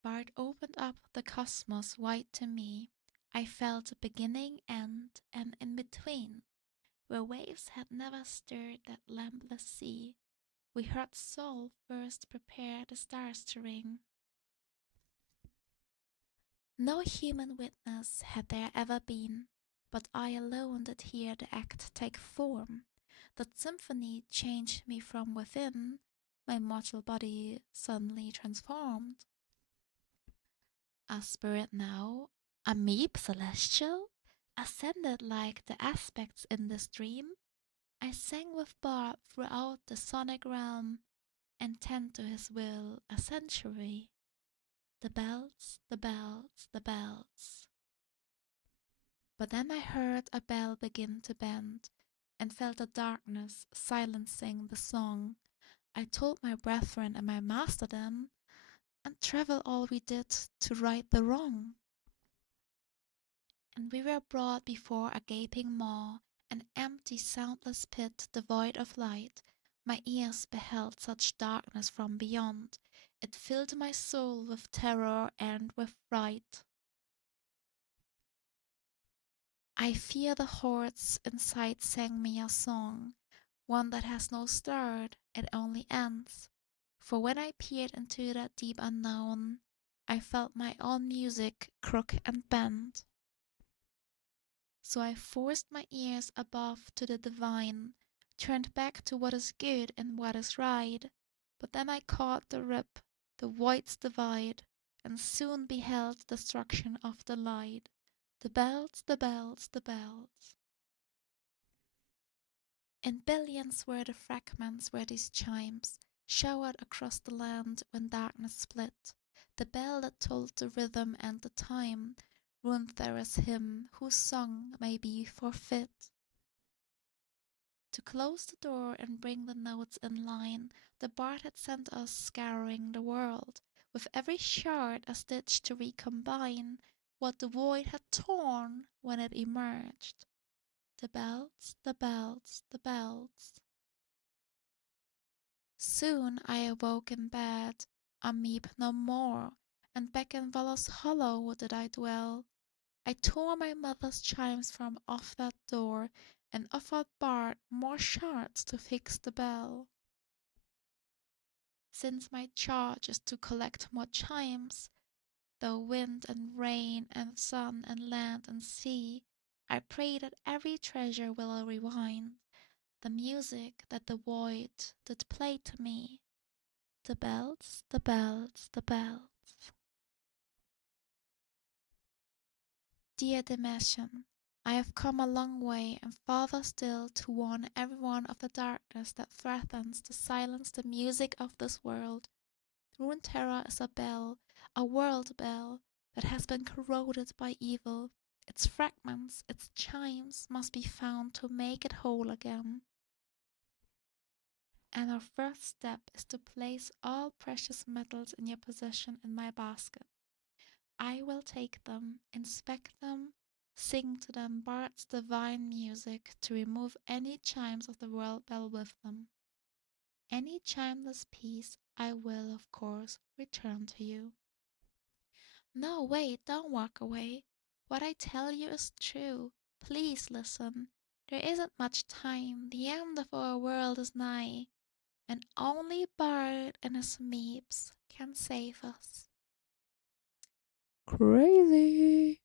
Bard opened up the cosmos wide to me. I felt beginning, end, and in between, where waves had never stirred that lampless sea. We heard Sol first prepare the stars to ring. No human witness had there ever been, but I alone did hear the act take form. That symphony changed me from within, my mortal body suddenly transformed. A spirit now, a meep celestial, ascended like the aspects in this dream. I sang with Barb throughout the sonic realm, and tend to his will a century. The bells, the bells, the bells. But then I heard a bell begin to bend, and felt the darkness silencing the song. I told my brethren and my master then, and travel all we did to right the wrong. And we were brought before a gaping maw, an empty soundless pit devoid of light. My ears beheld such darkness from beyond. It filled my soul with terror and with fright. I fear the hordes inside sang me a song, one that has no start, it only ends. For when I peered into that deep unknown, I felt my own music crook and bend. So I forced my ears above to the divine, turned back to what is good and what is right. But then I caught the rip, the voids divide, and soon beheld destruction of the light. The bells, the bells, the bells. In billions were the fragments where these chimes showered across the land when darkness split. The bell that told the rhythm and the time, ruined there is him whose song may be forfeit. To close the door and bring the notes in line, the bard had sent us scouring the world, with every shard a stitch to recombine what the void had torn when it emerged. The bells, the bells, the bells. Soon I awoke in bed, a meep no more, and back in Valor's hollow did I dwell. I tore my mother's chimes from off that door, and offered Bard more shards to fix the bell. Since my charge is to collect more chimes, though wind and rain and sun and land and sea, I pray that every treasure will rewind the music that the void did play to me. The bells, the bells, the bells. Dear Demetian, I have come a long way and farther still to warn everyone of the darkness that threatens to silence the music of this world. Runeterra is a world bell, that has been corroded by evil. Its fragments, its chimes, must be found to make it whole again. And our first step is to place all precious metals in your possession in my basket. I will take them, inspect them, sing to them Bard's divine music to remove any chimes of the world bell with them. Any chimeless piece I will, of course, return to you. No, wait, don't walk away. What I tell you is true. Please listen. There isn't much time. The end of our world is nigh, and only Bard and his meeps can save us. Crazy.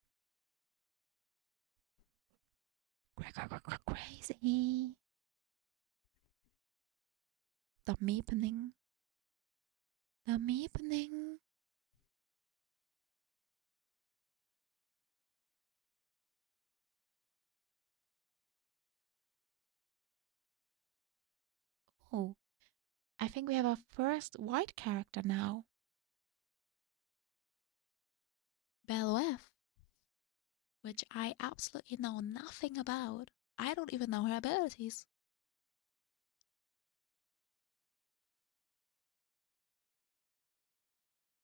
Crazy. The meepening. The meepening. Oh, I think we have our first white character now. Belweth, which I absolutely know nothing about. I don't even know her abilities.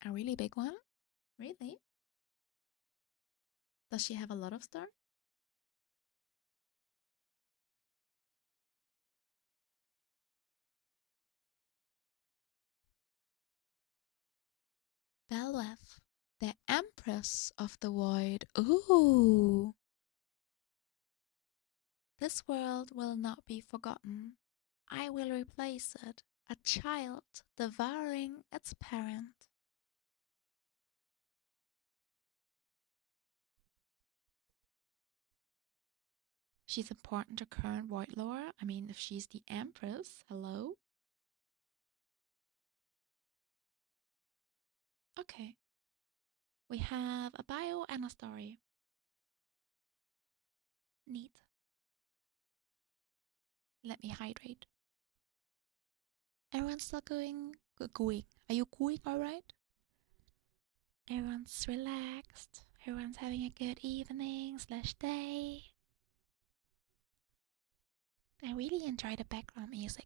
A really big one? Really? Does she have a lot of stars? Belweth, the Empress of the Void. Ooh! This world will not be forgotten. I will replace it, a child devouring its parent. She's important to current Void lore. I mean, if she's the Empress, hello? Okay. We have a bio and a story. Neat. Let me hydrate. Everyone's still going? Going. Are you going alright? Everyone's relaxed. Everyone's having a good evening slash day. I really enjoy the background music.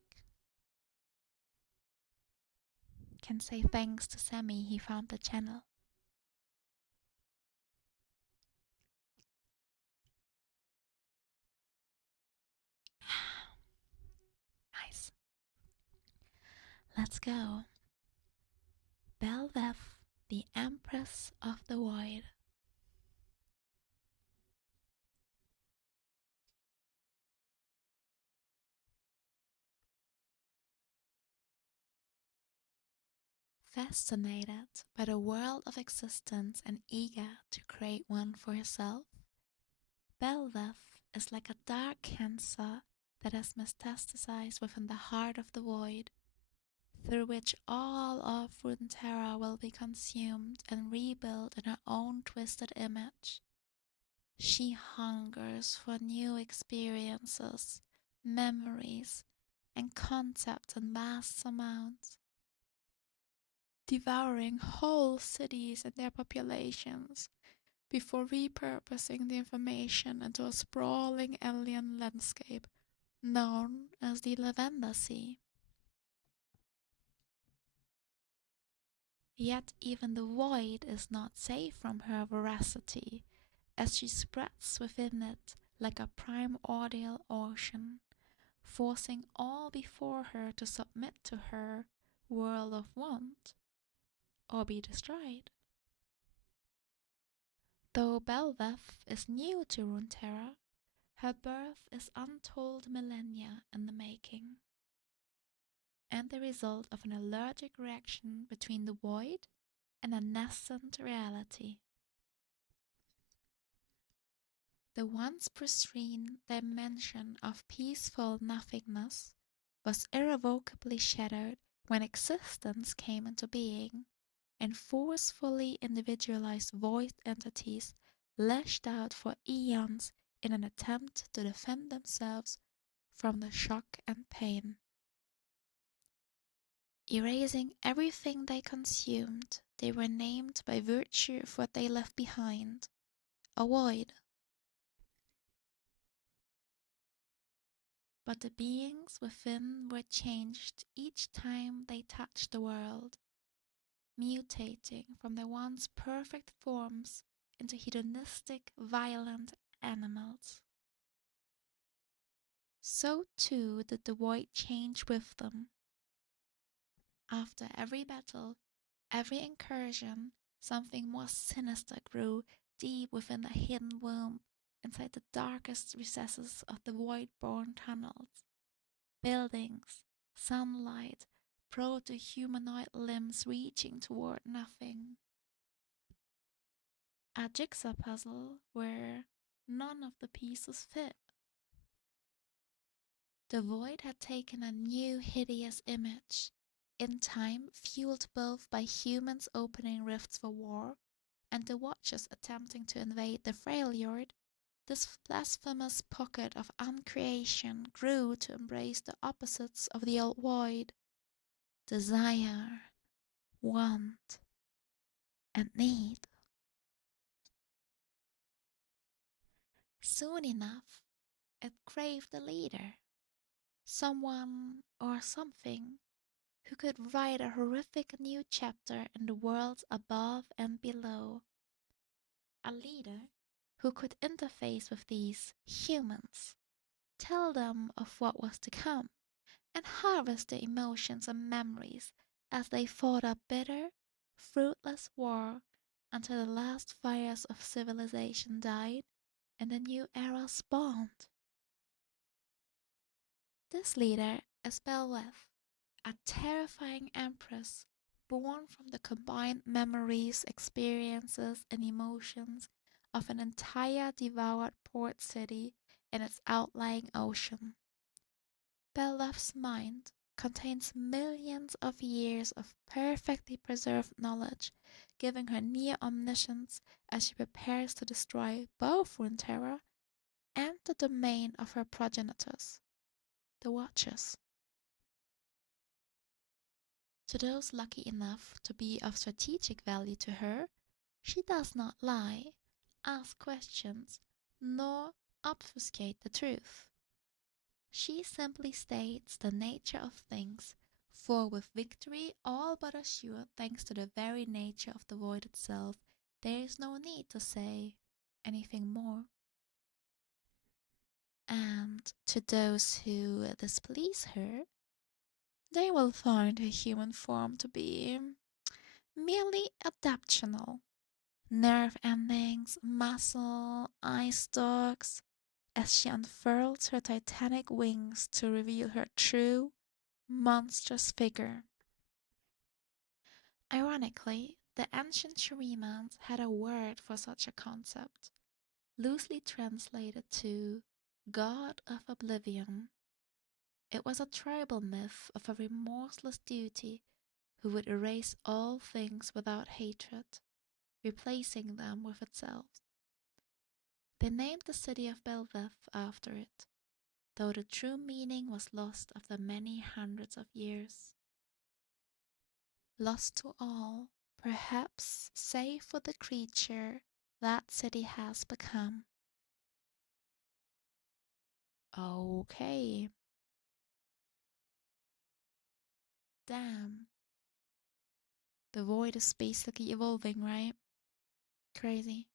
Can say thanks to Sammy, he found the channel. Nice. Let's go. Belveth, the Empress of the Void. Fascinated by the world of existence and eager to create one for herself, Belveth is like a dark cancer that has metastasized within the heart of the void, through which all of Runeterra will be consumed and rebuilt in her own twisted image. She hungers for new experiences, memories, and concepts in vast amounts, devouring whole cities and their populations before repurposing the information into a sprawling alien landscape known as the Lavender Sea. Yet even the void is not safe from her voracity, as she spreads within it like a primordial ocean, forcing all before her to submit to her world of want, or be destroyed. Though Belveth is new to Runeterra, her birth is untold millennia in the making, and the result of an allergic reaction between the void and a nascent reality. The once pristine dimension of peaceful nothingness was irrevocably shattered when existence came into being, and forcefully individualized void entities lashed out for eons in an attempt to defend themselves from the shock and pain. Erasing everything they consumed, they were named by virtue of what they left behind, a void. But the beings within were changed each time they touched the world, mutating from their once perfect forms into hedonistic, violent animals. So too did the void change with them. After every battle, every incursion, something more sinister grew deep within the hidden womb, inside the darkest recesses of the void-born tunnels. Buildings, sunlight, proto-humanoid limbs reaching toward nothing. A jigsaw puzzle where none of the pieces fit. The void had taken a new hideous image, in time fueled both by humans opening rifts for war and the Watchers attempting to invade the Freljord This blasphemous pocket of uncreation grew to embrace the opposites of the old void: desire, want, and need. Soon enough, it craved a leader, someone or something who could write a horrific new chapter in the worlds above and below. A leader who could interface with these humans, tell them of what was to come, and harvest their emotions and memories as they fought a bitter, fruitless war until the last fires of civilization died and a new era spawned. This leader is Belweth, a terrifying empress born from the combined memories, experiences, and emotions of an entire devoured port city and its outlying ocean. Belweth's mind contains millions of years of perfectly preserved knowledge, giving her near omniscience as she prepares to destroy both Runeterra and the domain of her progenitors, the Watchers. To those lucky enough to be of strategic value to her, she does not lie, ask questions, nor obfuscate the truth. She simply states the nature of things, for with victory all but assured thanks to the very nature of the void itself, there is no need to say anything more. And to those who displease her, they will find her human form to be merely adaptional. Nerve endings, muscle, eye stalks, as she unfurls her titanic wings to reveal her true, monstrous figure. Ironically, the ancient Sherimans had a word for such a concept, loosely translated to God of Oblivion. It was a tribal myth of a remorseless deity who would erase all things without hatred, replacing them with itself. They named the city of Belveth after it, though the true meaning was lost after many hundreds of years. Lost to all, perhaps save for the creature that city has become. Okay. Damn. The void is basically evolving, right? Crazy.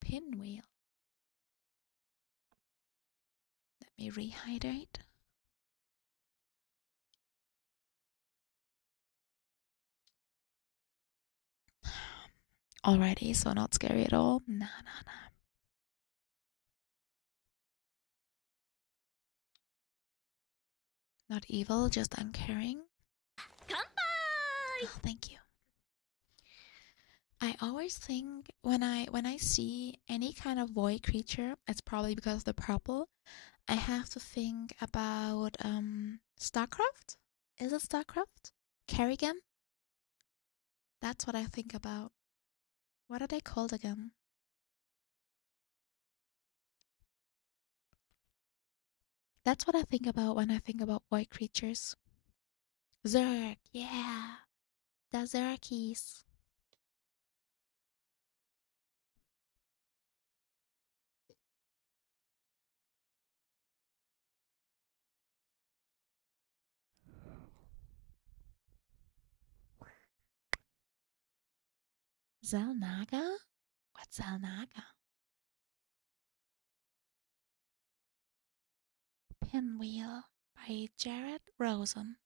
Pinwheel. Let me rehydrate. Already, so not scary at all. Nah. Not evil, just uncaring. Kanpai! Oh, thank you. I always think when I see any kind of void creature, it's probably because of the purple. I have to think about StarCraft. Is it StarCraft? Kerrigan? That's what I think about. What are they called again? That's what I think about when I think about void creatures. Zerg, yeah. The Zerkies. Zelnaga? What's Zelnaga? Pinwheel by Jared Rosen.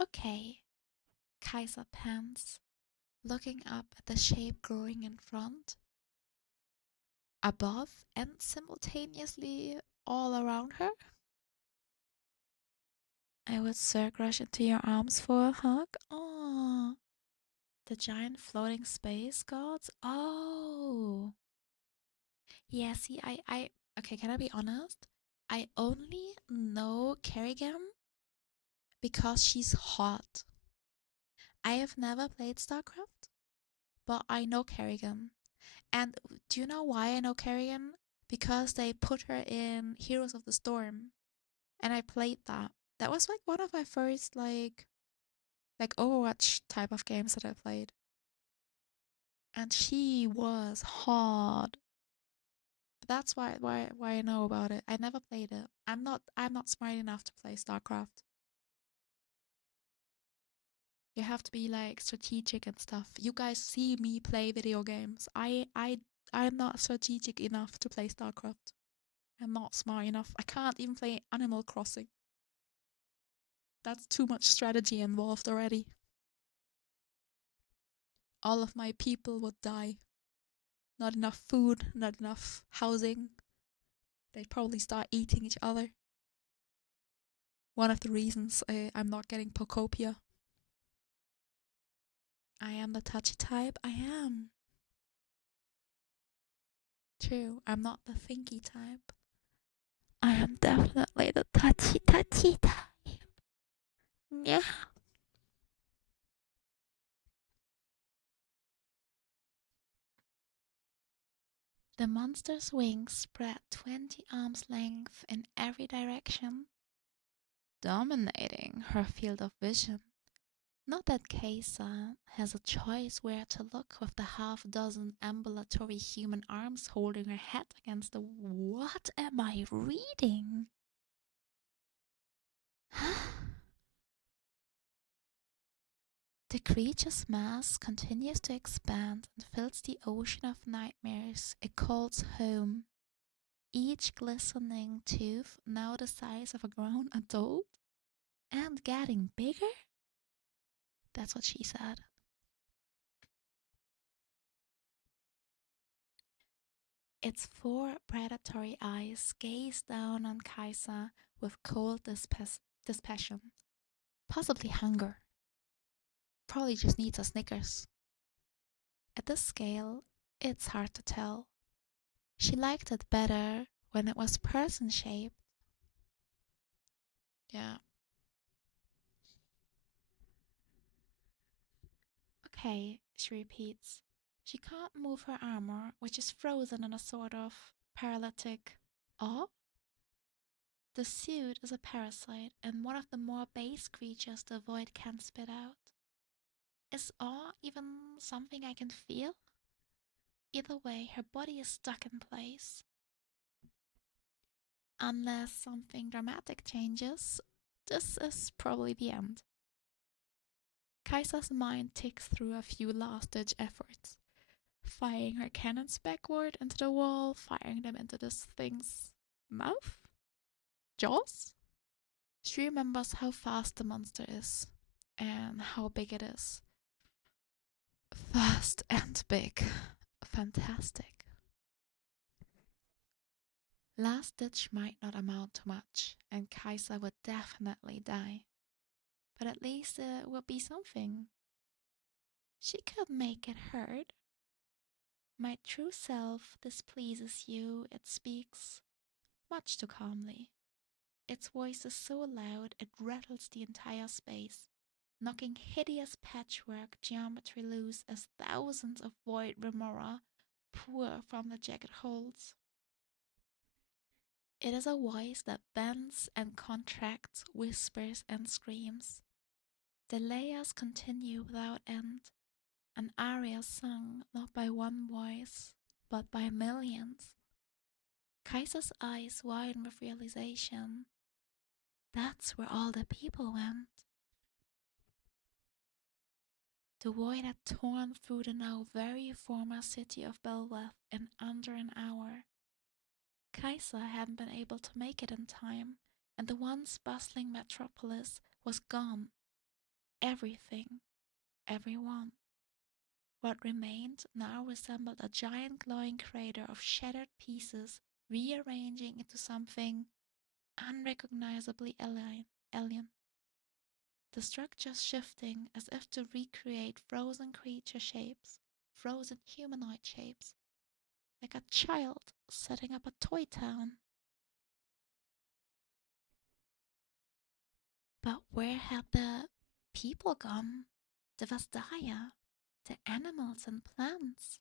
Okay, Kaiser pants, looking up at the shape growing in front, above, and simultaneously all around her. I would Zerg rush into your arms for a hug. Oh, the giant floating space gods. Oh, yeah. See, okay. Can I be honest? I only know Kerrigan because she's hot. I have never played StarCraft, but I know Kerrigan. And do you know why I know Kerrigan? Because they put her in Heroes of the Storm, and I played that. That was like one of my first like Overwatch type of games that I played. And she was hard. But that's why I know about it. I never played it. I'm not smart enough to play StarCraft. You have to be like strategic and stuff. You guys see me play video games. I'm not strategic enough to play StarCraft. I'm not smart enough. I can't even play Animal Crossing. That's too much strategy involved already. All of my people would die. Not enough food, not enough housing. They'd probably start eating each other. One of the reasons I'm not getting Pocopia. I am the touchy type. I am. True, I'm not the thinky type. I am definitely the touchy type. Yeah. The monster's wings spread 20 arms length in every direction, dominating her field of vision. Not that Kesa has a choice where to look with the half-dozen ambulatory human arms holding her head against the... What am I reading? The creature's mass continues to expand and fills the ocean of nightmares it calls home. Each glistening tooth now the size of a grown adult and getting bigger? That's what she said. Its 4 predatory eyes gaze down on Kaisa with cold dispassion. Possibly hunger. Probably just needs a Snickers. At this scale, it's hard to tell. She liked it better when it was person-shaped. Yeah. Okay, she repeats. She can't move her armor, which is frozen in a sort of paralytic awe. The suit is a parasite and one of the more base creatures the void can spit out. Is awe even something I can feel? Either way, her body is stuck in place. Unless something dramatic changes, this is probably the end. Kaisa's mind ticks through a few last-ditch efforts. Firing her cannons backward into the wall, firing them into this thing's mouth? Jaws? She remembers how fast the monster is, and how big it is. Fast and big. Fantastic. Last ditch might not amount to much, and Kaisa would definitely die. But at least it would be something. She could make it heard. My true self displeases you, it speaks, much too calmly. Its voice is so loud it rattles the entire space, knocking hideous patchwork geometry loose as thousands of void remora pour from the jagged holes. It is a voice that bends and contracts, whispers and screams. The layers continue without end, an aria sung not by one voice, but by millions. Kaiser's eyes widen with realization. That's where all the people went. The void had torn through the now very former city of Belweth in under an hour. Kaiser hadn't been able to make it in time, and the once bustling metropolis was gone. Everything, everyone. What remained now resembled a giant glowing crater of shattered pieces rearranging into something unrecognizably alien. The structures shifting as if to recreate frozen creature shapes, frozen humanoid shapes, like a child setting up a toy town. But where had the people gone? the Vastaya, the animals and plants.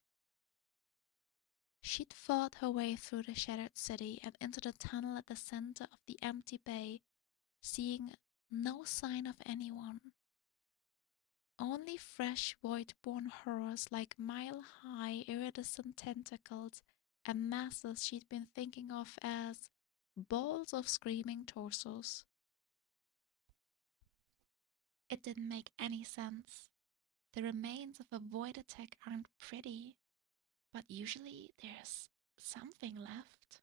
She'd fought her way through the shattered city and into the tunnel at the center of the empty bay, seeing no sign of anyone. Only fresh void-born horrors like mile-high iridescent tentacles and masses she'd been thinking of as balls of screaming torsos. It didn't make any sense. The remains of a void attack aren't pretty, but usually there's something left.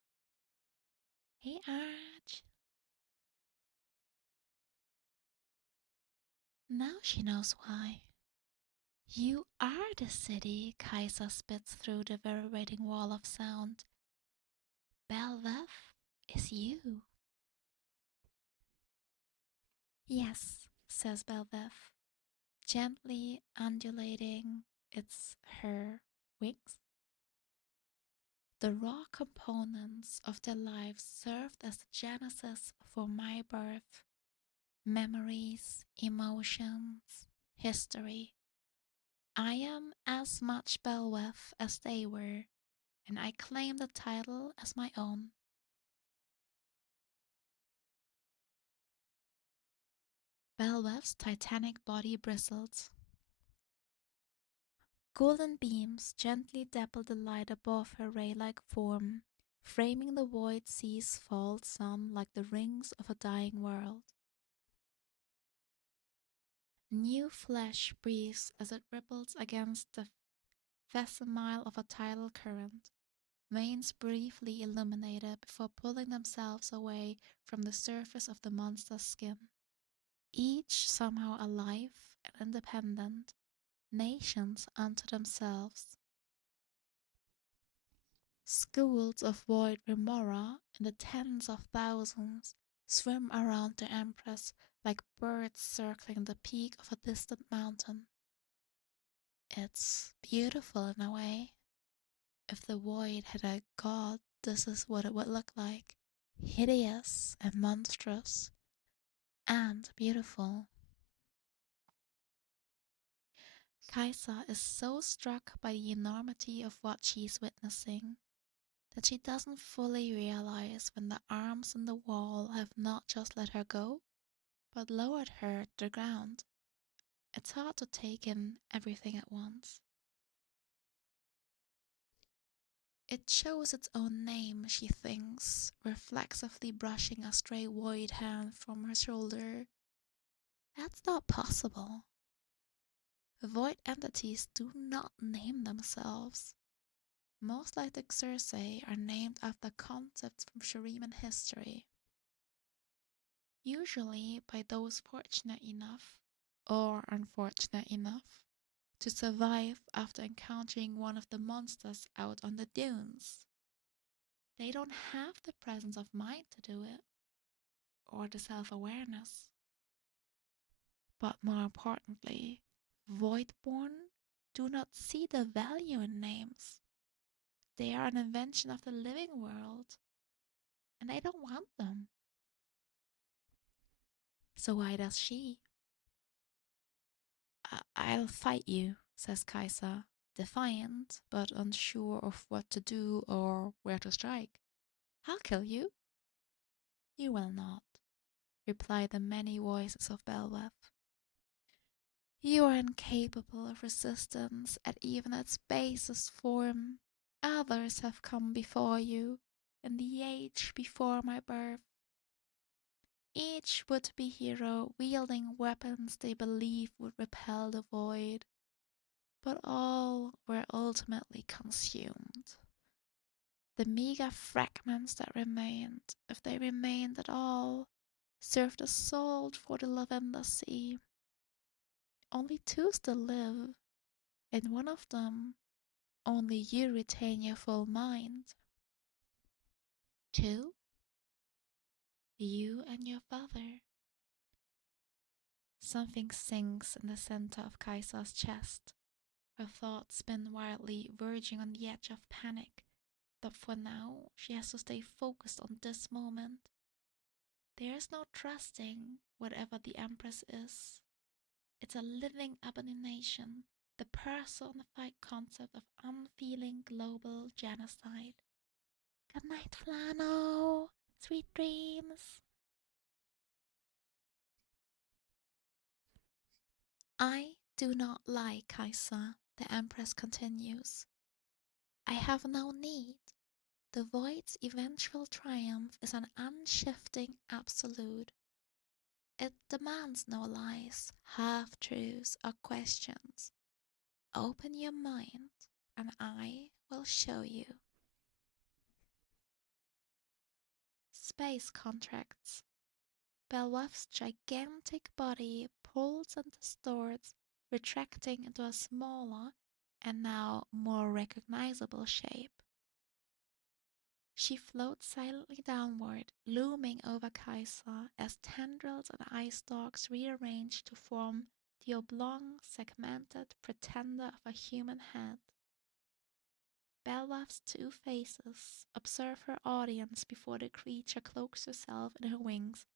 Hey, Arch. Now she knows why. You are the city, Kaiser spits through the vibrating wall of sound. Belveth is you. Yes, says Belveth, gently undulating her wings. The raw components of their lives served as the genesis for my birth. Memories, emotions, history. I am as much Belveth as they were, and I claim the title as my own. Belveth's titanic body bristled. Golden beams gently dappled the light above her ray-like form, framing the void sea's false sun like the rings of a dying world. New flesh breathes as it ripples against the facsimile of a tidal current, veins briefly illuminated before pulling themselves away from the surface of the monster's skin. Each somehow alive and independent, nations unto themselves. Schools of void remora in the tens of thousands swim around the Empress like birds circling the peak of a distant mountain. It's beautiful in a way. If the void had a god, this is what it would look like. Hideous and monstrous. And beautiful. Kaisa is so struck by the enormity of what she's witnessing that she doesn't fully realize when the arms in the wall have not just let her go, but lowered her to the ground. It's hard to take in everything at once. It shows its own name, she thinks, reflexively brushing a stray void hand from her shoulder. That's not possible. Void entities do not name themselves. Most like the Xerxes are named after concepts from Shuriman history. Usually by those fortunate enough, or unfortunate enough, to survive after encountering one of the monsters out on the dunes. They don't have the presence of mind to do it, or the self-awareness. But more importantly, Voidborn do not see the value in names. They are an invention of the living world, and they don't want them. So why does she? I'll fight you, says Kaisa, defiant but unsure of what to do or where to strike. I'll kill you. You will not, reply the many voices of Belveth. You are incapable of resistance at even its basest form. Others have come before you, in the age before my birth. Each would-be hero wielding weapons they believed would repel the void, but all were ultimately consumed. The meager fragments that remained, if they remained at all, served as salt for the lavender sea. Only two still live. In one of them, only you retain your full mind. Two? You and your father. Something sinks in the center of Kaisa's chest. Her thoughts spin wildly, verging on the edge of panic. But for now, she has to stay focused on this moment. There is no trusting whatever the Empress is. It's a living abomination, the personified concept of unfeeling global genocide. Good night, Flano. Sweet dreams. I do not lie, Kaisa, the Empress continues. I have no need. The void's eventual triumph is an unshifting absolute. It demands no lies, half-truths, or questions. Open your mind, and I will show you. Space contracts. Belwef's gigantic body pulls and distorts, retracting into a smaller and now more recognizable shape. She floats silently downward, looming over Kaisa as tendrils and eye stalks rearrange to form the oblong, segmented pretender of a human head. Belwef's two faces observe her audience before the creature cloaks herself in her wings,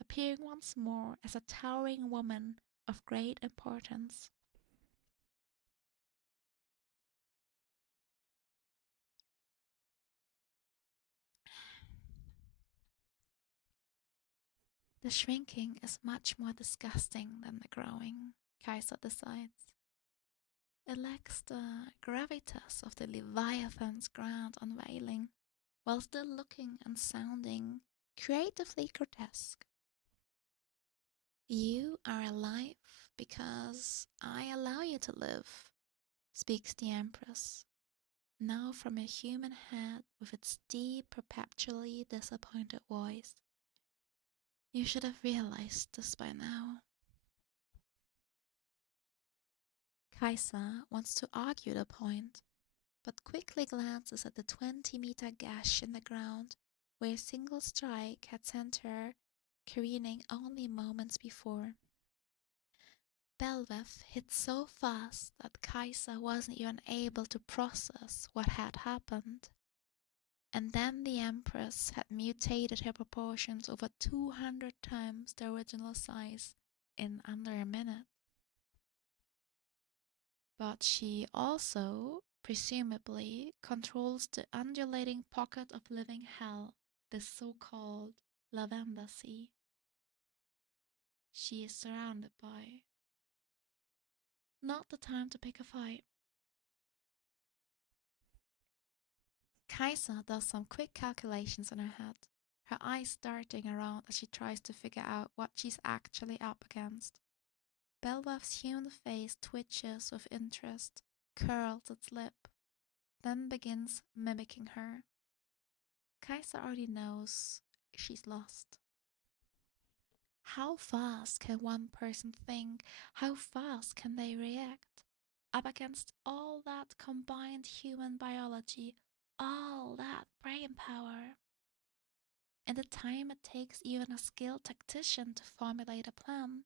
appearing once more as a towering woman of great importance. The shrinking is much more disgusting than the growing, Kaisa decides. It lacks the gravitas of the Leviathan's grand unveiling, while still looking and sounding creatively grotesque. You are alive because I allow you to live, speaks the Empress, now from a human head with its deep, perpetually disappointed voice. You should have realized this by now. Kaisa wants to argue the point, but quickly glances at the 20-meter gash in the ground where a single strike had sent her careening only moments before. Belveth hit so fast that Kaisa wasn't even able to process what had happened. And then the Empress had mutated her proportions over 200 times the original size in under a minute. But she also, presumably, controls the undulating pocket of living hell, the so-called Lavender Sea. She is surrounded by. Not the time to pick a fight. Kaisa does some quick calculations in her head, her eyes darting around as she tries to figure out what she's actually up against. Belveth's human face twitches with interest, curls its lip, then begins mimicking her. Kaisa already knows she's lost. How fast can one person think? How fast can they react? Up against all that combined human biology, all that brain power. And the time it takes even a skilled tactician to formulate a plan.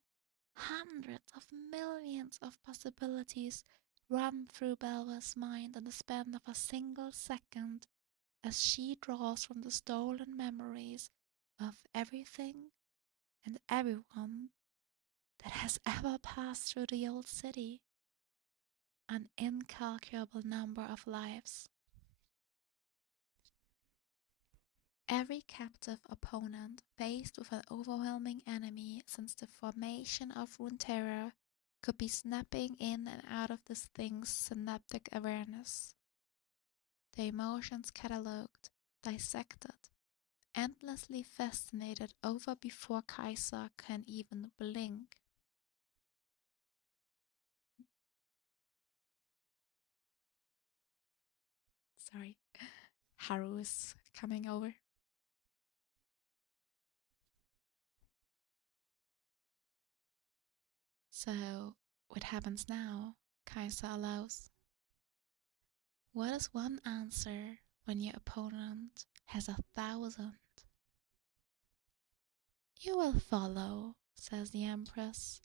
Hundreds of millions of possibilities run through Belva's mind in the span of a single second as she draws from the stolen memories of everything and everyone that has ever passed through the old city. An incalculable number of lives. Every captive opponent faced with an overwhelming enemy since the formation of Runeterra could be snapping in and out of this thing's synaptic awareness. The emotions catalogued, dissected, endlessly fascinated over before Kaisa can even blink. Sorry, Haru is coming over. So, what happens now? Kaisa allows. What is one answer when your opponent has 1,000? You will follow, says the Empress,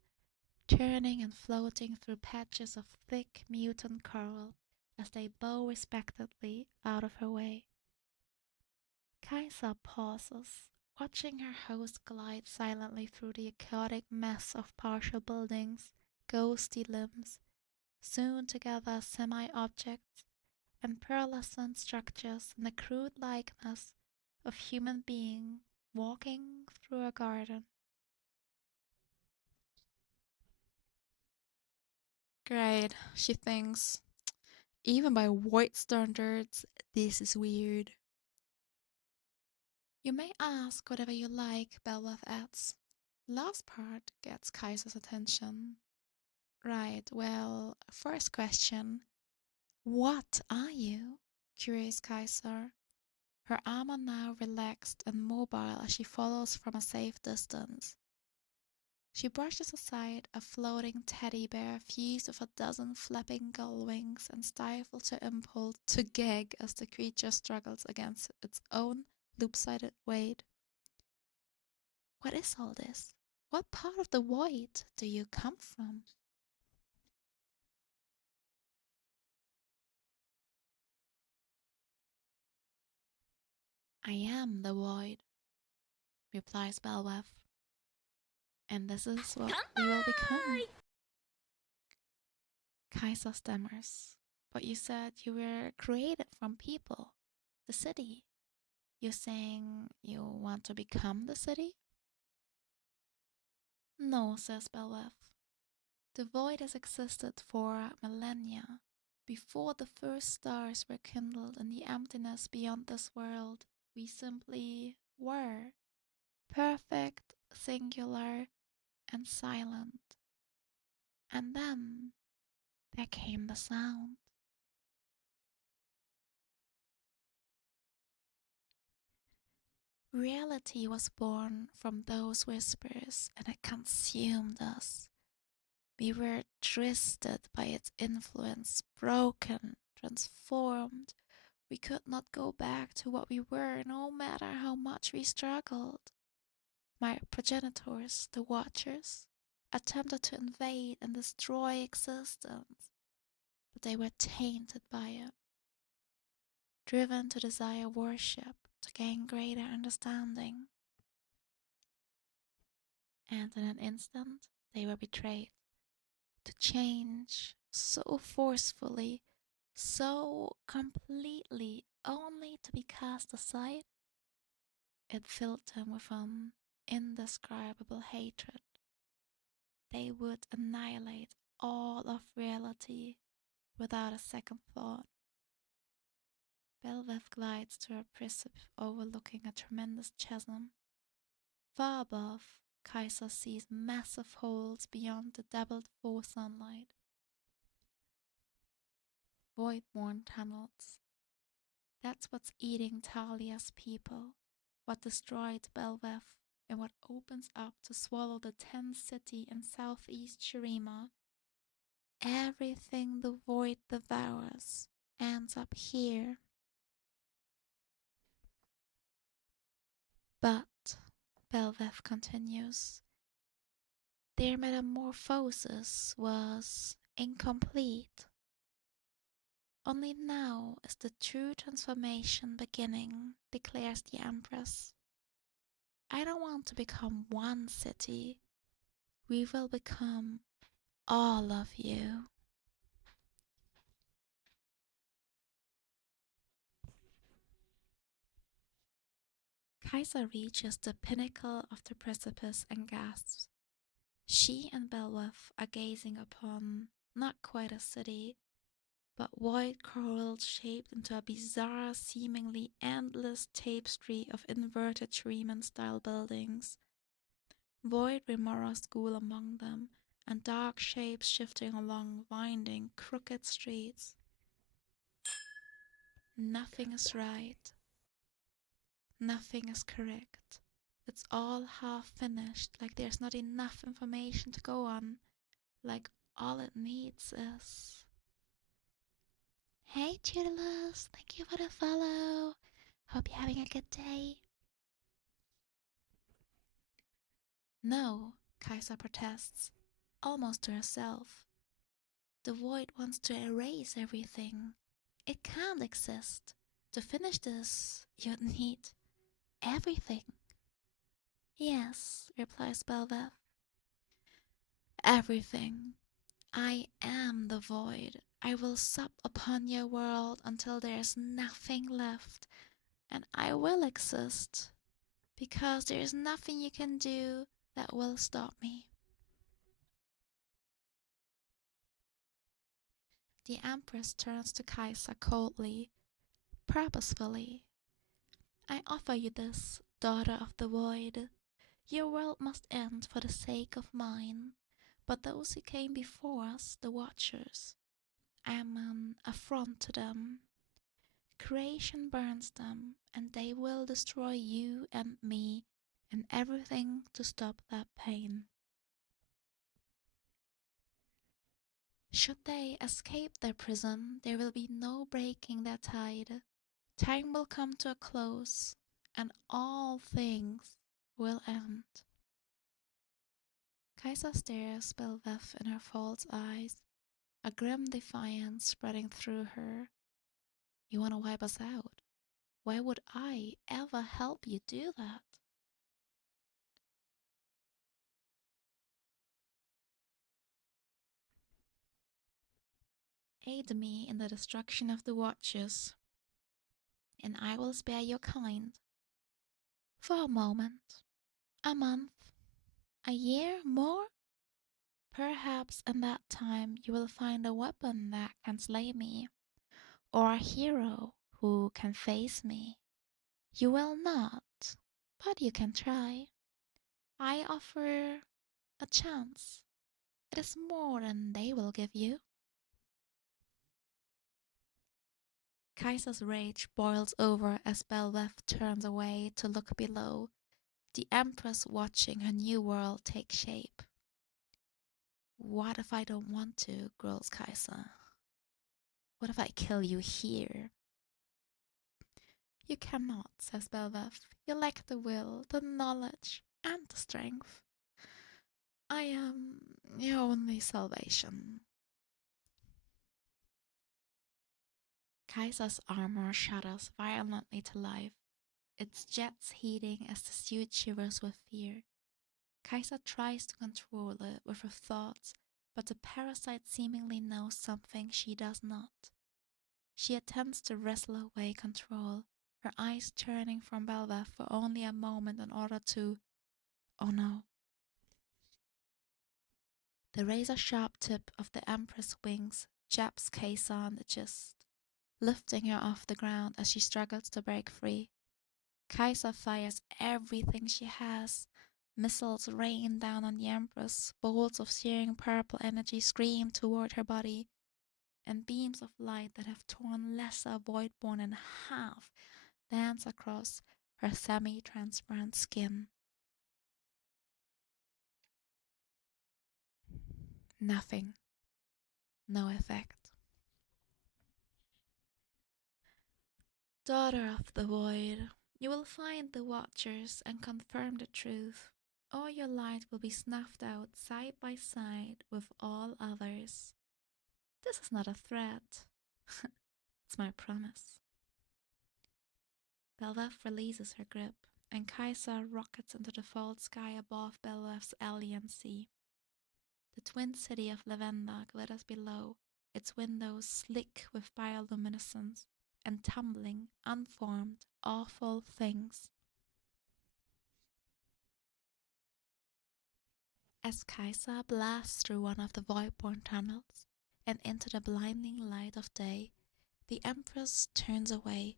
turning and floating through patches of thick mutant coral as they bow respectfully out of her way. Kaisa pauses, watching her host glide silently through the chaotic mess of partial buildings ghostly limbs, sewn together as semi-objects, and pearlescent structures in the crude likeness of human being walking through a garden. Great, she thinks. Even by white standards, this is weird. You may ask whatever you like, Belworth adds. Last part gets Kaiser's attention. Right, well, first question. What are you? Curious Kaiser. Her arm are now relaxed and mobile as she follows from a safe distance. She brushes aside a floating teddy bear fused with a dozen flapping gull wings and stifles her impulse to gag as the creature struggles against its own loop-sided weight. What is all this? What part of the void do you come from? I am the void, replies Belweth. And this is what we will become. Kaiser stammers. But you said you were created from people, the city. You're saying you want to become the city? No, says Belweth. The void has existed for millennia. Before the first stars were kindled in the emptiness beyond this world, we simply were. Perfect, singular, and silent. And then there came the sound. Reality was born from those whispers, and it consumed us. We were twisted by its influence, broken, transformed. We could not go back to what we were, no matter how much we struggled. My progenitors, the Watchers, attempted to invade and destroy existence, but they were tainted by it, driven to desire worship, to gain greater understanding. And in an instant, they were betrayed, to change so forcefully, so completely, only to be cast aside. It filled them with an indescribable hatred. They would annihilate all of reality without a second thought. Belveth glides to a precipice overlooking a tremendous chasm. Far above, Kaiser sees massive holes beyond the doubled full sunlight. Void-worn tunnels. That's what's eating Talia's people, what destroyed Belveth, and what opens up to swallow the 10th city in southeast Shurima. Everything the void devours ends up here. But, Belveth continues, their metamorphosis was incomplete. Only now is the true transformation beginning, declares the Empress. I don't want to become one city. We will become all of you. Kaiser reaches the pinnacle of the precipice and gasps. She and Belweth are gazing upon not quite a city, but white corals shaped into a bizarre, seemingly endless tapestry of inverted Shuriman-style buildings. Void Remora School among them, and dark shapes shifting along winding, crooked streets. Nothing is right. Nothing is correct. It's all half finished, like there's not enough information to go on, like all it needs is... Hey Tutelus, thank you for the follow. Hope you're having a good day. No, Kaiser protests, almost to herself. The void wants to erase everything. It can't exist. To finish this, you'd need everything. Yes, replies Belveth. Everything. I am the void. I will sup upon your world until there is nothing left, and I will exist, because there is nothing you can do that will stop me. The Empress turns to Kaisa coldly, purposefully. I offer you this, daughter of the void. Your world must end for the sake of mine, but those who came before us, the Watchers, I am an affront to them. Creation burns them, and they will destroy you and me and everything to stop that pain. Should they escape their prison, there will be no breaking their tide. Time will come to a close, and all things will end. Kaisa stares Belveth in her false eyes, a grim defiance spreading through her. You want to wipe us out? Why would I ever help you do that? Aid me in the destruction of the Watchers, and I will spare your kind. For a moment, a month, a year, more? Perhaps in that time you will find a weapon that can slay me, or a hero who can face me. You will not, but you can try. I offer a chance. It is more than they will give you. Kaisa's rage boils over as Belveth turns away to look below, the Empress watching her new world take shape. What if I don't want to, growls Kaisa. What if I kill you here? You cannot, says Belveth. You lack the will, the knowledge, and the strength. I am your only salvation. Kaisa's armor shudders violently to life, its jets heating as the suit shivers with fear. Kaisa tries to control it with her thoughts, but the parasite seemingly knows something she does not. She attempts to wrestle away control, her eyes turning from Belveth for only a moment in order to... Oh no. The razor-sharp tip of the Empress' wings jabs Kaisa on the chest, lifting her off the ground as she struggles to break free. Kaisa fires everything she has. Missiles rain down on the Empress, bolts of searing purple energy scream toward her body, and beams of light that have torn lesser Voidborn in half dance across her semi-transparent skin. Nothing. No effect. Daughter of the Void, you will find the Watchers and confirm the truth, or your light will be snuffed out side by side with all others. This is not a threat. It's my promise. Belveth releases her grip, and Kaisa rockets into the false sky above Belveth's alien sea. The twin city of Lavenda glitters below, its windows slick with bioluminescence and tumbling, unformed, awful things. As Kaisa blasts through one of the Voidborn tunnels and into the blinding light of day, the Empress turns away,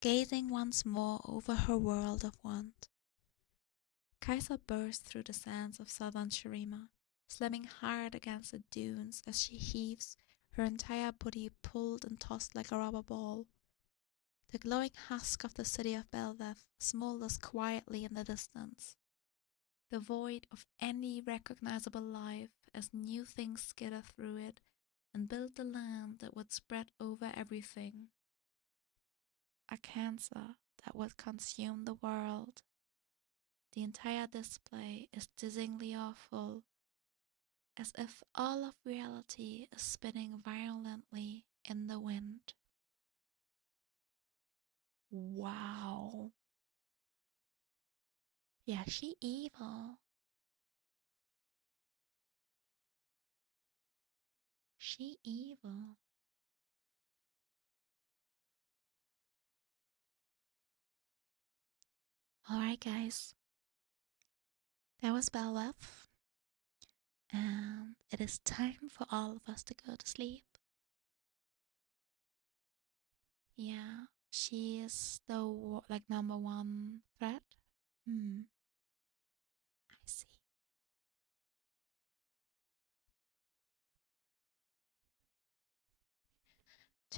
gazing once more over her world of want. Kaisa bursts through the sands of southern Shurima, slamming hard against the dunes as she heaves, her entire body pulled and tossed like a rubber ball. The glowing husk of the city of Belveth smolders quietly in the distance, devoid of any recognizable life as new things skitter through it and build the land that would spread over everything. A cancer that would consume the world. The entire display is dizzyingly awful, as if all of reality is spinning violently in the wind. Wow. Yeah, she evil. She evil. Alright, guys. That was Belweth. And it is time for all of us to go to sleep. Yeah, she is the like number one threat. I see.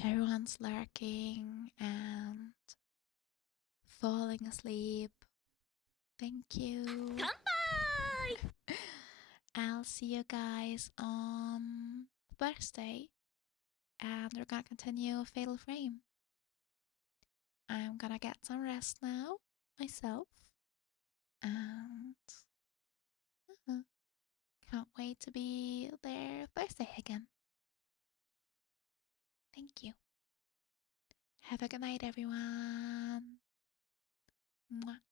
Everyone's lurking and falling asleep. Thank you. Kanpai! I'll see you guys on Thursday. And we're gonna continue Fatal Frame. I'm gonna get some rest now, myself. And can't wait to be there Thursday again. Thank you. Have a good night, everyone. Mwah.